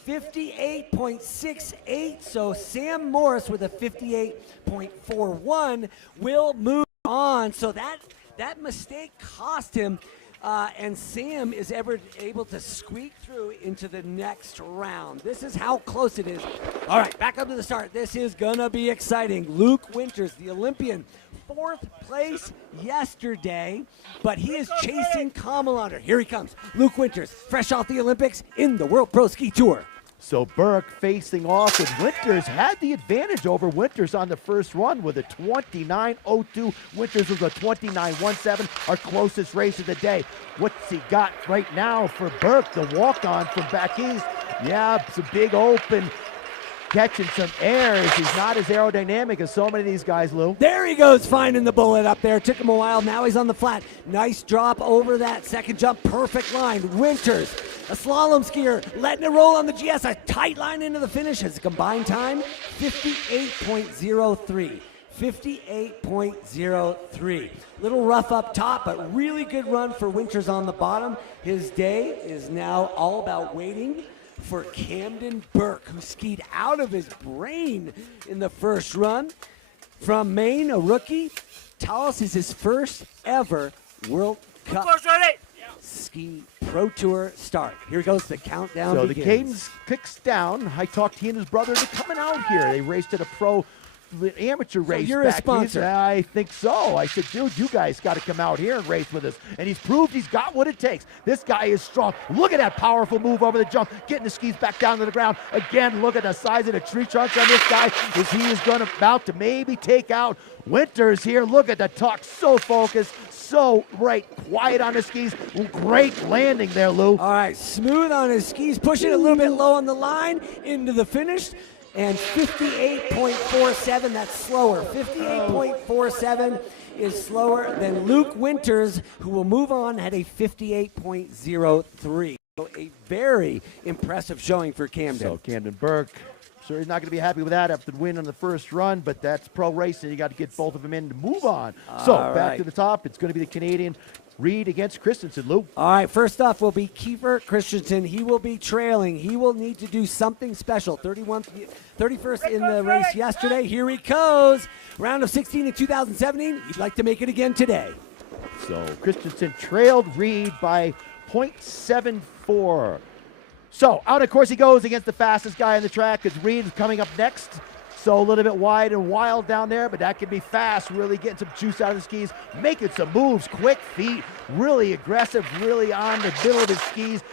58.68, so Sam Morris with a 58.41 will move on. So that mistake cost him, and Sam is ever able to squeak through into the next round. This is how close it is. All right, back up to the start. This is gonna be exciting. Luke Winters, the Olympian, 4th place yesterday, but he is chasing Kamalander. Here he comes, Luke Winters, fresh off the Olympics in the World Pro Ski Tour. So Burke facing off with Winters, had the advantage over Winters on the first run with a 29.02. Winters was a 29.17, our closest race of the day. What's he got right now for Burke, the walk-on from back east? Yeah, it's a big open, catching some air as he's not as aerodynamic as so many of these guys, Lou. There he goes, finding the bullet up there. Took him a while. Now he's on the flat. Nice drop over that second jump. Perfect line. Winters, a slalom skier, letting it roll on the GS. A tight line into the finish. His combined time, 58.03. 58.03. Little rough up top, but really good run for Winters on the bottom. His day is now all about waiting for Camden Burke, who skied out of his brain in the first run. From Maine, a rookie. Taos is his first ever World Cup Ski Pro Tour start. Here goes the countdown. So begins. the cadence kicks down. I talked he and his brother into coming out here. They raced at a pro amateur race. You're back a sponsor. I think so. I said, dude, you guys got to come out here and race with us. And he's proved he's got what it takes. This guy is strong. Look at that powerful move over the jump, getting the skis back down to the ground. Again, look at the size of the tree trunks on this guy as he is about to maybe take out Winters here. Look at the tuck, so focused, so quiet on the skis. Great landing there, Lou. All right, smooth on his skis, pushing a little bit low on the line into the finish. And 58.47, that's slower. 58.47 is slower than Luke Winters, who will move on at a 58.03. So a very impressive showing for Camden. So Camden Burke, sure he's not going to be happy with that after the win on the first run, but that's pro racing. You got to get both of them in to move on. So back to the top, it's going to be the Canadian Reed against Christensen, Lou. All right, first off will be Kiefer Christensen. He will be trailing. He will need to do something special. 31st in the race yesterday. Here he goes. Round of 16 in 2017. He'd like to make it again today. So Christensen trailed Reed by 0.74. So out of course he goes against the fastest guy on the track because Reed is coming up next. So a little bit wide and wild down there, but that can be fast, really getting some juice out of the skis, making some moves, quick feet, really aggressive, really on the middle of his skis.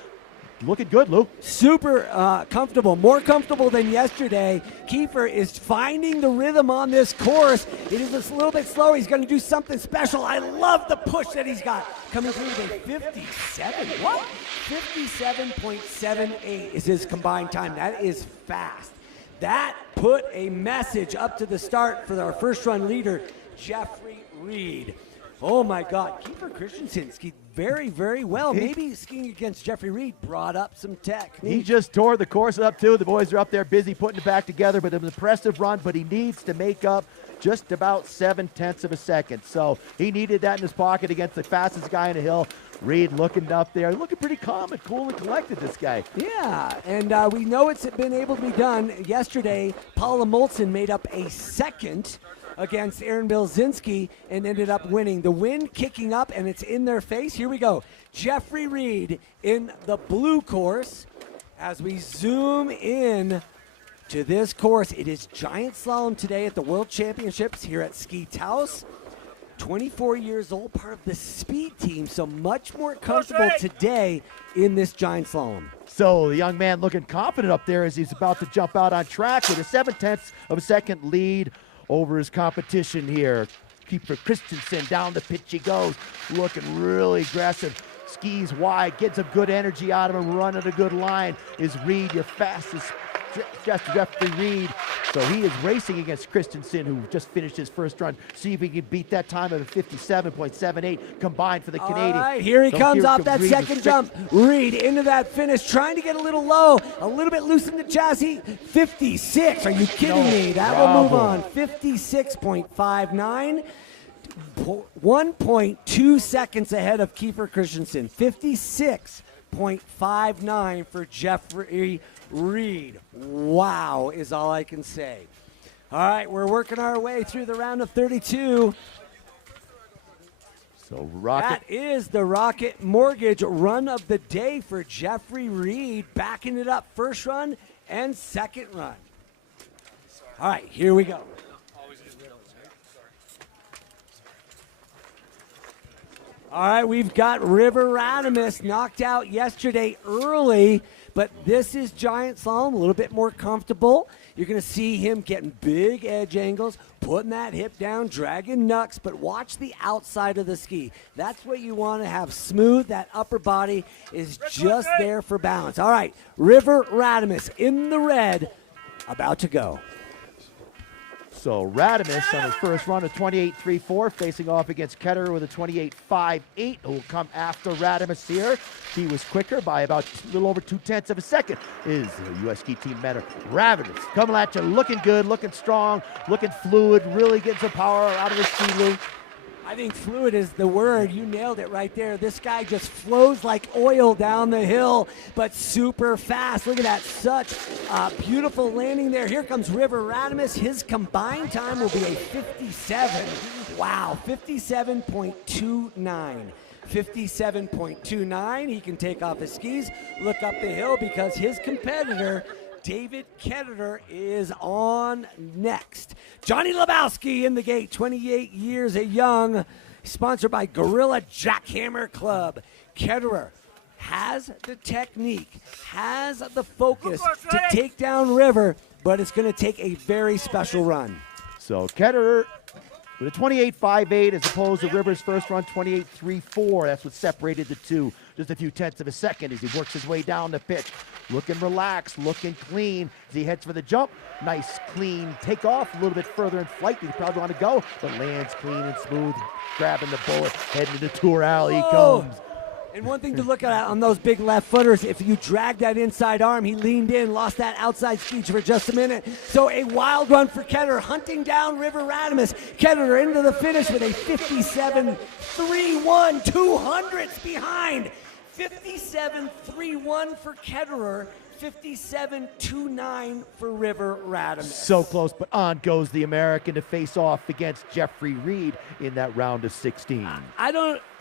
Looking good, Lou. Super comfortable, more comfortable than yesterday. Kiefer is finding the rhythm on this course. It is a little bit slower. He's going to do something special. I love the push that he's got. Coming through with a 57. What? 57.78 is his combined time. That is fast. That put a message up to the start for our first run leader, Jeffrey Reed. Oh my God, Kiefer Christensen skied very, very well. Maybe skiing against Jeffrey Reed brought up some tech. He just tore the course up too. The boys are up there busy putting it back together, but an impressive run, but he needs to make up just about 0.7 of a second. So he needed that in his pocket against the fastest guy on the hill. Reed looking up there, looking pretty calm and cool and collected, this guy. Yeah, and we know it's been able to be done. Yesterday, Paula Molson made up a second against Aaron Bilzinski and ended up winning. The wind kicking up, and it's in their face. Here we go. Jeffrey Reed in the blue course as we zoom in to this course. It is giant slalom today at the World Championships here at Ski Taos. 24 years old, part of the speed team, so much more comfortable today in this giant slalom. So the young man looking confident up there as he's about to jump out on track with a 0.7 of a second lead over his competition here. Keeper Christensen, down the pitch he goes, looking really aggressive. Skis wide, gets some good energy out of him, running a good line. Is Reed your fastest? Jeffrey Reed. So he is racing against Christensen, who just finished his first run. See if he can beat that time of a 57.78 combined for the Canadian. All right, here he comes off that second jump. Reed into that finish, trying to get a little low, a little bit loose in the chassis. 56, are you kidding me? That will move on. 56.59. 1.2 seconds ahead of Kiefer Christensen. 56.59 for Jeffrey Reed. Wow is all I can say. All right, we're working our way through the round of 32. So Rocket. That is the Rocket Mortgage run of the day for Jeffrey Reed, backing it up first run and second run. All right, here we go. All right, we've got River Radimus knocked out yesterday early, but this is giant slalom, a little bit more comfortable. You're going to see him getting big edge angles, putting that hip down, dragging knucks, but watch the outside of the ski. That's what you want to have smooth. That upper body is just there for balance. All right, River Radimus in the red, about to go. So Radimus on his first run of 28.34, facing off against Ketterer with a 28.58, who will come after Radimus here. He was quicker by about a little over 0.2 of a second. Is the U.S. ski team member Radimus coming at you, looking good, looking strong, looking fluid, really getting some power out of his ski loop. I think fluid is the word. You nailed it right there. This guy just flows like oil down the hill, but super fast. Look at that. Such a beautiful landing there. Here comes River Radimus. His combined time will be a 57. Wow, 57.29. 57.29. He can take off his skis, look up the hill, because his competitor, David Ketterer, is on next. Johnny Lebowski in the gate, 28 years young, sponsored by Gorilla Jackhammer Club. Ketterer has the technique, has the focus to take down River, but it's going to take a very special run. So Ketterer with a 28.58 as opposed to River's first run, 28.34. That's what separated the two. Just a few tenths of a second as he works his way down the pitch. Looking relaxed, looking clean as he heads for the jump. Nice, clean takeoff, a little bit further in flight than he probably want to go, but lands clean and smooth, grabbing the bullet, heading to the tour alley he comes. And one thing to look at on those big left footers, if you drag that inside arm, he leaned in, lost that outside ski for just a minute. So a wild run for Ketterer, hunting down River Radimus. Ketterer into the finish with a 57.31, 200s behind. 57.31 for Ketterer, 57.29 for River Radimus. So close, but on goes the American to face off against Jeffrey Reed in that round of 16.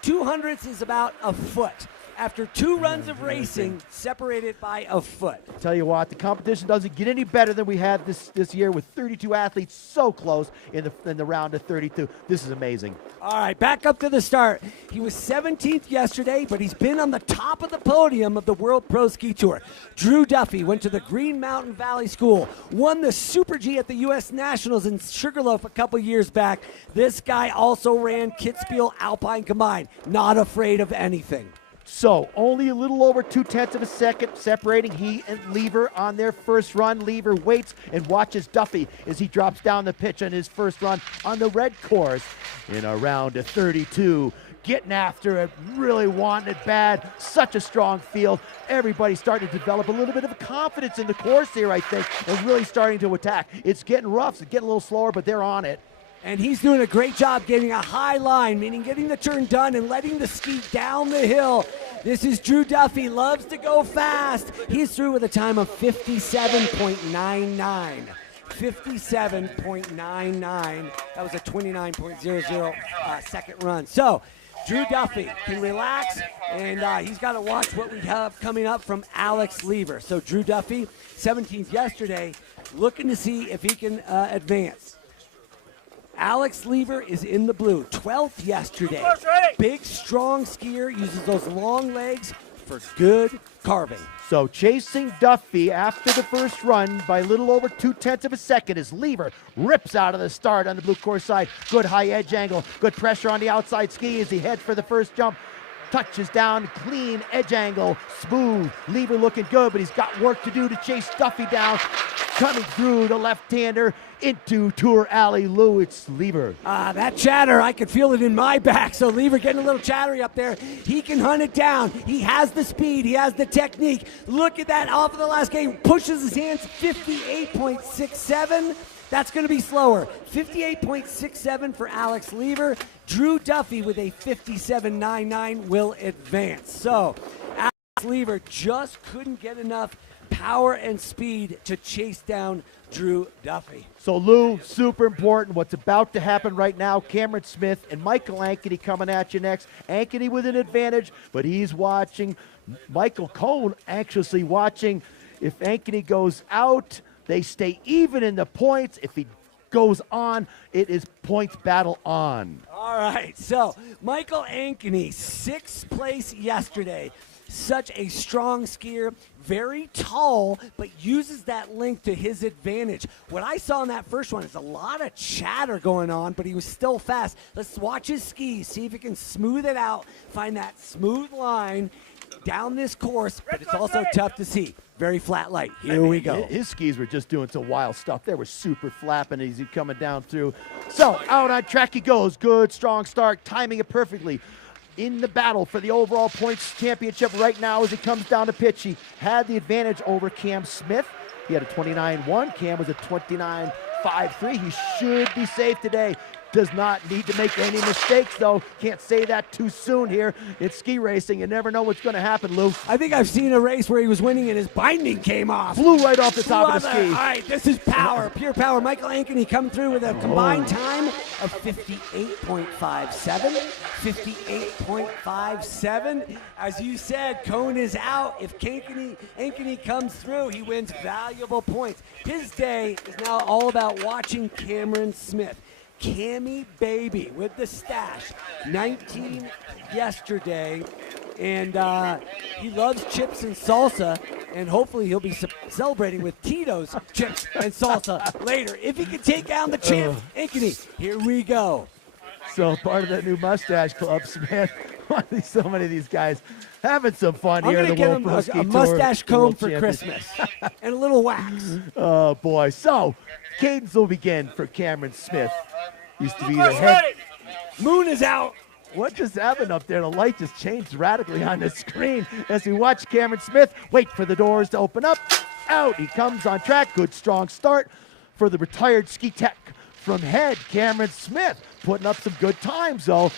200s is about a foot. After two runs of racing, separated by a foot. Tell you what, the competition doesn't get any better than we had this year with 32 athletes so close in the round of 32. This is amazing. All right, back up to the start. He was 17th yesterday, but he's been on the top of the podium of the World Pro Ski Tour. Drew Duffy went to the Green Mountain Valley School, won the Super G at the U.S. Nationals in Sugarloaf a couple years back. This guy also ran Kitzbühel Alpine Combined, not afraid of anything. So only a little over 0.2 of a second separating he and Lever on their first run. Lever waits and watches Duffy as he drops down the pitch on his first run on the red course in a round of 32. Getting after it, really wanting it bad. Such a strong field. Everybody's starting to develop a little bit of confidence in the course here, I think, and really starting to attack. It's getting rough, it's getting a little slower, but they're on it. And he's doing a great job getting a high line, meaning getting the turn done and letting the ski down the hill. This is Drew Duffy, loves to go fast. He's through with a time of 57.99. 57.99. That was a 29.00 second run. So Drew Duffy can relax, and he's got to watch what we have coming up from Alex Lever. So Drew Duffy, 17th yesterday, looking to see if he can advance. Alex Lever is in the blue, 12th yesterday. Big, strong skier, uses those long legs for good carving. So chasing Duffy after the first run by a little over 0.2 of a second as Lever rips out of the start on the blue course side. Good high edge angle, good pressure on the outside ski as he heads for the first jump. Touches down, clean edge angle, smooth. Lever looking good, but he's got work to do to chase Duffy down. Coming through the left-hander into Tour Alley Lou. It's Lever. That chatter, I could feel it in my back. So Lever getting a little chattery up there. He can hunt it down. He has the speed. He has the technique. Look at that off of the last game. Pushes his hands, 58.67. That's going to be slower. 58.67 for Alex Lever. Drew Duffy with a 57.99 will advance. So Alex Lever just couldn't get enough power and speed to chase down Drew Duffy. So Lou, super important. What's about to happen right now, Cameron Smith and Michael Ankeny coming at you next. Ankeny with an advantage, but he's watching. Michael Cohn anxiously watching. If Ankeny goes out, they stay even in the points. If he goes on, it is points battle on. All right, so Michael Ankeny, 6th place yesterday. Such a strong skier, very tall, but uses that length to his advantage. What I saw in that first one is a lot of chatter going on, but he was still fast. Let's watch his skis, see if he can smooth it out, find that smooth line down this course, but it's also tough to see. Very flat light. Here we go. His skis were just doing some wild stuff. They were super flapping as he coming down through. So out on track he goes. Good, strong start, timing it perfectly. In the battle for the overall points championship right now as he comes down the pitch. He had the advantage over Cam Smith. He had a 29.1. Cam was a 29.53. He should be safe today. Does not need to make any mistakes, though. Can't say that too soon here. It's ski racing. You never know what's going to happen, Lou. I think I've seen a race where he was winning and his binding came off. Flew right off the top of the ski. All right, this is power, pure power. Michael Ankeny coming through with a combined time of 58.57. 58.57. As you said, Cohn is out. If Ankeny comes through, he wins valuable points. His day is now all about watching Cameron Smith. Cammy Baby with the stash, 19 yesterday, and he loves chips and salsa, and hopefully he'll be celebrating with Tito's chips and salsa later. If he can take down the champ, Ankeny, here we go. So part of that new mustache club, Smith. So many of these guys having some fun here. I'm going to get him a mustache comb for Christmas and a little wax. Oh, boy. So cadence will begin for Cameron Smith. Used to be the head. Moon is out. What just happened up there? The light just changed radically on the screen as we watch Cameron Smith wait for the doors to open up. Out. He comes on track. Good, strong start for the retired ski tech from Head, Cameron Smith, putting up some good times, though.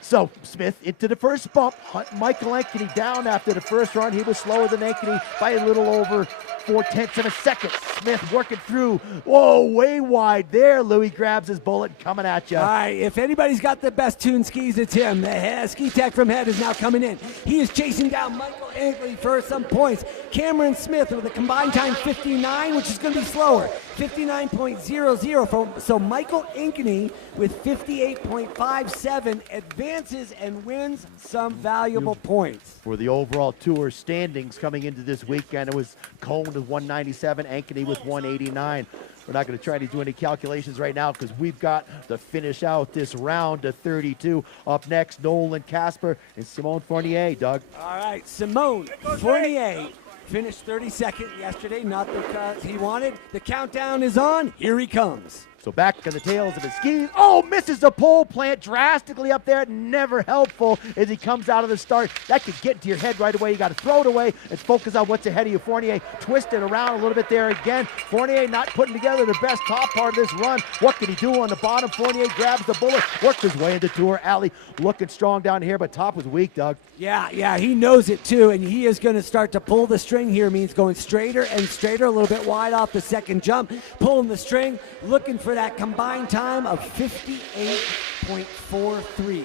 So Smith into the first bump. Michael Ankeny down after the first run. He was slower than Ankeny by a little over 0.4 of a second. Smith working through. Whoa, way wide there. Louis grabs his bullet coming at you. All right, if anybody's got the best tuned skis, it's him. The ski tech from Head is now coming in. He is chasing down Michael Ankeny for some points. Cameron Smith with a combined time 59, which is going to be slower. 59.00. So Michael Ankeny with 58.57 advances and wins some valuable points. For the overall tour standings coming into this weekend, it was Cohn with 197, Ankeny with 189. We're not going to try to do any calculations right now because we've got to finish out this round of 32. Up next, Nolan Casper and Simone Fournier, Doug. All right, Simone Fournier finished 32nd yesterday, not because he wanted. The countdown is on. Here he comes. So back on the tails of his skis. Oh, misses the pole plant drastically up there. Never helpful as he comes out of the start. That could get into your head right away. You got to throw it away and focus on what's ahead of you. Fournier twisted around a little bit there again. Fournier not putting together the best top part of this run. What can he do on the bottom? Fournier grabs the bullet, works his way into Tour Alley. Looking strong down here, but top was weak, Doug. Yeah, he knows it too, and he is going to start to pull the string here. Means going straighter and straighter, a little bit wide off the second jump, pulling the string, looking for that combined time of 58.43.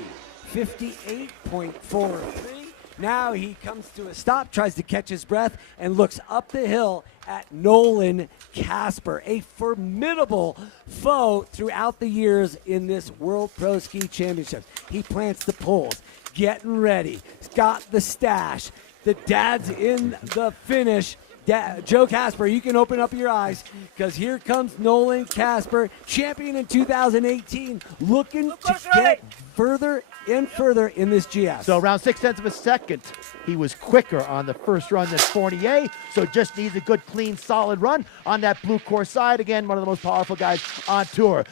58.43. Now he comes to a stop, tries to catch his breath, and looks up the hill at Nolan Casper, a formidable foe throughout the years in this World Pro Ski Championship. He plants the poles, getting ready. He's got the stash. The dad's in the finish. Joe Casper, you can open up your eyes because here comes Nolan Casper, champion in 2018, looking to get further and further in this GS. So around 0.6 of a second, he was quicker on the first run than Fournier, so just needs a good, clean, solid run on that blue course side. Again, one of the most powerful guys on tour.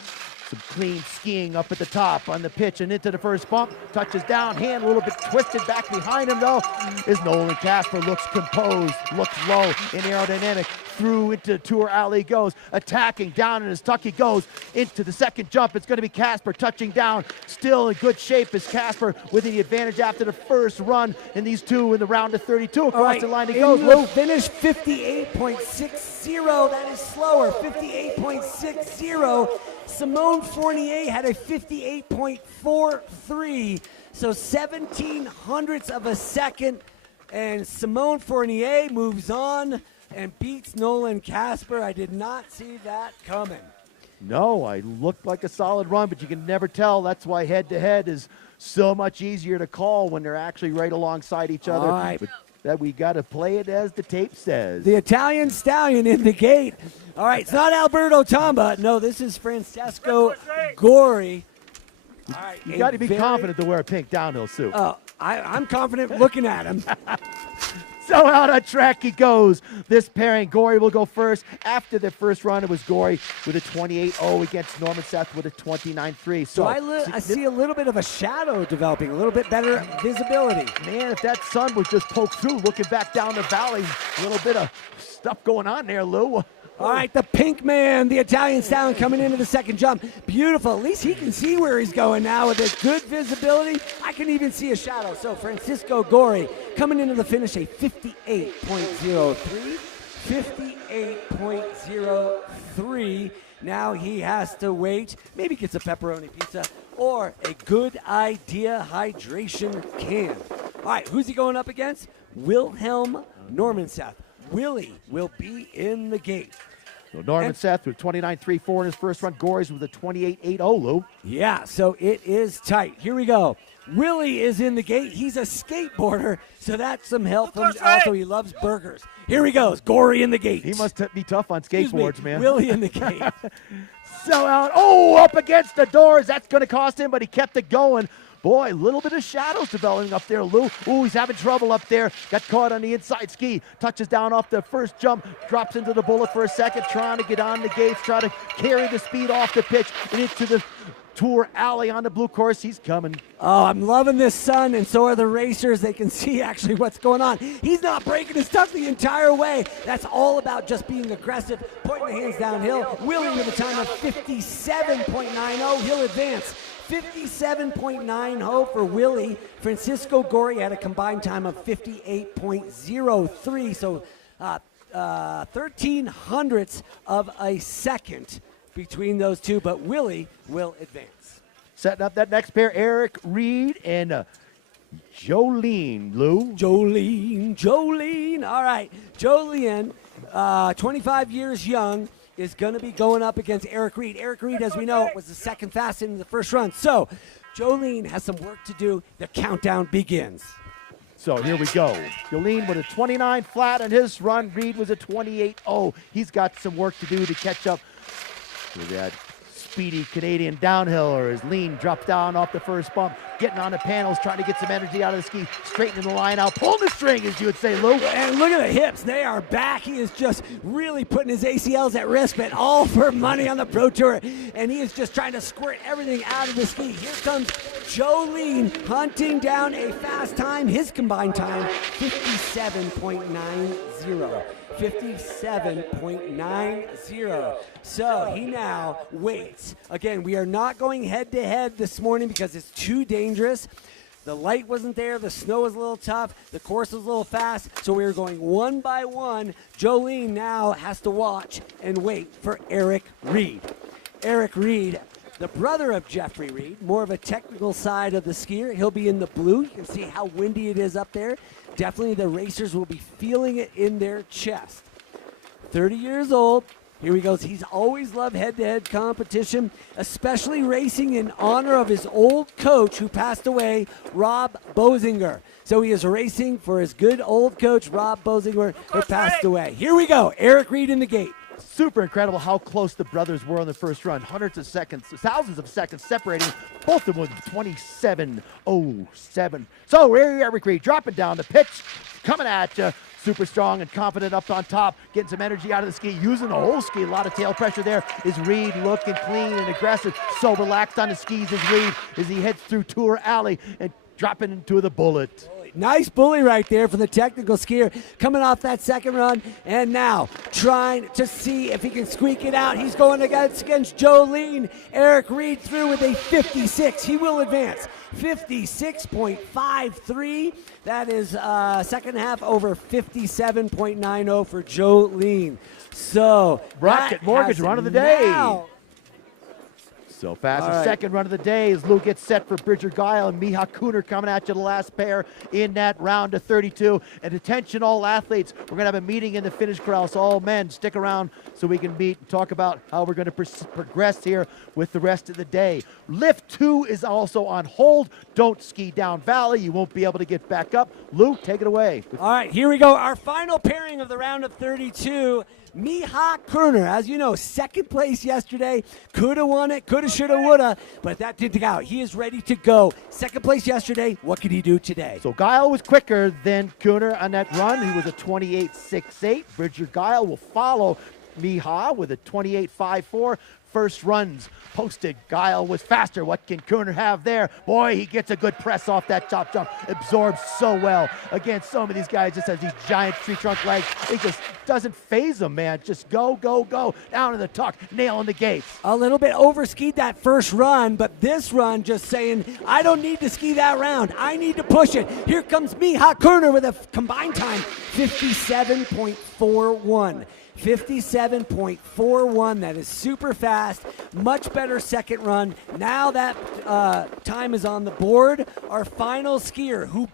Some clean skiing up at the top on the pitch and into the first bump. Touches down, hand a little bit twisted back behind him though. Is Nolan Casper, looks composed, looks low in aerodynamic. Through into Tour Alley goes, attacking down in his tuck he goes into the second jump. It's going to be Casper touching down, still in good shape as Casper with the advantage after the first run in these two in the round of 32. Across the line he goes. Low finish 58.60. That is slower. 58.60. Simone Fournier had a 58.43. So 17 hundredths of a second. And Simone Fournier moves on and beats Nolan Casper. I did not see that coming. No, I looked like a solid run, but you can never tell. That's why head-to-head is so much easier to call when they're actually right alongside each other. All right. But that we got to play it as the tape says. The Italian stallion in the gate. All right, it's not Alberto Tomba. No, this is Francesco Gori. All right, you got to be confident to wear a pink downhill suit. I'm confident looking at him. So out on track he goes. This pairing, Gori will go first. After the first run, it was Gori with a 28.0 against Norman Seth with a 29.3. So I see a little bit of a shadow developing, a little bit better visibility. Man, if that sun was just poked through, looking back down the valley, a little bit of stuff going on there, Lou. All right, the pink man, the Italian stallion coming into the second jump. Beautiful. At least he can see where he's going now with a good visibility. I can even see a shadow. So Francisco Gori coming into the finish, a 58.03. 58.03. Now he has to wait. Maybe gets a pepperoni pizza or a good idea hydration can. All right, who's he going up against? Wilhelm Normanseth. Willie will be in the gate. So Norman Seth with 29.34 in his first run. Gori's with a 28.80, Lou. Yeah, so it is tight. Here we go. Willie is in the gate. He's a skateboarder, so that's some help from him. Also, he loves burgers. Here he goes. Gori in the gate. He must be tough on skateboards, man. Willie in the gate. So out. Oh, up against the doors. That's going to cost him, but he kept it going. Boy, a little bit of shadows developing up there, Lou. Ooh, he's having trouble up there. Got caught on the inside ski. Touches down off the first jump. Drops into the bullet for a second. Trying to get on the gates. Trying to carry the speed off the pitch and into the Tour Alley on the blue course. He's coming. Oh, I'm loving this sun, and so are the racers. They can see actually what's going on. He's not breaking his tuck the entire way. That's all about just being aggressive, pointing the hands downhill. Willie with a time of 57.90. He'll advance. 57.90 for Willie. Francisco Gori had a combined time of 58.03, so 13 hundredths of a second between those two, but Willie will advance. Setting up that next pair, Eric Reed and Jolene, Lou. Jolene. All right, Jolene, 25 years young, is going to be going up against Eric Reed. Eric Reed, as we know, was the second fastest in the first run. So Jolene has some work to do. The countdown begins. So here we go. Jolene with a 29 flat on his run. Reed was a 28.0. He's got some work to do to catch up with that speedy Canadian downhiller as Lean drops down off the first bump, getting on the panels, trying to get some energy out of the ski, straightening the line out, pulling the string, as you would say, Lou. And look at the hips. They are back. He is just really putting his ACLs at risk, but all for money on the Pro Tour. And he is just trying to squirt everything out of the ski. Here comes Jolene hunting down a fast time. His combined time, 57.90. 57.90. So he now waits. Again, we are not going head-to-head this morning because it's too dangerous. The light wasn't there. The snow was a little tough. The course was a little fast. So we are going one by one. Jolene now has to watch and wait for Eric Reed. Eric Reed The brother of Jeffrey Reed, more of a technical side of the skier. He'll be in the blue. You can see how windy it is up there. Definitely the racers will be feeling it in their chest. 30 years old. Here he goes. He's always loved head-to-head competition, especially racing in honor of his old coach who passed away, Rob Bosinger. So he is racing for his good old coach, Rob Bosinger, who passed away. Here we go. Eric Reed in the gate. Super incredible how close the brothers were on the first run. Hundreds of seconds, thousands of seconds separating. Both of them with 27.07. So here Eric Reed dropping down the pitch, coming at you. Super strong and confident up on top, getting some energy out of the ski, using the whole ski. A lot of tail pressure there. Is Reed looking clean and aggressive, so relaxed on the skis as Reed as he heads through Tour Alley and dropping into the bullet. Nice bully right there for the technical skier coming off that second run, and now trying to see if he can squeak it out. He's going against Jolene. Eric Reed through with a 56. He will advance. 56.53. That is second half over 57.90 for Jolene. So Rocket Mortgage run of the day. Now. So fast. All The right. second run of the day as Lou gets set for Bridger Guile and Miha Kuhner coming at you, the last pair in that round of 32. And attention all athletes, we're going to have a meeting in the finish corral, so all men stick around so we can meet and talk about how we're going to progress here with the rest of the day. Lift 2 is also on hold. Don't ski down valley. You won't be able to get back up. Lou, take it away. All right, here we go. Our final pairing of the round of 32. Miha Kerner, as you know, second place yesterday. Could have won it, could have, should have, would have, but that didn't count. He is ready to go. Second place yesterday. What could he do today? So Guile was quicker than Kuhner on that run. He was a 28.68. Bridger Guile will follow Miha with a 28.54. First runs posted. Guile was faster. What can Kuhner have there? Boy, he gets a good press off that top jump. Absorbs so well. Again, some of these guys just have these giant tree trunk legs. It just doesn't phase them, man. Just go, go, go. Down in the tuck, nailing the gates. A little bit overskied that first run, but this run just saying, I don't need to ski that round. I need to push it. Here comes Miha Kerner with a combined time, 57.41. 57.41. That is super fast. Much better second run. Now that time is on the board. Our final skier who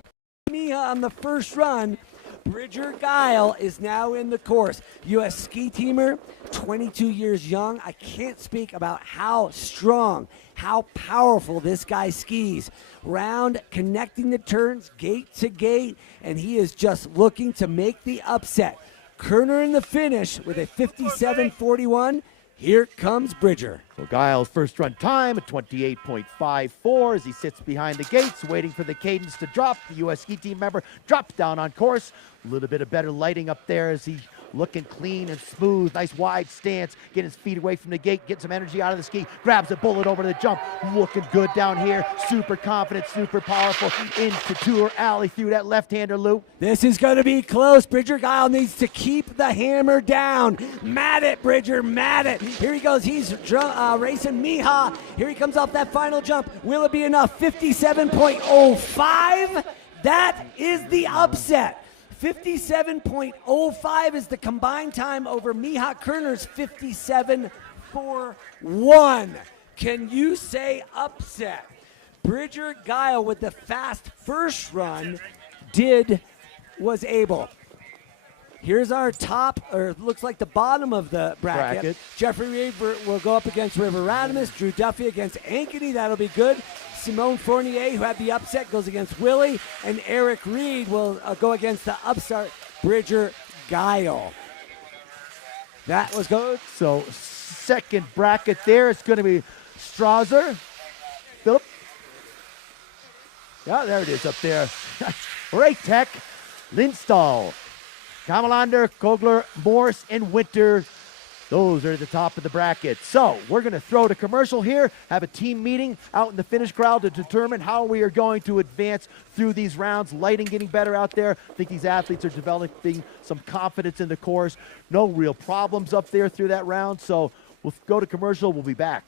beat Miha on the first run, Bridger Guile, is now in the course. U.S. ski teamer, 22 years young. I can't speak about how strong, how powerful this guy skis. Round, connecting the turns, gate to gate, and he is just looking to make the upset. Kerner in the finish with a 57.41. Here comes Bridger. So Guile's first run time at 28.54 as he sits behind the gates waiting for the cadence to drop. The U.S. ski team member drops down on course. A little bit of better lighting up there as he looking clean and smooth. Nice wide stance, getting his feet away from the gate, getting some energy out of the ski, grabs a bullet over the jump. Looking good down here. Super confident, super powerful into Tour Alley through that left-hander loop. This is going to be close. Bridger Guile needs to keep the hammer down. Mad at Bridger, mad at. Here he goes. He's racing Miha. Here he comes off that final jump. Will it be enough? 57.05. That is the upset. 57.05 is the combined time over Miha Kerner's 57.41. Can you say upset? Bridger Guile with the fast first run was able. Here's our top, or looks like the bottom of the bracket. Jeffrey Reed will go up against River Radimus. Drew Duffy against Ankeny. That'll be good. Simone Fournier, who had the upset, goes against Willie. And Eric Reed will go against the upstart, Bridger Guile. That was good. So second bracket there, it's going to be Strasser, Philip. Yeah, there it is up there. Raytek, Lindstall, Kamalander, Kogler, Morse, and Winter. Those are at the top of the bracket. So we're going to throw to commercial here, have a team meeting out in the finish crowd to determine how we are going to advance through these rounds. Lighting getting better out there. I think these athletes are developing some confidence in the course. No real problems up there through that round. So we'll go to commercial. We'll be back.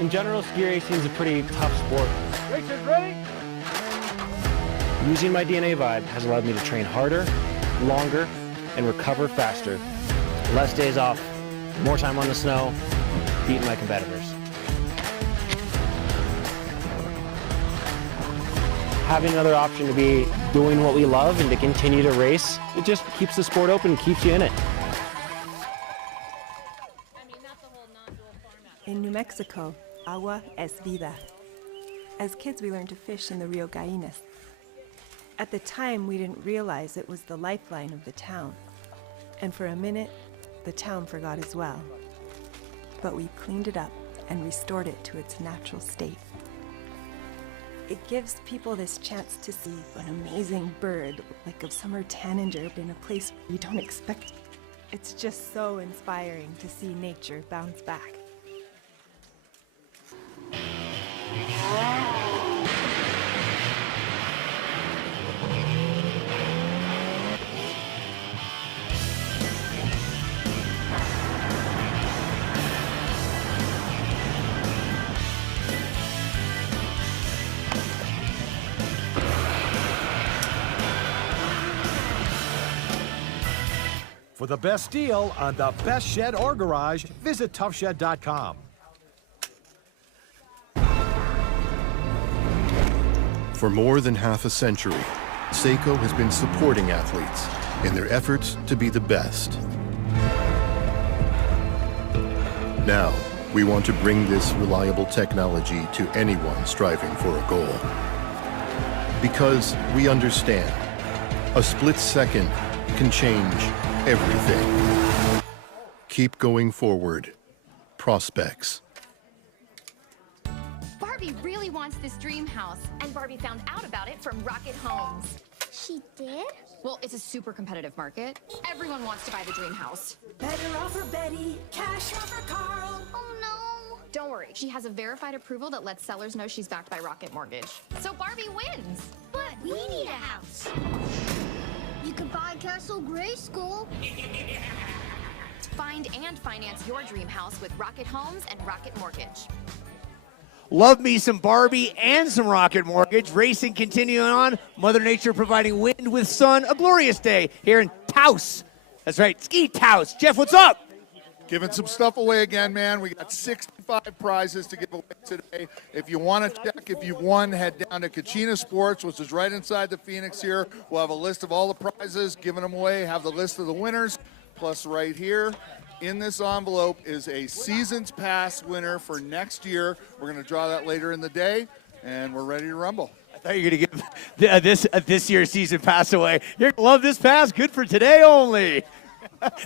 In general, ski racing is a pretty tough sport. Racers ready? Using my DNA vibe has allowed me to train harder, longer, and recover faster. Less days off, more time on the snow, beating my competitors. Having another option to be doing what we love and to continue to race, it just keeps the sport open and keeps you in it. In New Mexico, agua es vida. As kids, we learned to fish in the Rio Gallinas. At the time, we didn't realize it was the lifeline of the town. And for a minute, the town forgot as well. But we cleaned it up and restored it to its natural state. It gives people this chance to see an amazing bird, like a summer tanager, in a place you don't expect. It's just so inspiring to see nature bounce back. For the best deal on the best shed or garage, visit toughshed.com. For more than half a century, Seiko has been supporting athletes in their efforts to be the best. Now, we want to bring this reliable technology to anyone striving for a goal. Because we understand, a split second can change everything. Keep going forward. Prospects. Barbie really wants this dream house, and Barbie found out about it from Rocket Homes. She did? Well, it's a super competitive market. Everyone wants to buy the dream house. Better offer Betty, cash offer Carl. Oh no. Don't worry, she has a verified approval that lets sellers know she's backed by Rocket Mortgage. So Barbie wins. But we need a house. You can buy Castle Grayskull. Find and finance your dream house with Rocket Homes and Rocket Mortgage. Love me some Barbie and some Rocket Mortgage. Racing continuing on. Mother Nature providing wind with sun. A glorious day here in Taos. That's right, Ski Taos. Jeff, what's up? Giving some stuff away again, man. We got 65 prizes to give away today. If you want to check if you've won, head down to Kachina Sports, which is right inside the Phoenix here. We'll have a list of all the prizes, giving them away, have the list of the winners. Plus right here in this envelope is a Seasons Pass winner for next year. We're going to draw that later in the day, and we're ready to rumble. I thought you were going to give this year's season pass away. You're going to love this pass. Good for today only.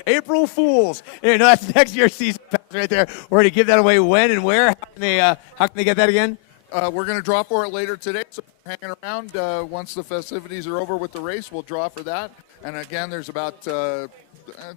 April Fools. You know, that's next year's season pass right there. We're going to give that away when and where? How can they get that again? We're going to draw for it later today, so hanging around. Once the festivities are over with the race, we'll draw for that. And again, there's about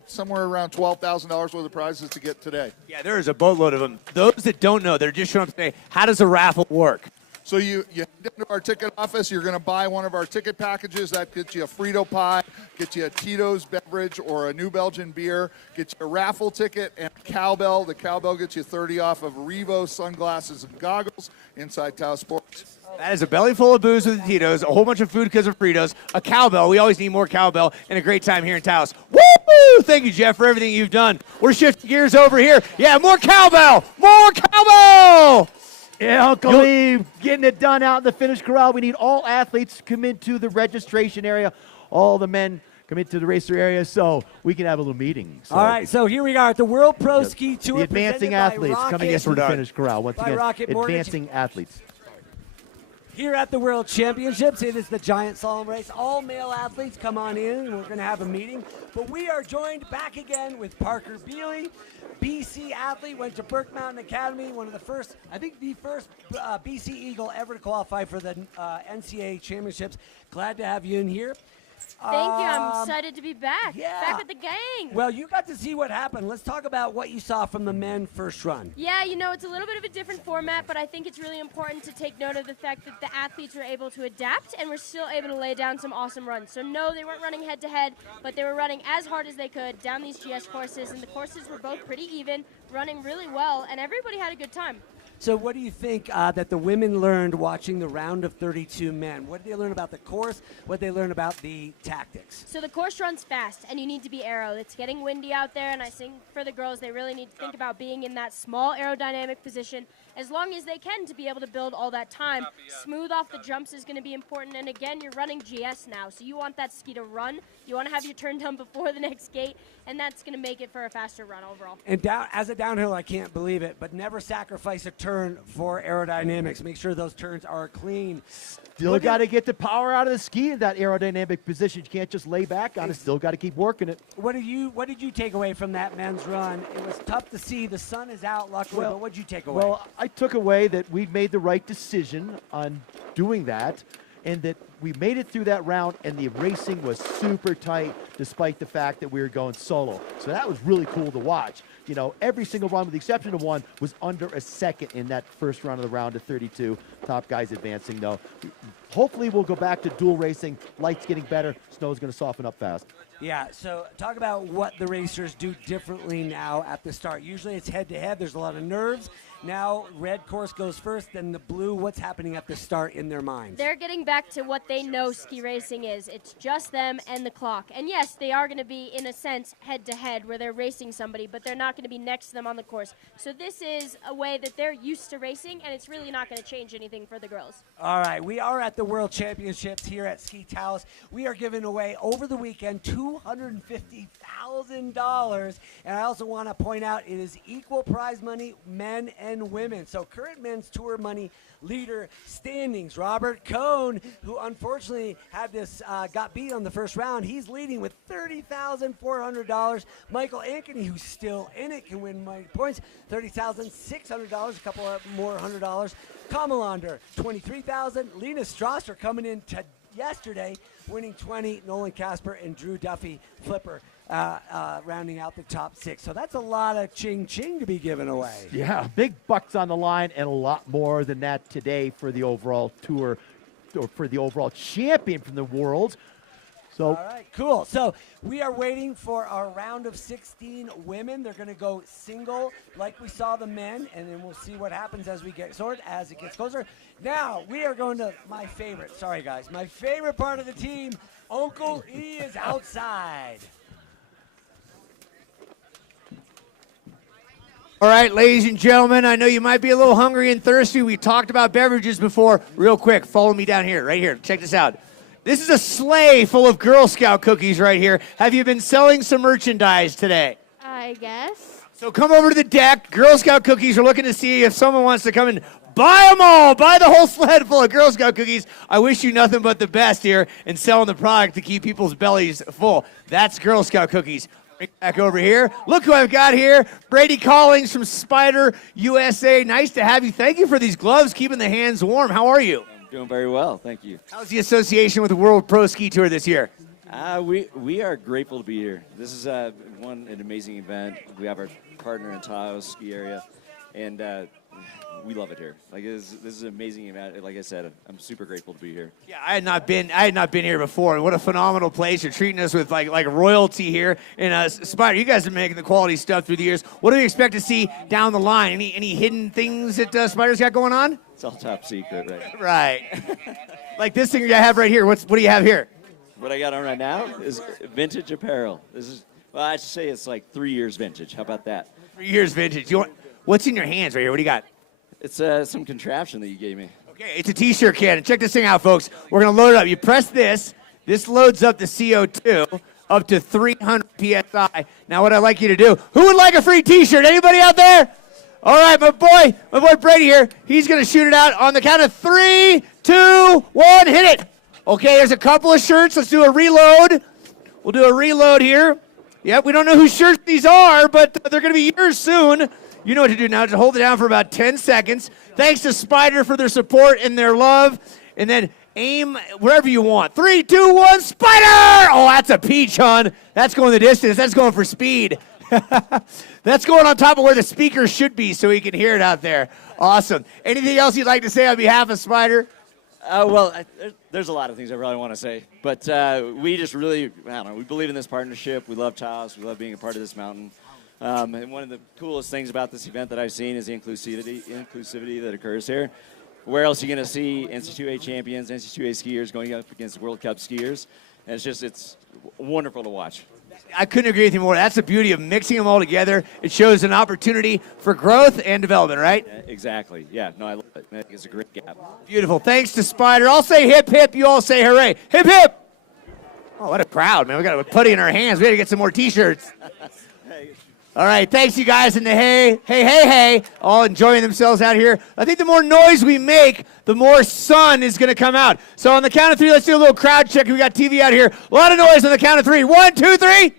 somewhere around $12,000 worth of prizes to get today. Yeah, there is a boatload of them. Those that don't know, they're just showing up today. How does a raffle work? So you head into our ticket office, you're going to buy one of our ticket packages. That gets you a Frito pie, gets you a Tito's beverage or a New Belgian beer, gets you a raffle ticket and a cowbell. The cowbell gets you 30 off of Revo sunglasses and goggles inside Taos Sports. That is a belly full of booze with the Tito's, a whole bunch of food because of Fritos, a cowbell. We always need more cowbell, and a great time here in Taos. Woo! Thank you, Jeff, for everything you've done. We're shifting gears over here. Yeah, more cowbell! More cowbell! Yeah, Uncle Lee, getting it done out in the finish corral. We need all athletes to come into the registration area. All the men come into the racer area so we can have a little meeting. So. All right, so here we are at the World Pro Ski Tour. The advancing athletes coming into the done. finish corral. Once again, advancing athletes. Here at the World Championships, it is the giant slalom race. All male athletes come on in, and we're going to have a meeting. But we are joined back again with Parker Bealey, BC athlete, went to Burke Mountain Academy, one of the first, I think the first BC Eagle ever to qualify for the NCAA Championships. Glad to have you in here. Thank you. I'm excited to be back. Yeah. Back with the gang. Well, you got to see what happened. Let's talk about what you saw from the men first run. Yeah, you know, it's a little bit of a different format, but I think it's really important to take note of the fact that the athletes were able to adapt and were still able to lay down some awesome runs. So no, they weren't running head-to-head, but they were running as hard as they could down these GS courses, and the courses were both pretty even, running really well, and everybody had a good time. So what do you think that the women learned watching the round of 32 men? What did they learn about the course? What did they learn about the tactics? So the course runs fast, and you need to be aero. It's getting windy out there, and I think for the girls, they really need to think about being in that small aerodynamic position as long as they can to be able to build all that time. Smooth off the jumps is going to be important, and again, you're running GS now, so you want that ski to run. You want to have your turn done before the next gate, and that's going to make it for a faster run overall. And as a downhill, I can't believe it, but never sacrifice a turn for aerodynamics. Make sure those turns are clean. Still got to get the power out of the ski in that aerodynamic position. You can't just lay back on it. Still got to keep working it. What did you take away from that men's run? It was tough to see. The sun is out, luckily, but what did you take away? Well, I took away that we made the right decision on doing that, and that we made it through that round, and the racing was super tight despite the fact that we were going solo. So that was really cool to watch. You know, every single run, with the exception of one, was under a second in that first round of the round of 32. Top guys advancing, though. Hopefully we'll go back to dual racing. Light's getting better. Snow's going to soften up fast. Yeah, so talk about what the racers do differently now at the start. Usually it's head-to-head. There's a lot of nerves. Now red course goes first, then the blue. What's happening at the start in their minds? They're getting back to what they know ski racing is. It's just them and the clock. And yes, they are going to be, in a sense, head-to-head where they're racing somebody, but they're not going to be next to them on the course. So this is a way that they're used to racing, and it's really not going to change anything for the girls. All right, we are at the World Championships here at Ski Taos. We are giving away over the weekend $250,000. And I also want to point out it is equal prize money, men and women. So current men's tour money leader standings, Robert Cohn, who unfortunately had this got beat on the first round. He's leading with $30,400. Michael Ankeny, who's still in it, can win money points, $30,600, a couple of more $100. Kamalander, $23,000. Lena Strasser coming in yesterday, winning 20. Nolan Casper and Drew Duffy, flipper, rounding out the top 6. So that's a lot of ching-ching to be given away. Yeah, big bucks on the line, and a lot more than that today for the overall tour, or for the overall champion from the world. So, all right, cool. So we are waiting for our round of 16 women. They're going to go single like we saw the men, and then we'll see what happens as it gets closer. Now we are going to my favorite. Sorry, guys. My favorite part of the team, Uncle E is outside. All right, ladies and gentlemen, I know you might be a little hungry and thirsty. We talked about beverages before. Real quick, follow me down here, right here. Check this out. This is a sleigh full of Girl Scout cookies right here. Have you been selling some merchandise today? I guess. So come over to the deck. Girl Scout cookies. We're looking to see if someone wants to come and buy them all. Buy the whole sled full of Girl Scout cookies. I wish you nothing but the best here in selling the product to keep people's bellies full. That's Girl Scout cookies. Bring it back over here. Look who I've got here. Brady Collings from Spider USA. Nice to have you. Thank you for these gloves, keeping the hands warm. How are you? Doing very well, thank you. How's the association with the World Pro Ski Tour this year? We are grateful to be here. This is an amazing event. We have our partner in Taos ski area, and we love it here. Like this is an amazing event. Like I said, I'm super grateful to be here. Yeah, I had not been here before. What a phenomenal place! You're treating us with like royalty here. And Spider, you guys have been making the quality stuff through the years. What do we expect to see down the line? Any hidden things that Spider's got going on? It's all top secret, right? Right. Like this thing I have right here. What do you have here? What I got on right now is vintage apparel. I should say it's like 3 years vintage. How about that? 3 years vintage. What's in your hands right here? What do you got? It's some contraption that you gave me. Okay, it's a T-shirt cannon. Check this thing out, folks. We're going to load it up. You press this. This loads up the CO2 up to 300 PSI. Now what I'd like you to do, who would like a free T-shirt? Anybody out there? All right, my boy Brady here, he's going to shoot it out on the count of 3, 2, 1, hit it. Okay, there's a couple of shirts. Let's do a reload. We'll do a reload here. Yep, we don't know whose shirts these are, but they're going to be yours soon. You know what to do now. Just hold it down for about 10 seconds. Thanks to Spider for their support and their love. And then aim wherever you want. 3, 2, 1, Spider! Oh, that's a peach, hon. That's going the distance. That's going for speed. That's going on top of where the speaker should be so he can hear it out there. Awesome. Anything else you'd like to say on behalf of Spider? There's a lot of things I really want to say. But we just really, we believe in this partnership. We love Taos. We love being a part of this mountain. And one of the coolest things about this event that I've seen is the inclusivity that occurs here. Where else are you going to see NC2A champions, NC2A skiers going up against World Cup skiers? And it's wonderful to watch. I couldn't agree with you more. That's the beauty of mixing them all together. It shows an opportunity for growth and development, right? Exactly. Yeah, no, I love it. I think it's a great gap. Beautiful. Thanks to Spider. I'll say hip, hip. You all say hooray. Hip, hip. Oh, what a crowd, man. We got a putty in our hands. We got to get some more T-shirts. All right, thanks, you guys in the hey, all enjoying themselves out here. I think the more noise we make, the more sun is going to come out. So on the count of 3, let's do a little crowd check. We got TV out here. A lot of noise on the count of 3. 1, 2, 3.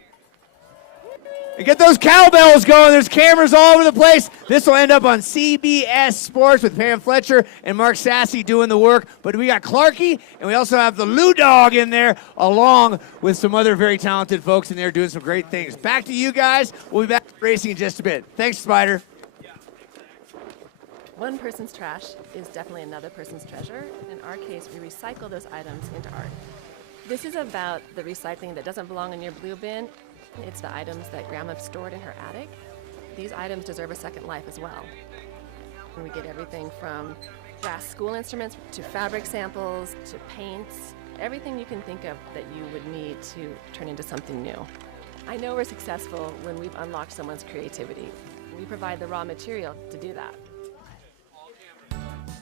And get those cowbells going. There's cameras all over the place. This will end up on CBS Sports with Pam Fletcher and Mark Sassy doing the work. But we got Clarky, and we also have the Lou Dog in there, along with some other very talented folks in there doing some great things. Back to you guys. We'll be back racing in just a bit. Thanks, Spider. One person's trash is definitely another person's treasure. In our case, we recycle those items into art. This is about the recycling that doesn't belong in your blue bin. It's the items that Grandma stored in her attic. These items deserve a second life as well. And we get everything from brass school instruments to fabric samples to paints, everything you can think of that you would need to turn into something new. I know we're successful when we've unlocked someone's creativity. We provide the raw material to do that.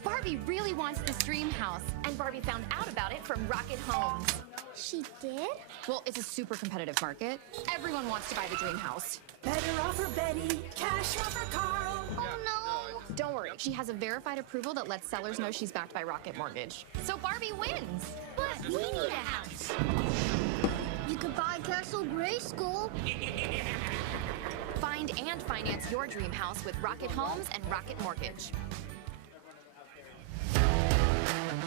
Barbie really wants this dream house, and Barbie found out about it from Rocket Homes. She did? Well, it's a super competitive market. Everyone wants to buy the dream house. Better offer Betty, cash offer Carl. Oh no! Don't worry, she has a verified approval that lets sellers know she's backed by Rocket Mortgage. So Barbie wins! But we need a house. You could buy Castle Grayskull. Find and finance your dream house with Rocket Homes and Rocket Mortgage.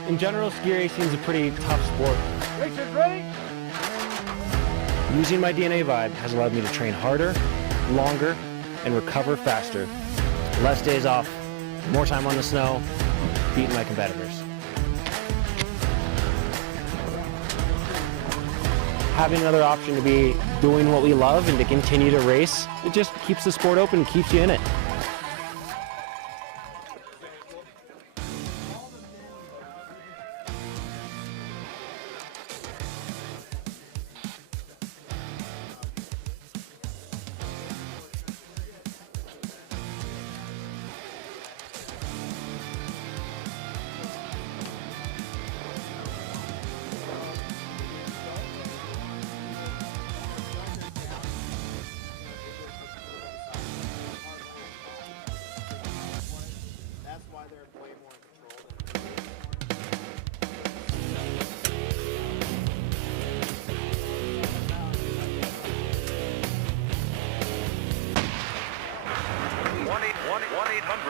In general, ski racing is a pretty tough sport. Racers ready? Using my DNA vibe has allowed me to train harder, longer, and recover faster. Less days off, more time on the snow, beating my competitors. Having another option to be doing what we love and to continue to race, it just keeps the sport open and keeps you in it.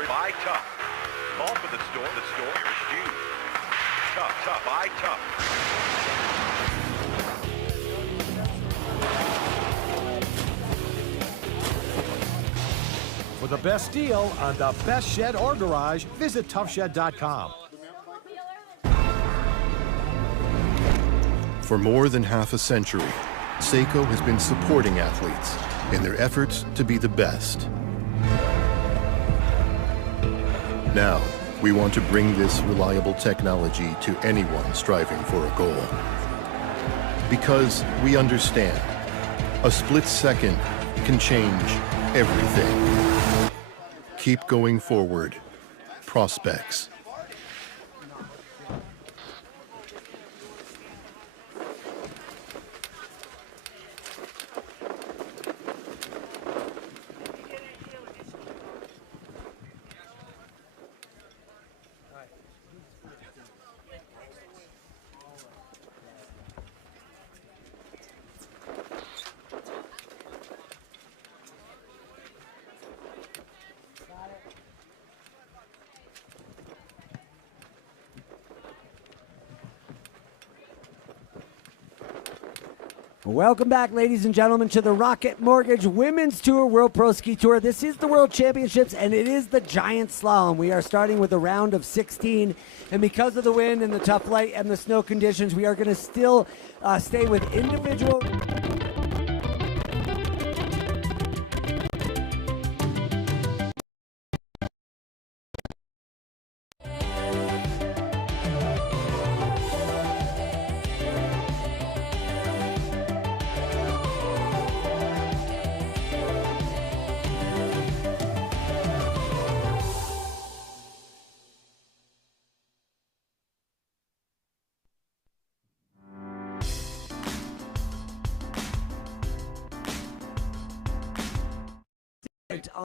Buy Tough. Call for the store nearest you. Tough, buy Tough. For the best deal on the best shed or garage, visit toughshed.com. For more than half a century, Seiko has been supporting athletes in their efforts to be the best. Now, we want to bring this reliable technology to anyone striving for a goal. Because we understand, a split second can change everything. Keep going forward. Prospects. Welcome back, ladies and gentlemen, to the Rocket Mortgage Women's Tour World Pro Ski Tour. This is the World Championships, and it is the Giant Slalom. We are starting with a round of 16, and because of the wind and the tough light and the snow conditions, we are going to still stay with individual... And